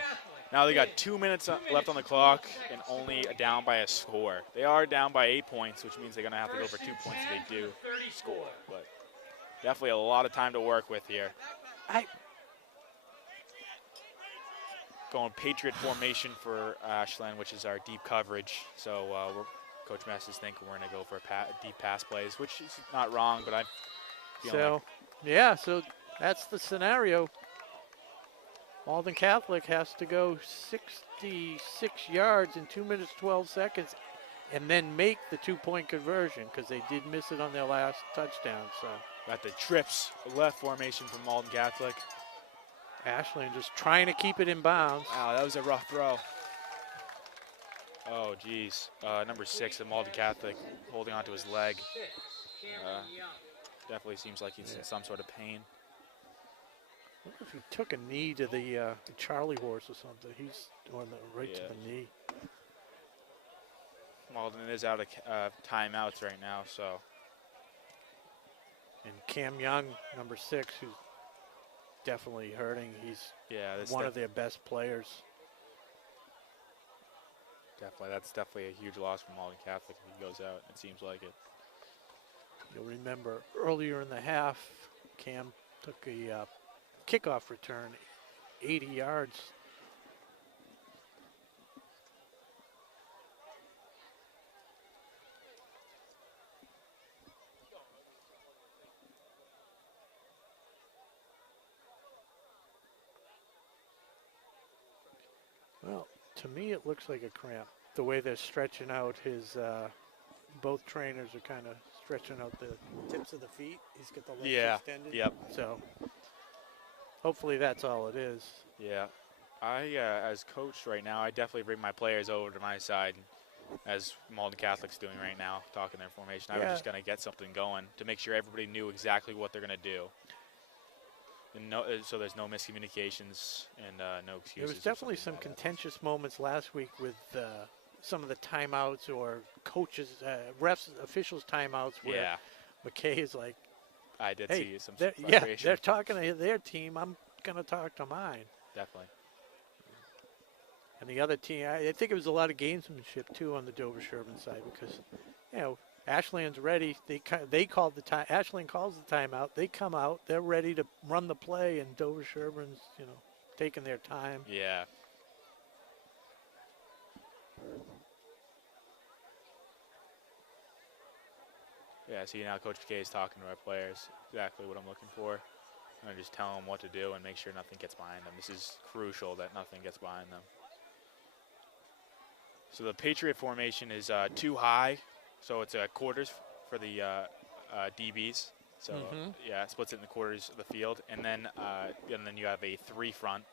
Now they got 2 minutes left on the clock and only down by a score. They are down by 8 points, which means they're going to have to go for 2 points if they do score. But definitely a lot of time to work with here. Going Patriot formation for Ashland, which is our deep coverage. So Coach Mess is thinking we're going to go for deep pass plays, which is not wrong, but I'm feeling so that's the scenario. Malden Catholic has to go 66 yards in 2 minutes, 12 seconds, and then make the 2-point conversion because they did miss it on their last touchdown. So got the trips left formation from Malden Catholic. Ashland just trying to keep it in bounds. Wow, that was a rough throw. Oh, geez. Number 6 of Malden Catholic holding onto his leg. Definitely seems like he's in some sort of pain. I wonder if he took a knee to the Charlie horse or something. He's going right to the knee. Malden is out of timeouts right now, so. And Cam Young, number 6, who's definitely hurting. He's one of their best players. Definitely, that's definitely a huge loss for Malden Catholic if he goes out. It seems like it. You'll remember earlier in the half, Cam took a kickoff return, 80 yards. Well, to me it looks like a cramp. The way they're stretching out his, both trainers are kind of stretching out the tips of the feet. He's got the legs extended. Yep. So hopefully that's all it is. Yeah. As coach right now, I definitely bring my players over to my side, as Malden Catholic's doing right now, talking their formation. I was just going to get something going to make sure everybody knew exactly what they're going to do. And so there's no miscommunications and no excuses. There was definitely some contentious moments last week with some of the timeouts or coaches, refs, officials timeouts where Yeah, McKay is like, I did hey, see some yeah, frustration. they're talking to their team. I'm going to talk to mine. Definitely. And the other team, I think it was a lot of gamesmanship too on the Dover Sherburne side because, you know, Ashland's ready. They called the time. Ashland calls the timeout. They come out. They're ready to run the play, and Dover Sherburne's, you know, taking their time. Yeah. Yeah, see now Coach McKay is talking to our players. Exactly what I'm looking for. And just tell them what to do and make sure nothing gets behind them. This is crucial that nothing gets behind them. So the Patriot formation is too high, so it's quarters for the DBs. So yeah, it splits it in the quarters of the field, and then you have a 3 front,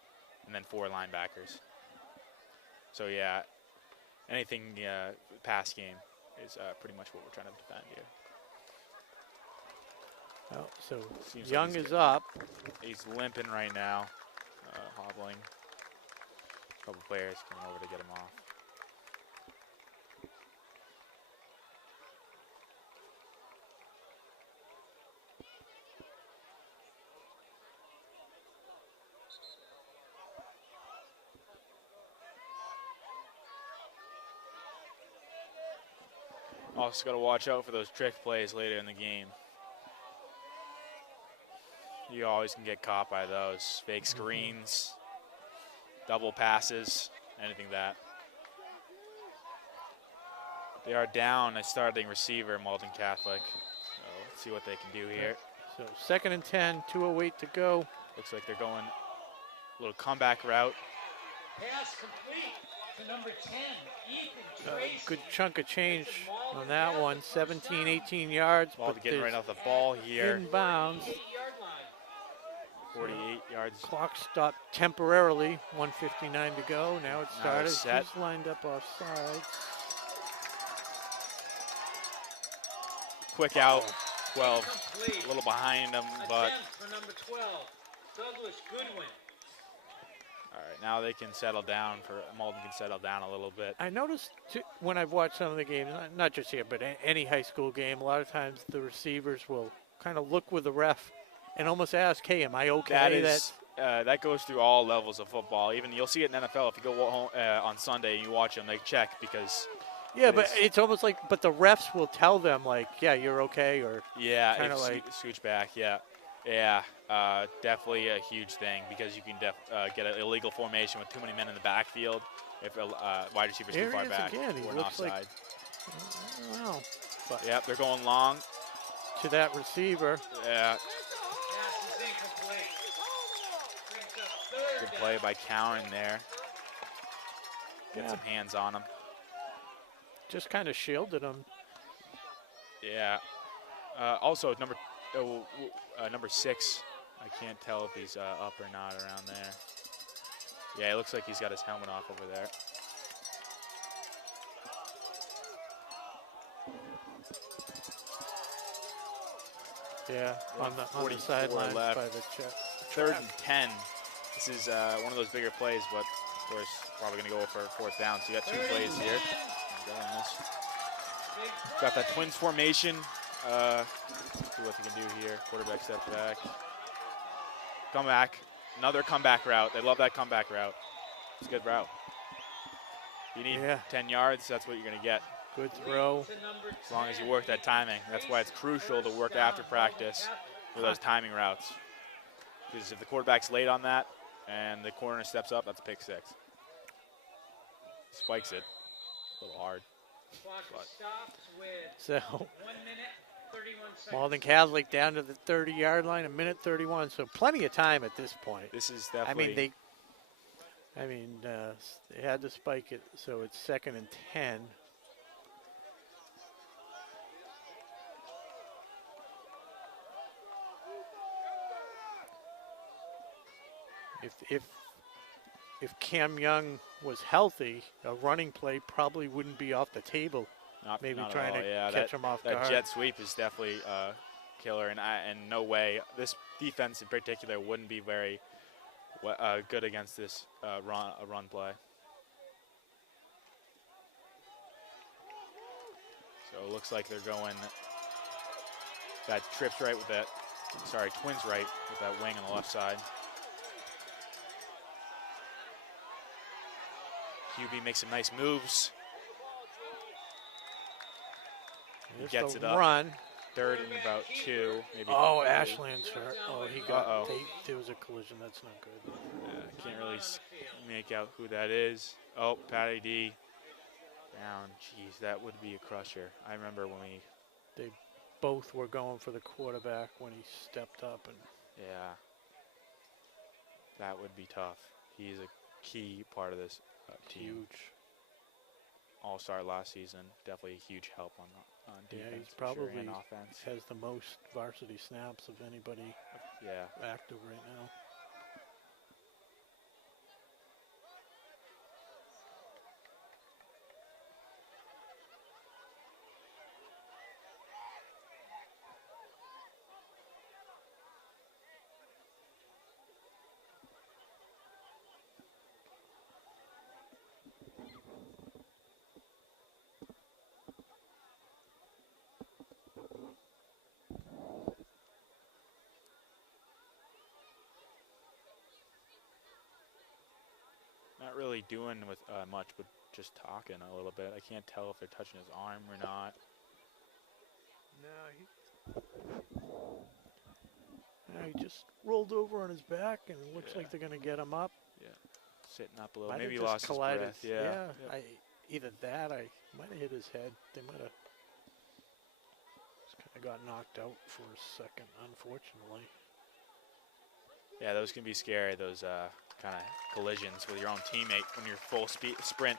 and then 4 linebackers. So yeah, anything pass game is pretty much what we're trying to defend here. Oh, so Seems Young like is up. He's limping right now, hobbling. A couple players coming over to get him off. Also got to watch out for those trick plays later in the game. You always can get caught by those. Fake screens, double passes, anything that. They are down a starting receiver, Malden Catholic. So let's see what they can do here. So 2nd and 10, 2:08 to go. Looks like they're going a little comeback route. Pass complete to number 10, Ethan Tracy. Good chunk of change on that one. 17, 18 yards. Malden but getting right there's off the ball here. inbounds. 48 yards. Clock stopped temporarily. 1:59 to go. Now it started. set. He's lined up offside. Quick out, 12. Incomplete. A little behind them, but Attempt for number 12, Douglas Goodwin. all right, now they can settle down. Malden can settle down a little bit. I noticed when I've watched some of the games, not just here, but any high school game, a lot of times the receivers will kind of look with the ref and almost ask, hey, am I okay? That goes through all levels of football. Even you'll see it in NFL. If you go home, on Sunday and you watch them, they check because. Yeah, but it's almost like, but the refs will tell them, like, yeah, you're okay, or yeah, kind of like scooch back. Yeah, definitely a huge thing because you can get an illegal formation with too many men in the backfield if a wide receiver's too far back again. He or an looks offside. like, I don't know. But Yep, they're going long. to that receiver. Yeah, Pass is incomplete. Brings up 3rd good down. play by Cowan there. Get Yeah. some hands on him. Just kind of shielded him. Yeah. Also, number 6. I can't tell if he's up or not around there. Yeah, it looks like he's got his helmet off over there. Yeah, on the 44 sidelines left. by the check. 3rd and 10. This is one of those bigger plays, but of course, probably going to go for 4th down. So you got 2 plays here. Got that twins formation. See what they can do here. Quarterback step back. Come back. Another comeback route. They love that comeback route. It's a good route. You need 10 yards, that's what you're going to get. Good throw. As long as you work that timing. That's why it's crucial to work after practice with those timing routes. Because if the quarterback's late on that and the corner steps up, that's a pick 6. Spikes it. A little hard. So 1 minute, 31 seconds. Malden Catholic down to the 30-yard line, 1:31. So plenty of time at this point. This is definitely. They had to spike it, so it's 2nd and 10. If Cam Young was healthy, a running play probably wouldn't be off the table. Maybe not trying to catch him off guard. That jet sweep is definitely killer, and no way this defense in particular wouldn't be very good against this run play. So it looks like they're going, got trips right with that, sorry, twins right with that wing on the left side. QB makes some nice moves. He gets it up. Run. Third and about 2. Maybe. Oh, Ashland's hurt. Oh, he got. Uh-oh. There was a collision. That's not good. Yeah, can't really make out who that is. Oh, Patty D. Down. Jeez, that would be a crusher. I remember when we. They both were going for the quarterback when he stepped up, and yeah, that would be tough. He's a key part of this team. huge. All-star last season. Definitely a huge help on defense. Yeah, he's for sure, probably and offense. has the most varsity snaps of anybody Yeah. active right now. Not really doing with much, but just talking a little bit. I can't tell if they're touching his arm or not. No, he just rolled over on his back, and it looks like they're going to get him up. Yeah, sitting up a little. Might Maybe he have lost just his collided. breath. Yeah. Yeah. Either that, I might have hit his head. They might have just kind of got knocked out for a second, unfortunately. Yeah, those can be scary. Those kind of collisions with your own teammate when you're full speed sprint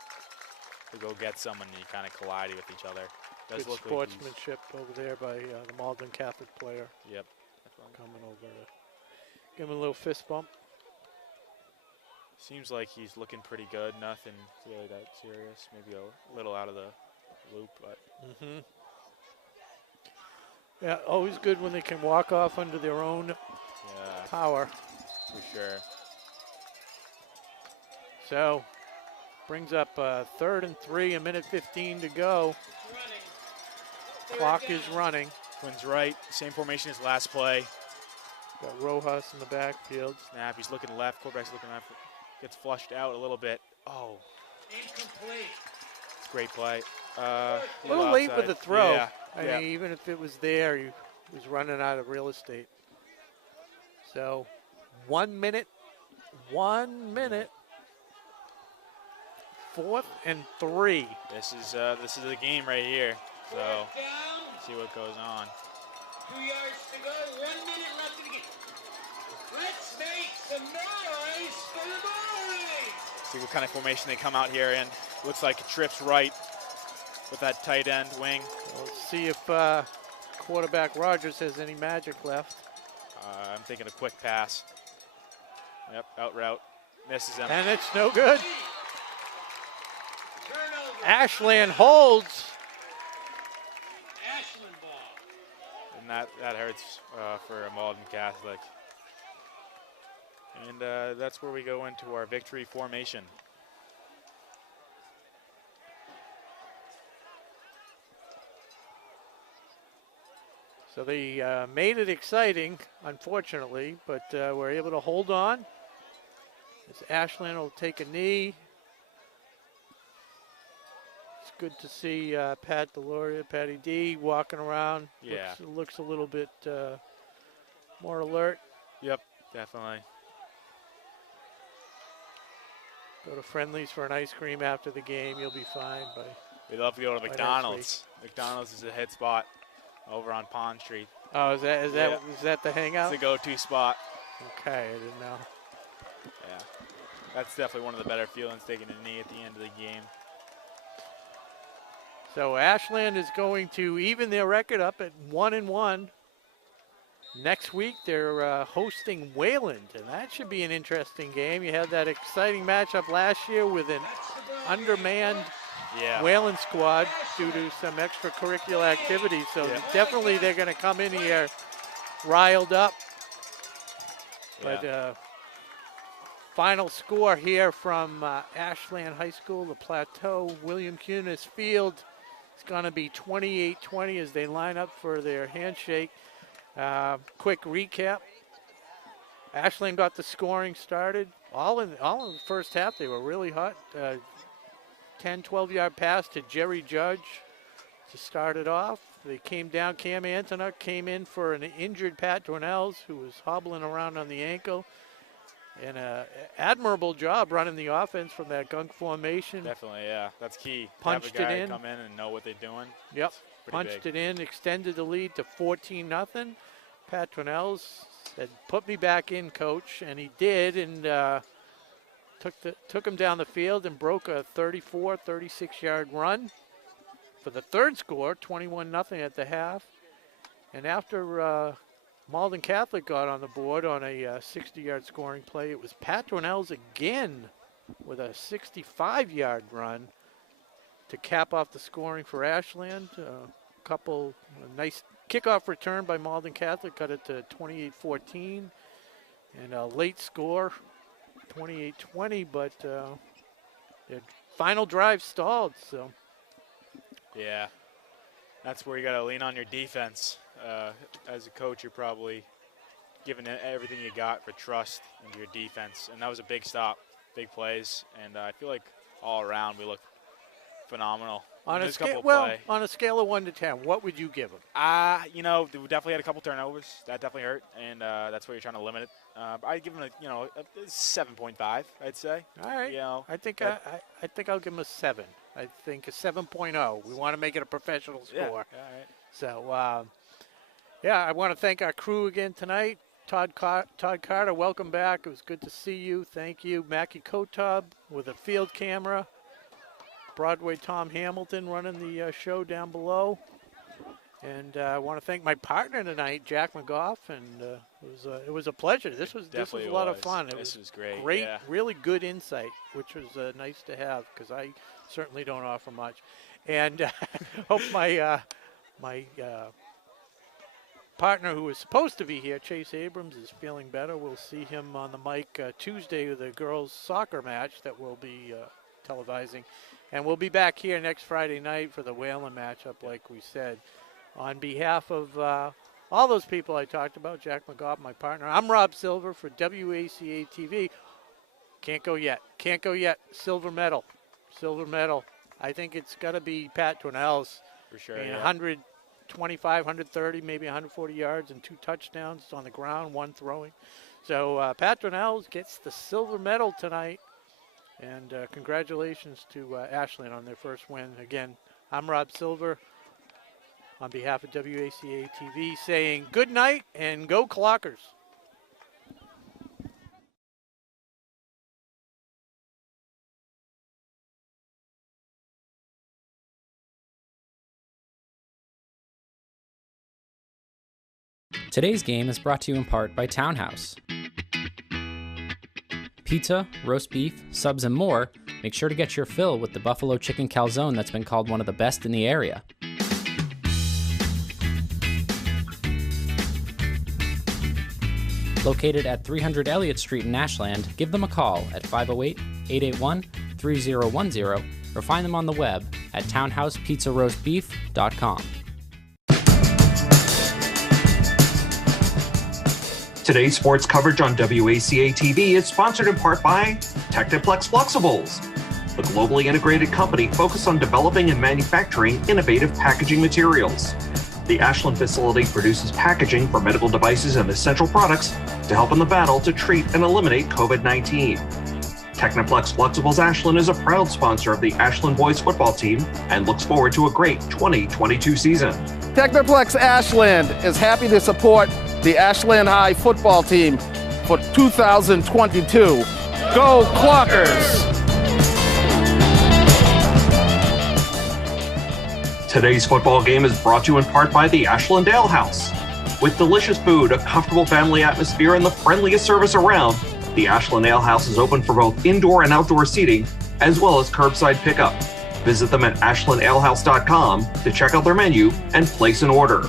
to go get someone and you kind of collide with each other. Does Good look sportsmanship over there by the Malden Catholic player. Yep. Coming over to give him a little fist bump. Seems like he's looking pretty good. Nothing really that serious. Maybe a little out of the loop, but. Yeah, always good when they can walk off under their own power. For sure. So, brings up 3rd and 3, a minute 15 to go. Clock is running. Twins right, same formation as last play. Got Rojas in the backfield. Snap, he's looking left, quarterback's looking left. Gets flushed out a little bit. Oh. Incomplete. It's a great play. A little late outside. with the throw. Yeah. I mean, even if it was there, he was running out of real estate. So, 1 minute. 1 minute. 4th and 3. This is a game right here. So, see what goes on. 2 yards to go. 1 minute left in the game. Let's make some noise for the boys. See what kind of formation they come out here in. Looks like it trips right with that tight end wing. Let's see if quarterback Rogers has any magic left. I'm thinking a quick pass. Yep, out route. Misses him. And it's no good. Ashland holds. Ashland ball. And that hurts for a Malden Catholic. And that's where we go into our victory formation. So they made it exciting, unfortunately, but were able to hold on. As Ashland will take a knee. It's good to see Pat Deloria, Patty D, walking around. Yeah. Looks a little bit more alert. Yep, definitely. Go to Friendly's for an ice cream after the game. You'll be fine. We'd love to go to By next McDonald's. McDonald's is a hit spot over on Pond Street. Oh, is that the hangout? It's a go-to spot. Okay, I didn't know. Yeah, that's definitely one of the better feelings, taking a knee at the end of the game. So Ashland is going to even their record up at 1-1. Next week they're hosting Wayland, and that should be an interesting game. You had that exciting matchup last year with an undermanned Wayland squad due to some extracurricular activities. So definitely they're going to come in here riled up. But final score here from Ashland High School, the Plateau, William Cunis Field. It's going to be 28-20 as they line up for their handshake. Quick recap. Ashland got the scoring started. All in the first half, they were really hot. 10, 12-yard pass to Jerry Judge to start it off. They came down. Cam Antonuck came in for an injured Pat Dornells, who was hobbling around on the ankle. And an admirable job running the offense from that gunk formation. Definitely, yeah. That's key. Punched have a guy it in. come in and know what they're doing. Yep. Punched it in, extended the lead to 14-0. Pat Dornells said, "Put me back in, coach," and he did, and took him down the field and broke a 34, 36-yard run for the third score, 21-0 at the half. And after Malden Catholic got on the board on a 60-yard scoring play, it was Pat Dornells again with a 65-yard run to cap off the scoring for Ashland. A nice kickoff return by Malden Catholic got it to 28-14, and a late score, 28-20, but the final drive stalled. So yeah, that's where you got to lean on your defense. As a coach, you're probably giving everything you got for trust into your defense, and that was a big stop, big plays, and I feel like all around we looked phenomenal. On a scale of 1 to 10, what would you give them? We definitely had a couple turnovers. That definitely hurt, and that's where you're trying to limit it. I'd give them a 7.5, I'd say. All right. I think I'll give them a 7. I think a 7.0. We want to make it a professional score. Yeah. All right. So, I want to thank our crew again tonight. Todd Carter, welcome back. It was good to see you. Thank you. Mackie Kotob with a field camera. Broadway Tom Hamilton running the show down below. And I want to thank my partner tonight, Jack McGough, and it was a pleasure. This was a lot of fun. This was great. Great, really good insight, which was nice to have because I certainly don't offer much. And hope my partner, who was supposed to be here, Chase Abrams, is feeling better. We'll see him on the mic Tuesday with the girls' soccer match that we'll be televising. And we'll be back here next Friday night for the Whalen matchup, like we said. On behalf of all those people I talked about, Jack McGough, my partner, I'm Rob Silver for WACA-TV. Can't go yet. Silver medal. I think it's got to be Pat Dornells. For sure, 125, 130, maybe 140 yards and 2 touchdowns on the ground, 1 throwing. So Pat Dornells gets the silver medal tonight. And congratulations to Ashland on their first win. Again, I'm Rob Silver on behalf of WACA-TV saying good night and go Clockers. Today's game is brought to you in part by Townhouse. Pizza, roast beef, subs, and more, make sure to get your fill with the buffalo chicken calzone that's been called one of the best in the area. Located at 300 Elliott Street in Ashland, give them a call at 508-881-3010 or find them on the web at townhousepizzaroastbeef.com. Today's sports coverage on WACA-TV is sponsored in part by Techniplex Flexibles, the globally integrated company focused on developing and manufacturing innovative packaging materials. The Ashland facility produces packaging for medical devices and essential products to help in the battle to treat and eliminate COVID-19. Techniplex Flexibles Ashland is a proud sponsor of the Ashland boys football team and looks forward to a great 2022 season. Techniplex Ashland is happy to support the Ashland High football team for 2022. Go Clockers! Today's football game is brought to you in part by the Ashland Ale House. With delicious food, a comfortable family atmosphere, and the friendliest service around, the Ashland Ale House is open for both indoor and outdoor seating, as well as curbside pickup. Visit them at ashlandalehouse.com to check out their menu and place an order.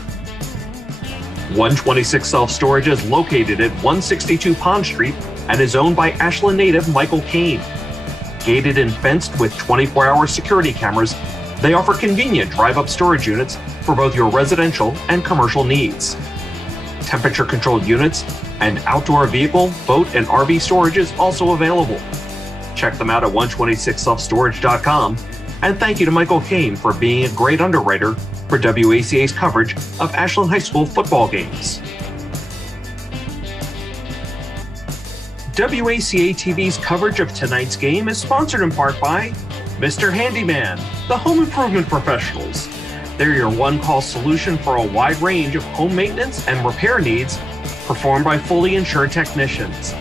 126 Self-Storage is located at 162 Pond Street and is owned by Ashland native Michael Kane. Gated and fenced with 24-hour security cameras, They offer convenient drive-up storage units for both your residential and commercial needs. Temperature-controlled units and outdoor vehicle, boat, and RV storage is also available. Check them out at 126selfstorage.com. And thank you to Michael Kane for being a great underwriter for WACA's coverage of Ashland High School football games. WACA-TV's coverage of tonight's game is sponsored in part by Mr. Handyman, the home improvement professionals. They're your one-call solution for a wide range of home maintenance and repair needs performed by fully insured technicians.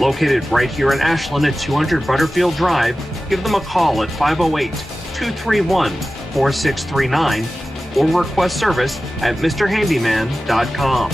Located right here in Ashland at 200 Butterfield Drive, give them a call at 508-231-4639 or request service at mrhandyman.com.